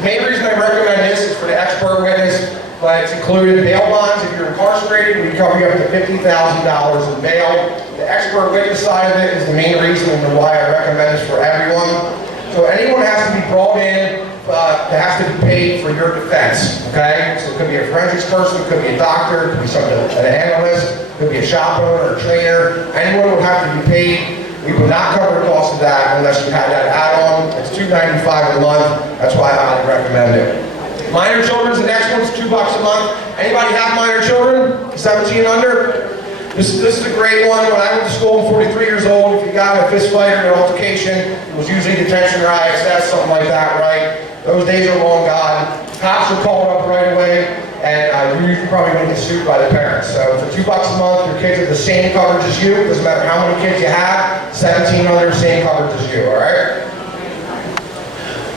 The main reason I recommend this is for the expert witness, but it's included bail bonds. If you're incarcerated, we cover you up to $50,000 in bail. The expert witness side of it is the main reason and why I recommend this for everyone. So anyone has to be brought in, that has to be paid for your defense, okay? So it could be a forensics person, it could be a doctor, it could be an analyst, it could be a shop owner or a trainer. Anyone would have to be paid. We would not cover the cost of that unless you had that add-on. It's $295 a month. That's why I highly recommend it. Minor children's the next one's $2 a month. Anybody have minor children? 17 and under? This is a great one. When I went to school, I'm 43 years old. If you got in a fist fight or an altercation, it was usually detention or ISS, something like that, right? Those days are long gone. Cops are called up right away, and you're probably going to get sued by the parents. So for $2 a month, your kids are the same coverage as you. Doesn't matter how many kids you have, 17 under, same coverage as you, all right?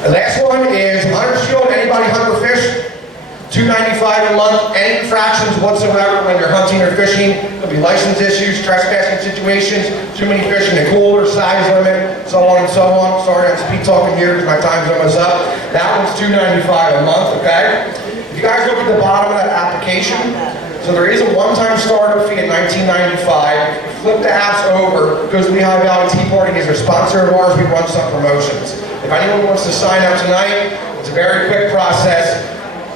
The last one is hunter shield. Anybody hunt or fish? $295 a month, any infractions whatsoever when you're hunting or fishing. There'll be license issues, trespassing situations, too many fish in the cooler, size limit, so on and so on. Sorry, I'm speed talking here because my time's almost up. That one's $295 a month, okay? If you guys look at the bottom of that application, so there is a one-time startup fee at $19.95. If you flip the apps over, because Lehigh Valley Tea Party is a sponsor of ours, we run some promotions. If anyone wants to sign up tonight, it's a very quick process.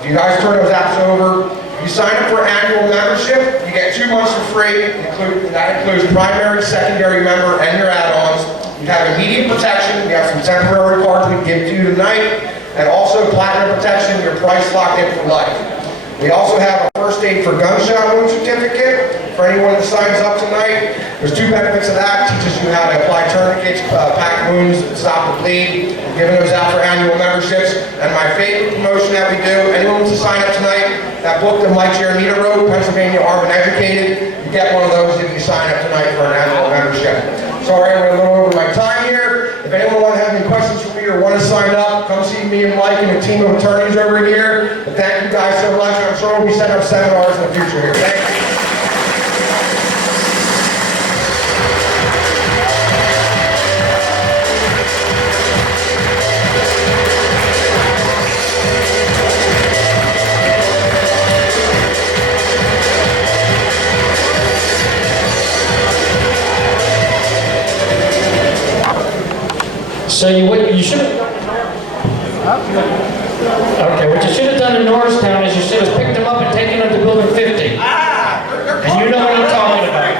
If you guys turn those apps over, you sign up for annual membership, you get 2 months for free. That includes primary, secondary member, and your add-ons. You have immediate protection. We have some temporary cards we can give to you tonight, and also platinum protection. Your price locked in for life. We also have a first aid for gunshot wound certificate for anyone that signs up tonight. There's 2 benefits of that. It teaches you how to apply tourniquets, pack wounds, stop the bleed. We're giving those out for annual memberships. And my favorite promotion that we do, anyone wants to sign up tonight, that book that Mike Jeremita wrote, Pennsylvania Armed and Educated, you get one of those if you sign up tonight for an annual membership. Sorry, I went a little over my time here. If anyone wants to have any questions for me or want to sign up, come see me and Mike and a team of attorneys over here. But thank you guys so much. I'm sure we'll be setting up seminars in the future here. Thank you. So you should have. Okay, what you should have done in Norristown is you should have picked them up and taken them to building 50. And you know what I'm talking about.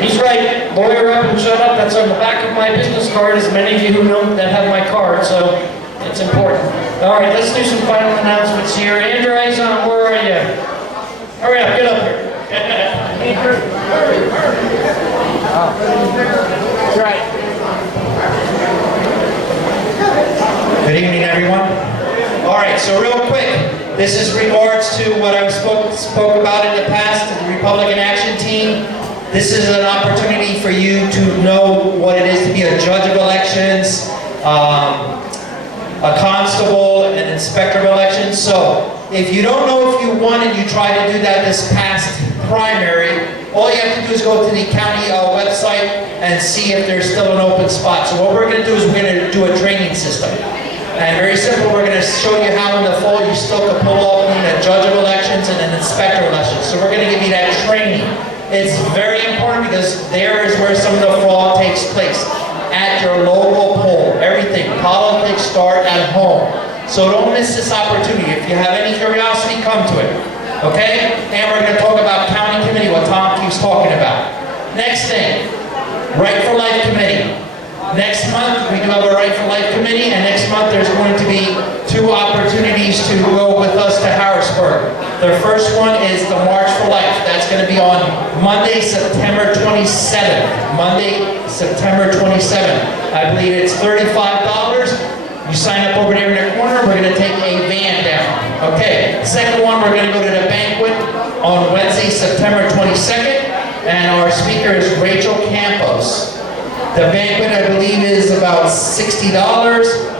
He's right. Lawyer up and shut up. That's on the back of my business card, as many of you who know that have my card, so it's important. All right, let's do some final announcements here. Andrew Azon, where are you? Hurry up, get up here. Andrew. That's right. Good evening, everyone. All right, so real quick, this is regards to what I spoke about in the past, the Republican Action Team. This is an opportunity for you to know what it is to be a judge of elections, a constable, an inspector of elections. So if you don't know if you won and you tried to do that this past primary, all you have to do is go to the county website and see if there's still an open spot. So what we're going to do is we're going to do a training system. And very simple, we're going to show you how in the fall you still can pull off being a judge of elections and an inspector of elections. So we're going to give you that training. It's very important because there is where some of the fraud takes place. at your local poll. Everything, politics start at home. So don't miss this opportunity. If you have any curiosity, come to it. Okay? And we're going to talk about county committee, what Tom keeps talking about. Next thing, Right for Life Committee. Next month, we do have a Right for Life Committee, and next month there's going to be 2 opportunities to go with us to Harrisburg. The first one is the March for Life. That's going to be on Monday, September 27th. Monday, September 27th. I believe it's $35. You sign up over there in the corner, we're going to take a van down. Okay, second one, we're going to go to the banquet on Wednesday, September 22nd, and our speaker is Rachel Campos. The banquet, I believe, is about $60.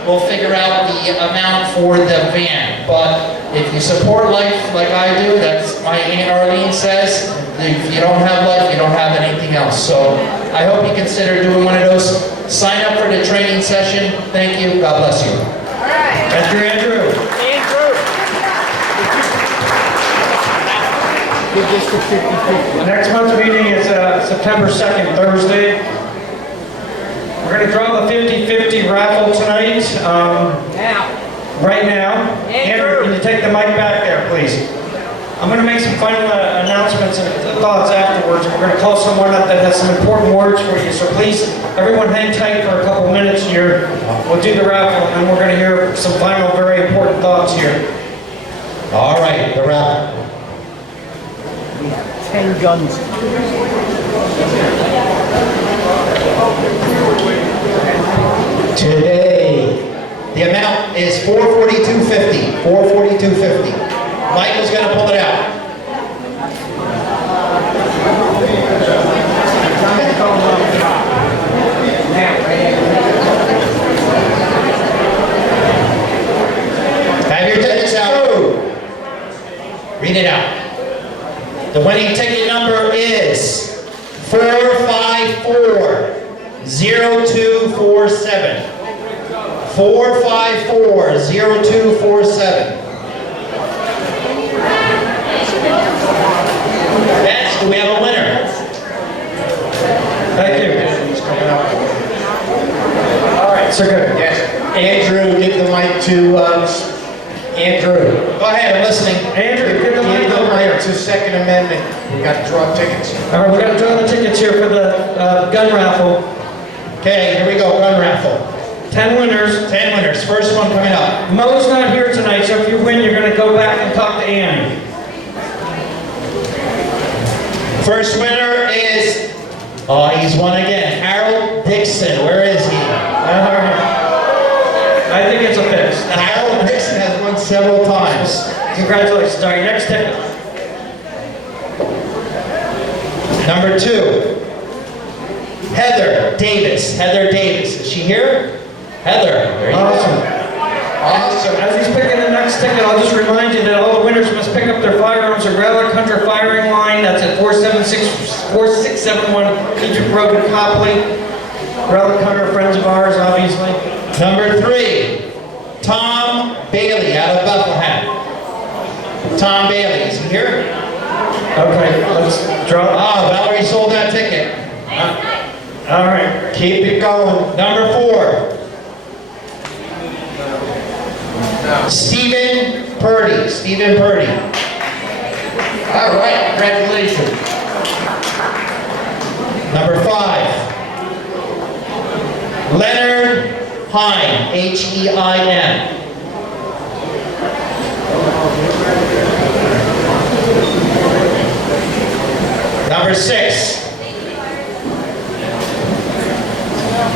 We'll figure out the amount for the van. But if you support life like I do, that's my Aunt Arlene says, if you don't have life, you don't have anything else. So I hope you consider doing one of those. Sign up for the training session. Thank you. God bless you. All right. Thank you, Andrew. Give this to 50-50. Next month's meeting is September 2nd, Thursday. We're going to draw the 50-50 raffle tonight. Right now. Andrew, can you take the mic back there, please? I'm going to make some final announcements and thoughts afterwards. We're going to call someone up that has some important words for you. So please, everyone hang tight for a couple minutes here. We'll do the raffle, and then we're going to hear some final, very important thoughts here. All right, the raffle. We have 10 guns. Today, the amount is $442.50. $442.50. Michael's going to pull it out. Have your tickets out. Read it out. The winning ticket number is 454-0247. 454-0247. Yes, we have a winner. Thank you. All right, so good. Yes. Andrew, give the mic to Andrew. Go ahead, I'm listening. Andrew, give the mic over here. To Second Amendment. We got to draw tickets. All right, we're going to draw the tickets here for the gun raffle. Okay, here we go, gun raffle. 10 winners. 10 winners. First one coming up. Mo's not here tonight, so if you win, you're going to go back and talk to Annie. First winner is, oh, he's won again. Harold Dixon. Where is he? I think it's a fix. Harold Dixon has won several times. Congratulations. All right, next ticket. Number 2. Heather Davis. Heather Davis. Is she here? Heather. There you Awesome. go. Awesome. As he's picking the next ticket, I'll just remind you that all the winners must pick up their firearms at Relic Hunter Firing Line. That's at 4671 Egypt Road in Copley. Relic Hunter, friends of ours, obviously. Number 3. Tom Bailey out of Bethlehem. Tom Bailey. Is he here? Okay, let's draw. Oh, Valerie sold that ticket. All right. Keep it going. Number 4. Stephen Purdy. Stephen Purdy. All right, congratulations. Number 5. Leonard Hine. H-E-I-N. Number 6.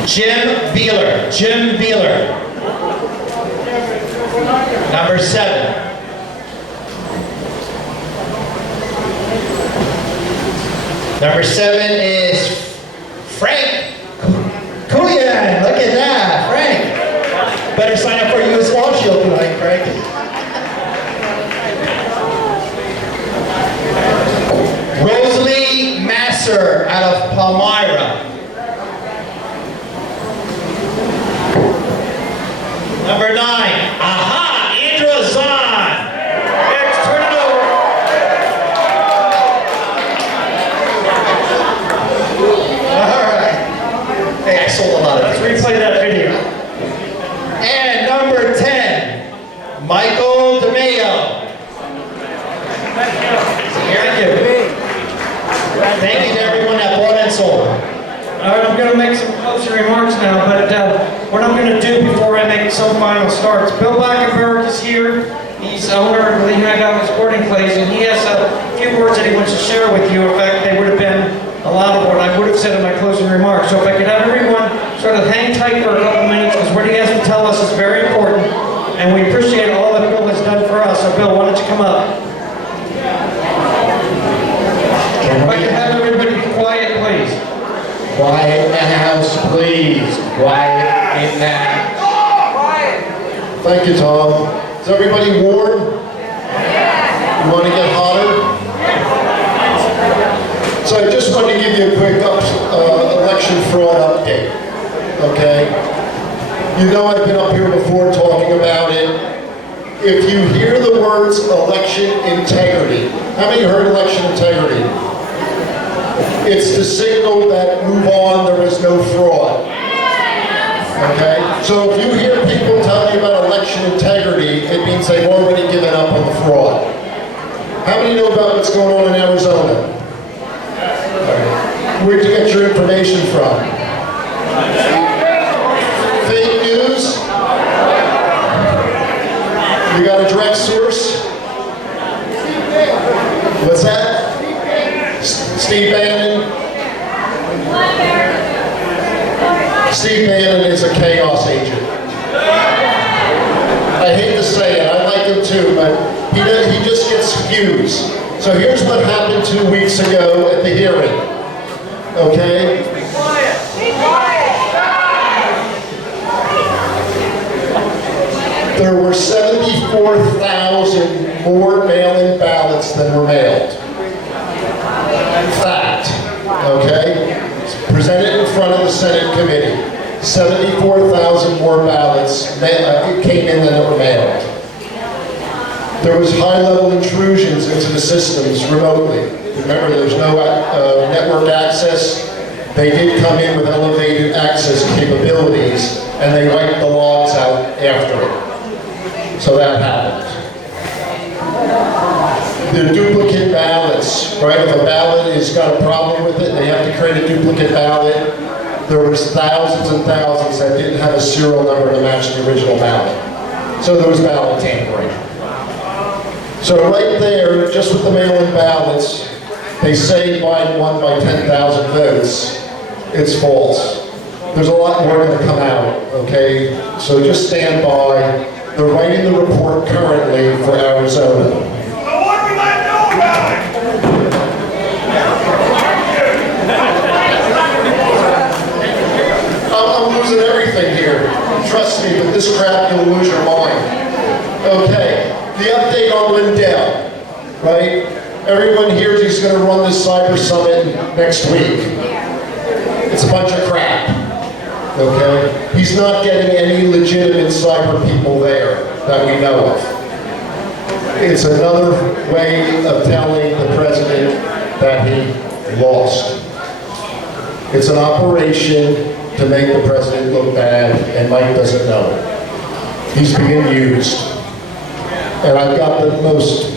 Jim Beeler. Jim Beeler. Number 7. Number 7 is Frank Kuyan. Look at that, Frank. Better sign up for U.S. Law Shield tonight, Frank. Rosalie Masser out of Palmyra. Number 9. Aha! Andrew Zahn. Let's turn it over. All right. Hey, I sold a lot of these. starts. Bill Blackenberg is here. He's the owner of the United Sporting Clays, and he has a few words that he wants to share with you. In fact, they would have been a lot of what I would have said in my closing remarks. So if I could have everyone sort of hang tight for a couple minutes, because what he has to tell us is very important, and we appreciate all that Bill has done for us. So Bill, why don't you come up? If I could have everybody be quiet, please. Quiet in the house, please. Quiet in the house. Thank you, Tom. Is everybody warm? You want to get hotter? So I just wanted to give you a quick election fraud update, okay? You know I've been up here before talking about it. If you hear the words election integrity, how many heard election integrity? It's the signal that move on, there is no fraud. Okay? So if you hear people telling you about election integrity, it means they've already given up on the fraud. How many know about what's going on in Arizona? Where'd you get your information from? Fake news? You got a direct source? What's that? Steve Bannon? Steve Bannon is a chaos agent. I hate to say it, I like him too, but he just gets views. So here's what happened 2 weeks ago at the hearing. Okay? Be quiet. Be quiet. There were 74,000 more mail-in ballots than were mailed. Fact. Okay? Presented in front of the Senate committee. 74,000 more ballots came in than were mailed. There was high-level intrusions into the systems remotely. Remember, there's no network access. They did come in with elevated access capabilities, and they wiped the logs out after it. So that happened. The duplicate ballots, right? If a ballot has got a problem with it, they have to create a duplicate ballot. There was thousands and thousands that didn't have a serial number to match the original ballot. So there was ballot tampering. So right there, just with the mail-in ballots, they say Biden won by 10,000 votes. It's false. There's a lot more going to come out, okay? So just stand by. They're writing the report currently for Arizona. Well, what are we going to do about it? I'm losing everything here. Trust me, with this crap, you'll lose your mind. Okay, the update on Lindell, right? Everyone hears he's going to run this cyber summit next week. It's a bunch of crap, okay? He's not getting any legitimate cyber people there that we know of. It's another way of telling the president that he lost. It's an operation to make the president look bad, and Mike doesn't know it. He's being used. And I've got the most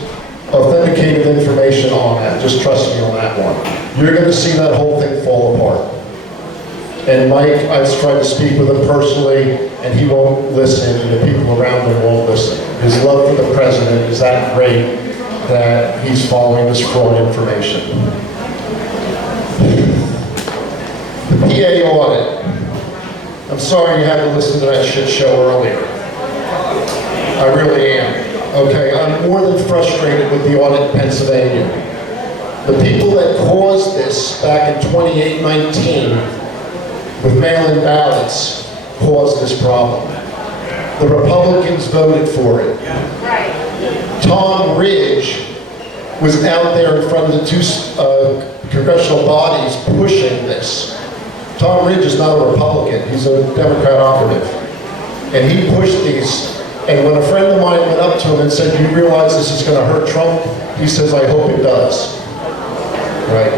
authenticated information on that. Just trust me on that one. You're going to see that whole thing fall apart. And Mike, I've tried to speak with him personally, and he won't listen, and the people around him won't listen. His love for the president is that great that he's following this fraud information. The PA audit. I'm sorry you had to listen to that shit show earlier. I really am. Okay, I'm more than frustrated with the audit in Pennsylvania. The people that caused this back in 2819 with mail-in ballots caused this problem. The Republicans voted for it. Tom Ridge was out there in front of the two congressional bodies pushing this. Tom Ridge is not a Republican, he's a Democrat operative. And he pushed these. And when a friend of mine went up to him and said, "Do you realize this is going to hurt Trump?" He says, "I hope it does." Right?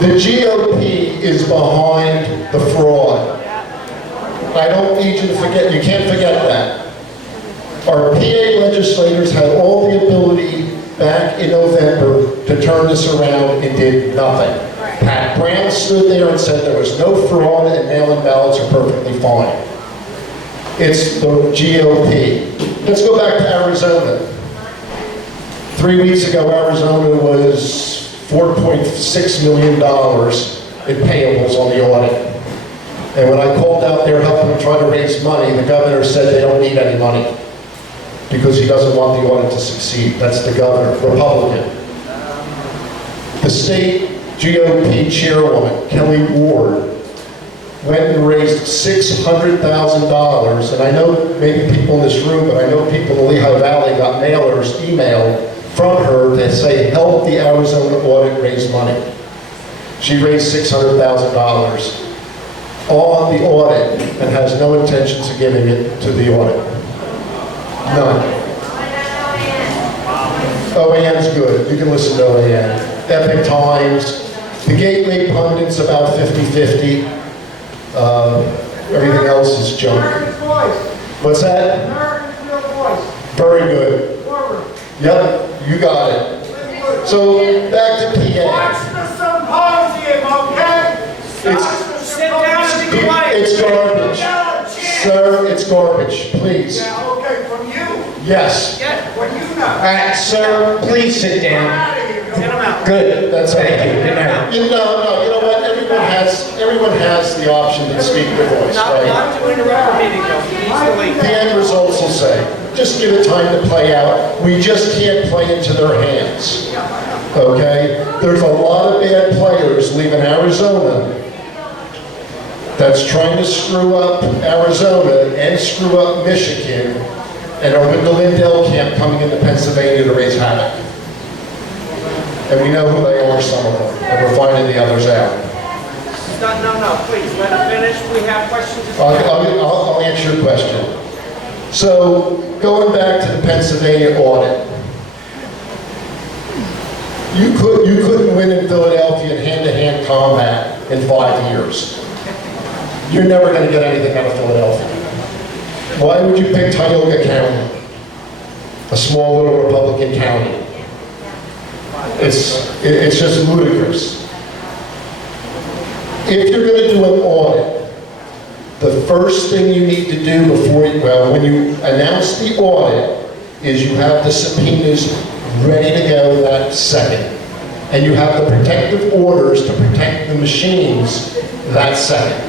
The GOP is behind the fraud. I don't need you to forget, you can't forget that. Our PA legislators had all the ability back in November to turn this around and did nothing. Pat Brown stood there and said there was no fraud and mail-in ballots are perfectly fine. It's the GOP. Let's go back to Arizona. 3 weeks ago, Arizona was $4.6 million in payables on the audit. And when I called out there helping them try to raise money, the governor said they don't need any money because he doesn't want the audit to succeed. That's the governor, Republican. The state GOP chairwoman, Kelly Ward, went and raised $600,000, and I know maybe people in this room, but I know people in the Lehigh Valley got mailers, email from her that say, help the Arizona audit raise money. She raised $600,000 on the audit and has no intentions of giving it to the audit. None. OAN's good. You can listen to OAN. Epic Times. The Gateway Pundit's about 50-50. Everything else is junk. What's that? Very good. Yep, you got it. So, back to PA. Watch the symposium, okay? Sit down and be quiet. It's garbage. Sir, it's garbage, please. Yeah, okay, from you. Yes. What you know? All right, sir, please sit down. Get them out. Good. That's Thank okay. you. Good night. You know, you know what? Everyone has the option to speak their voice, right? Not to interrupt the meeting, though. He needs to leave. The end results will say, just give it time to play out. We just can't play into their hands, okay? There's a lot of bad players leaving Arizona that's trying to screw up Arizona and screw up Michigan and are with the Lindell camp coming into Pennsylvania to raise havoc. And we know who they are, some of them, and we're finding the others out. No, please, let him finish. We have questions. I'll answer your question. So, going back to the Pennsylvania audit, you couldn't win in Philadelphia in hand-to-hand combat in 5 years. You're never going to get anything out of Philadelphia. Why would you pick Tioga County, a small little Republican county? It's just ludicrous. If you're going to do an audit, the first thing you need to do when you announce the audit, is you have the subpoenas ready to go that second. And you have the protective orders to protect the machines that second.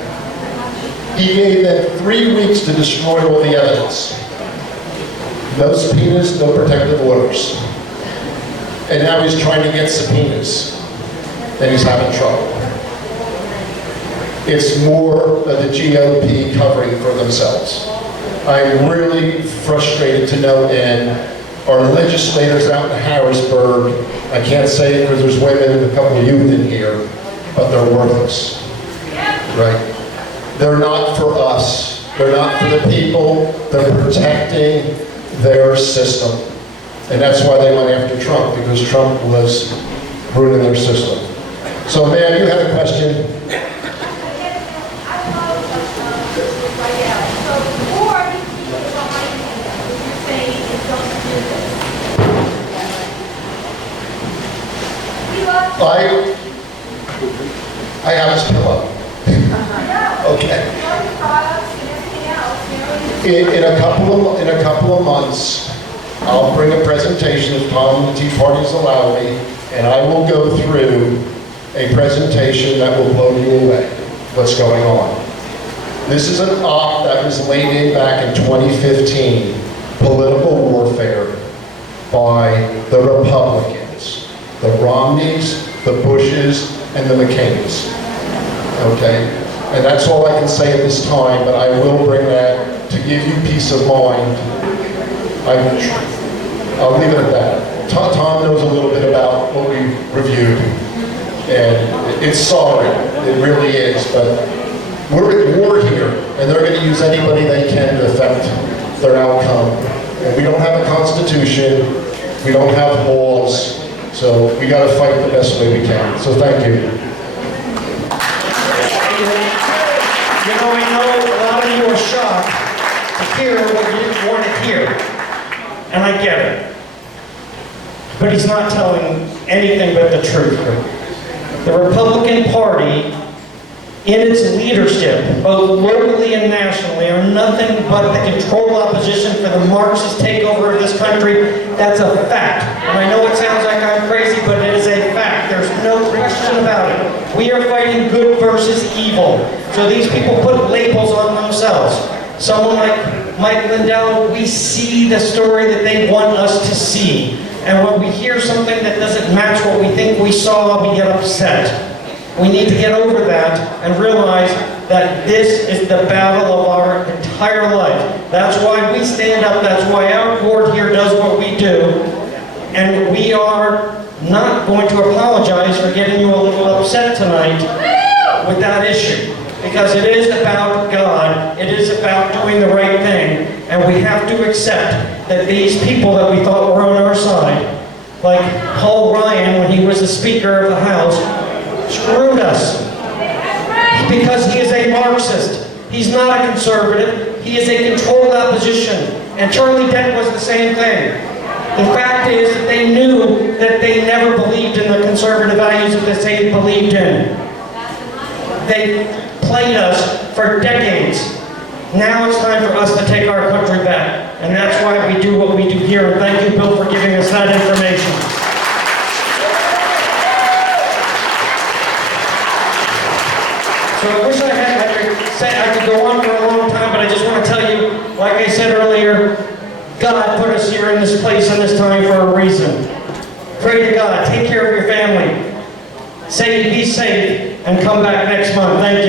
He gave them 3 weeks to destroy all the evidence. No subpoenas, no protective orders. And now he's trying to get subpoenas, and he's having trouble. It's more of the GOP covering for themselves. I'm really frustrated to no end. Our legislators out in Harrisburg, I can't say it because there's women and a couple of youth in here, but they're worthless, right? They're not for us. They're not for the people. They're protecting their system. And that's why they went after Trump, because Trump was ruining their system. So, ma'am, you had a question? I have his pillow. Okay. In a couple of months, I'll bring a presentation if Tom and the Tea Parties allow me, and I will go through a presentation that will blow you away. What's going on? This is an op that was laid in back in 2015, political warfare by the Republicans, the Romneys, the Bushes, and the McCains. Okay? And that's all I can say at this time, but I will bring that to give you peace of mind. I'll leave it at that. Tom knows a little bit about what we reviewed, and it's sorry, it really is, but we're at war here, and they're going to use anybody they can to affect their outcome. And we don't have a constitution, we don't have laws, so we got to fight the best way we can. So thank you. You know, I know a lot of you are shocked to hear what you didn't want to hear, and I get it. But he's not telling anything but the truth. The Republican Party in its leadership, both locally and nationally, are nothing but the controlled opposition for the Marxist takeover of this country. That's a fact. And I know it sounds like I'm crazy, but it is a fact. There's no question about it. We are fighting good versus evil. So these people put labels on themselves. Someone like Mike Lindell, we see the story that they want us to see. And when we hear something that doesn't match what we think we saw, we get upset. We need to get over that and realize that this is the battle of our entire life. That's why we stand up, that's why our board here does what we do. And we are not going to apologize for getting you a little upset tonight with that issue. Because it is about God, it is about doing the right thing, and we have to accept that these people that we thought were on our side, like Paul Ryan when he was the Speaker of the House, screwed us. Because he is a Marxist. He's not a conservative, he is a controlled opposition. And Charlie Dent was the same thing. The fact is that they knew that they never believed in the conservative values that they believed in. They played us for decades. Now it's time for us to take our country back. And that's why we do what we do here. And thank you, Bill, for giving us that information. So I wish I could go on for a long time, but I just want to tell you, like I said earlier, God put us here in this place and this time for a reason. Pray to God. Take care of your family. Be safe, and come back next month. Thank you.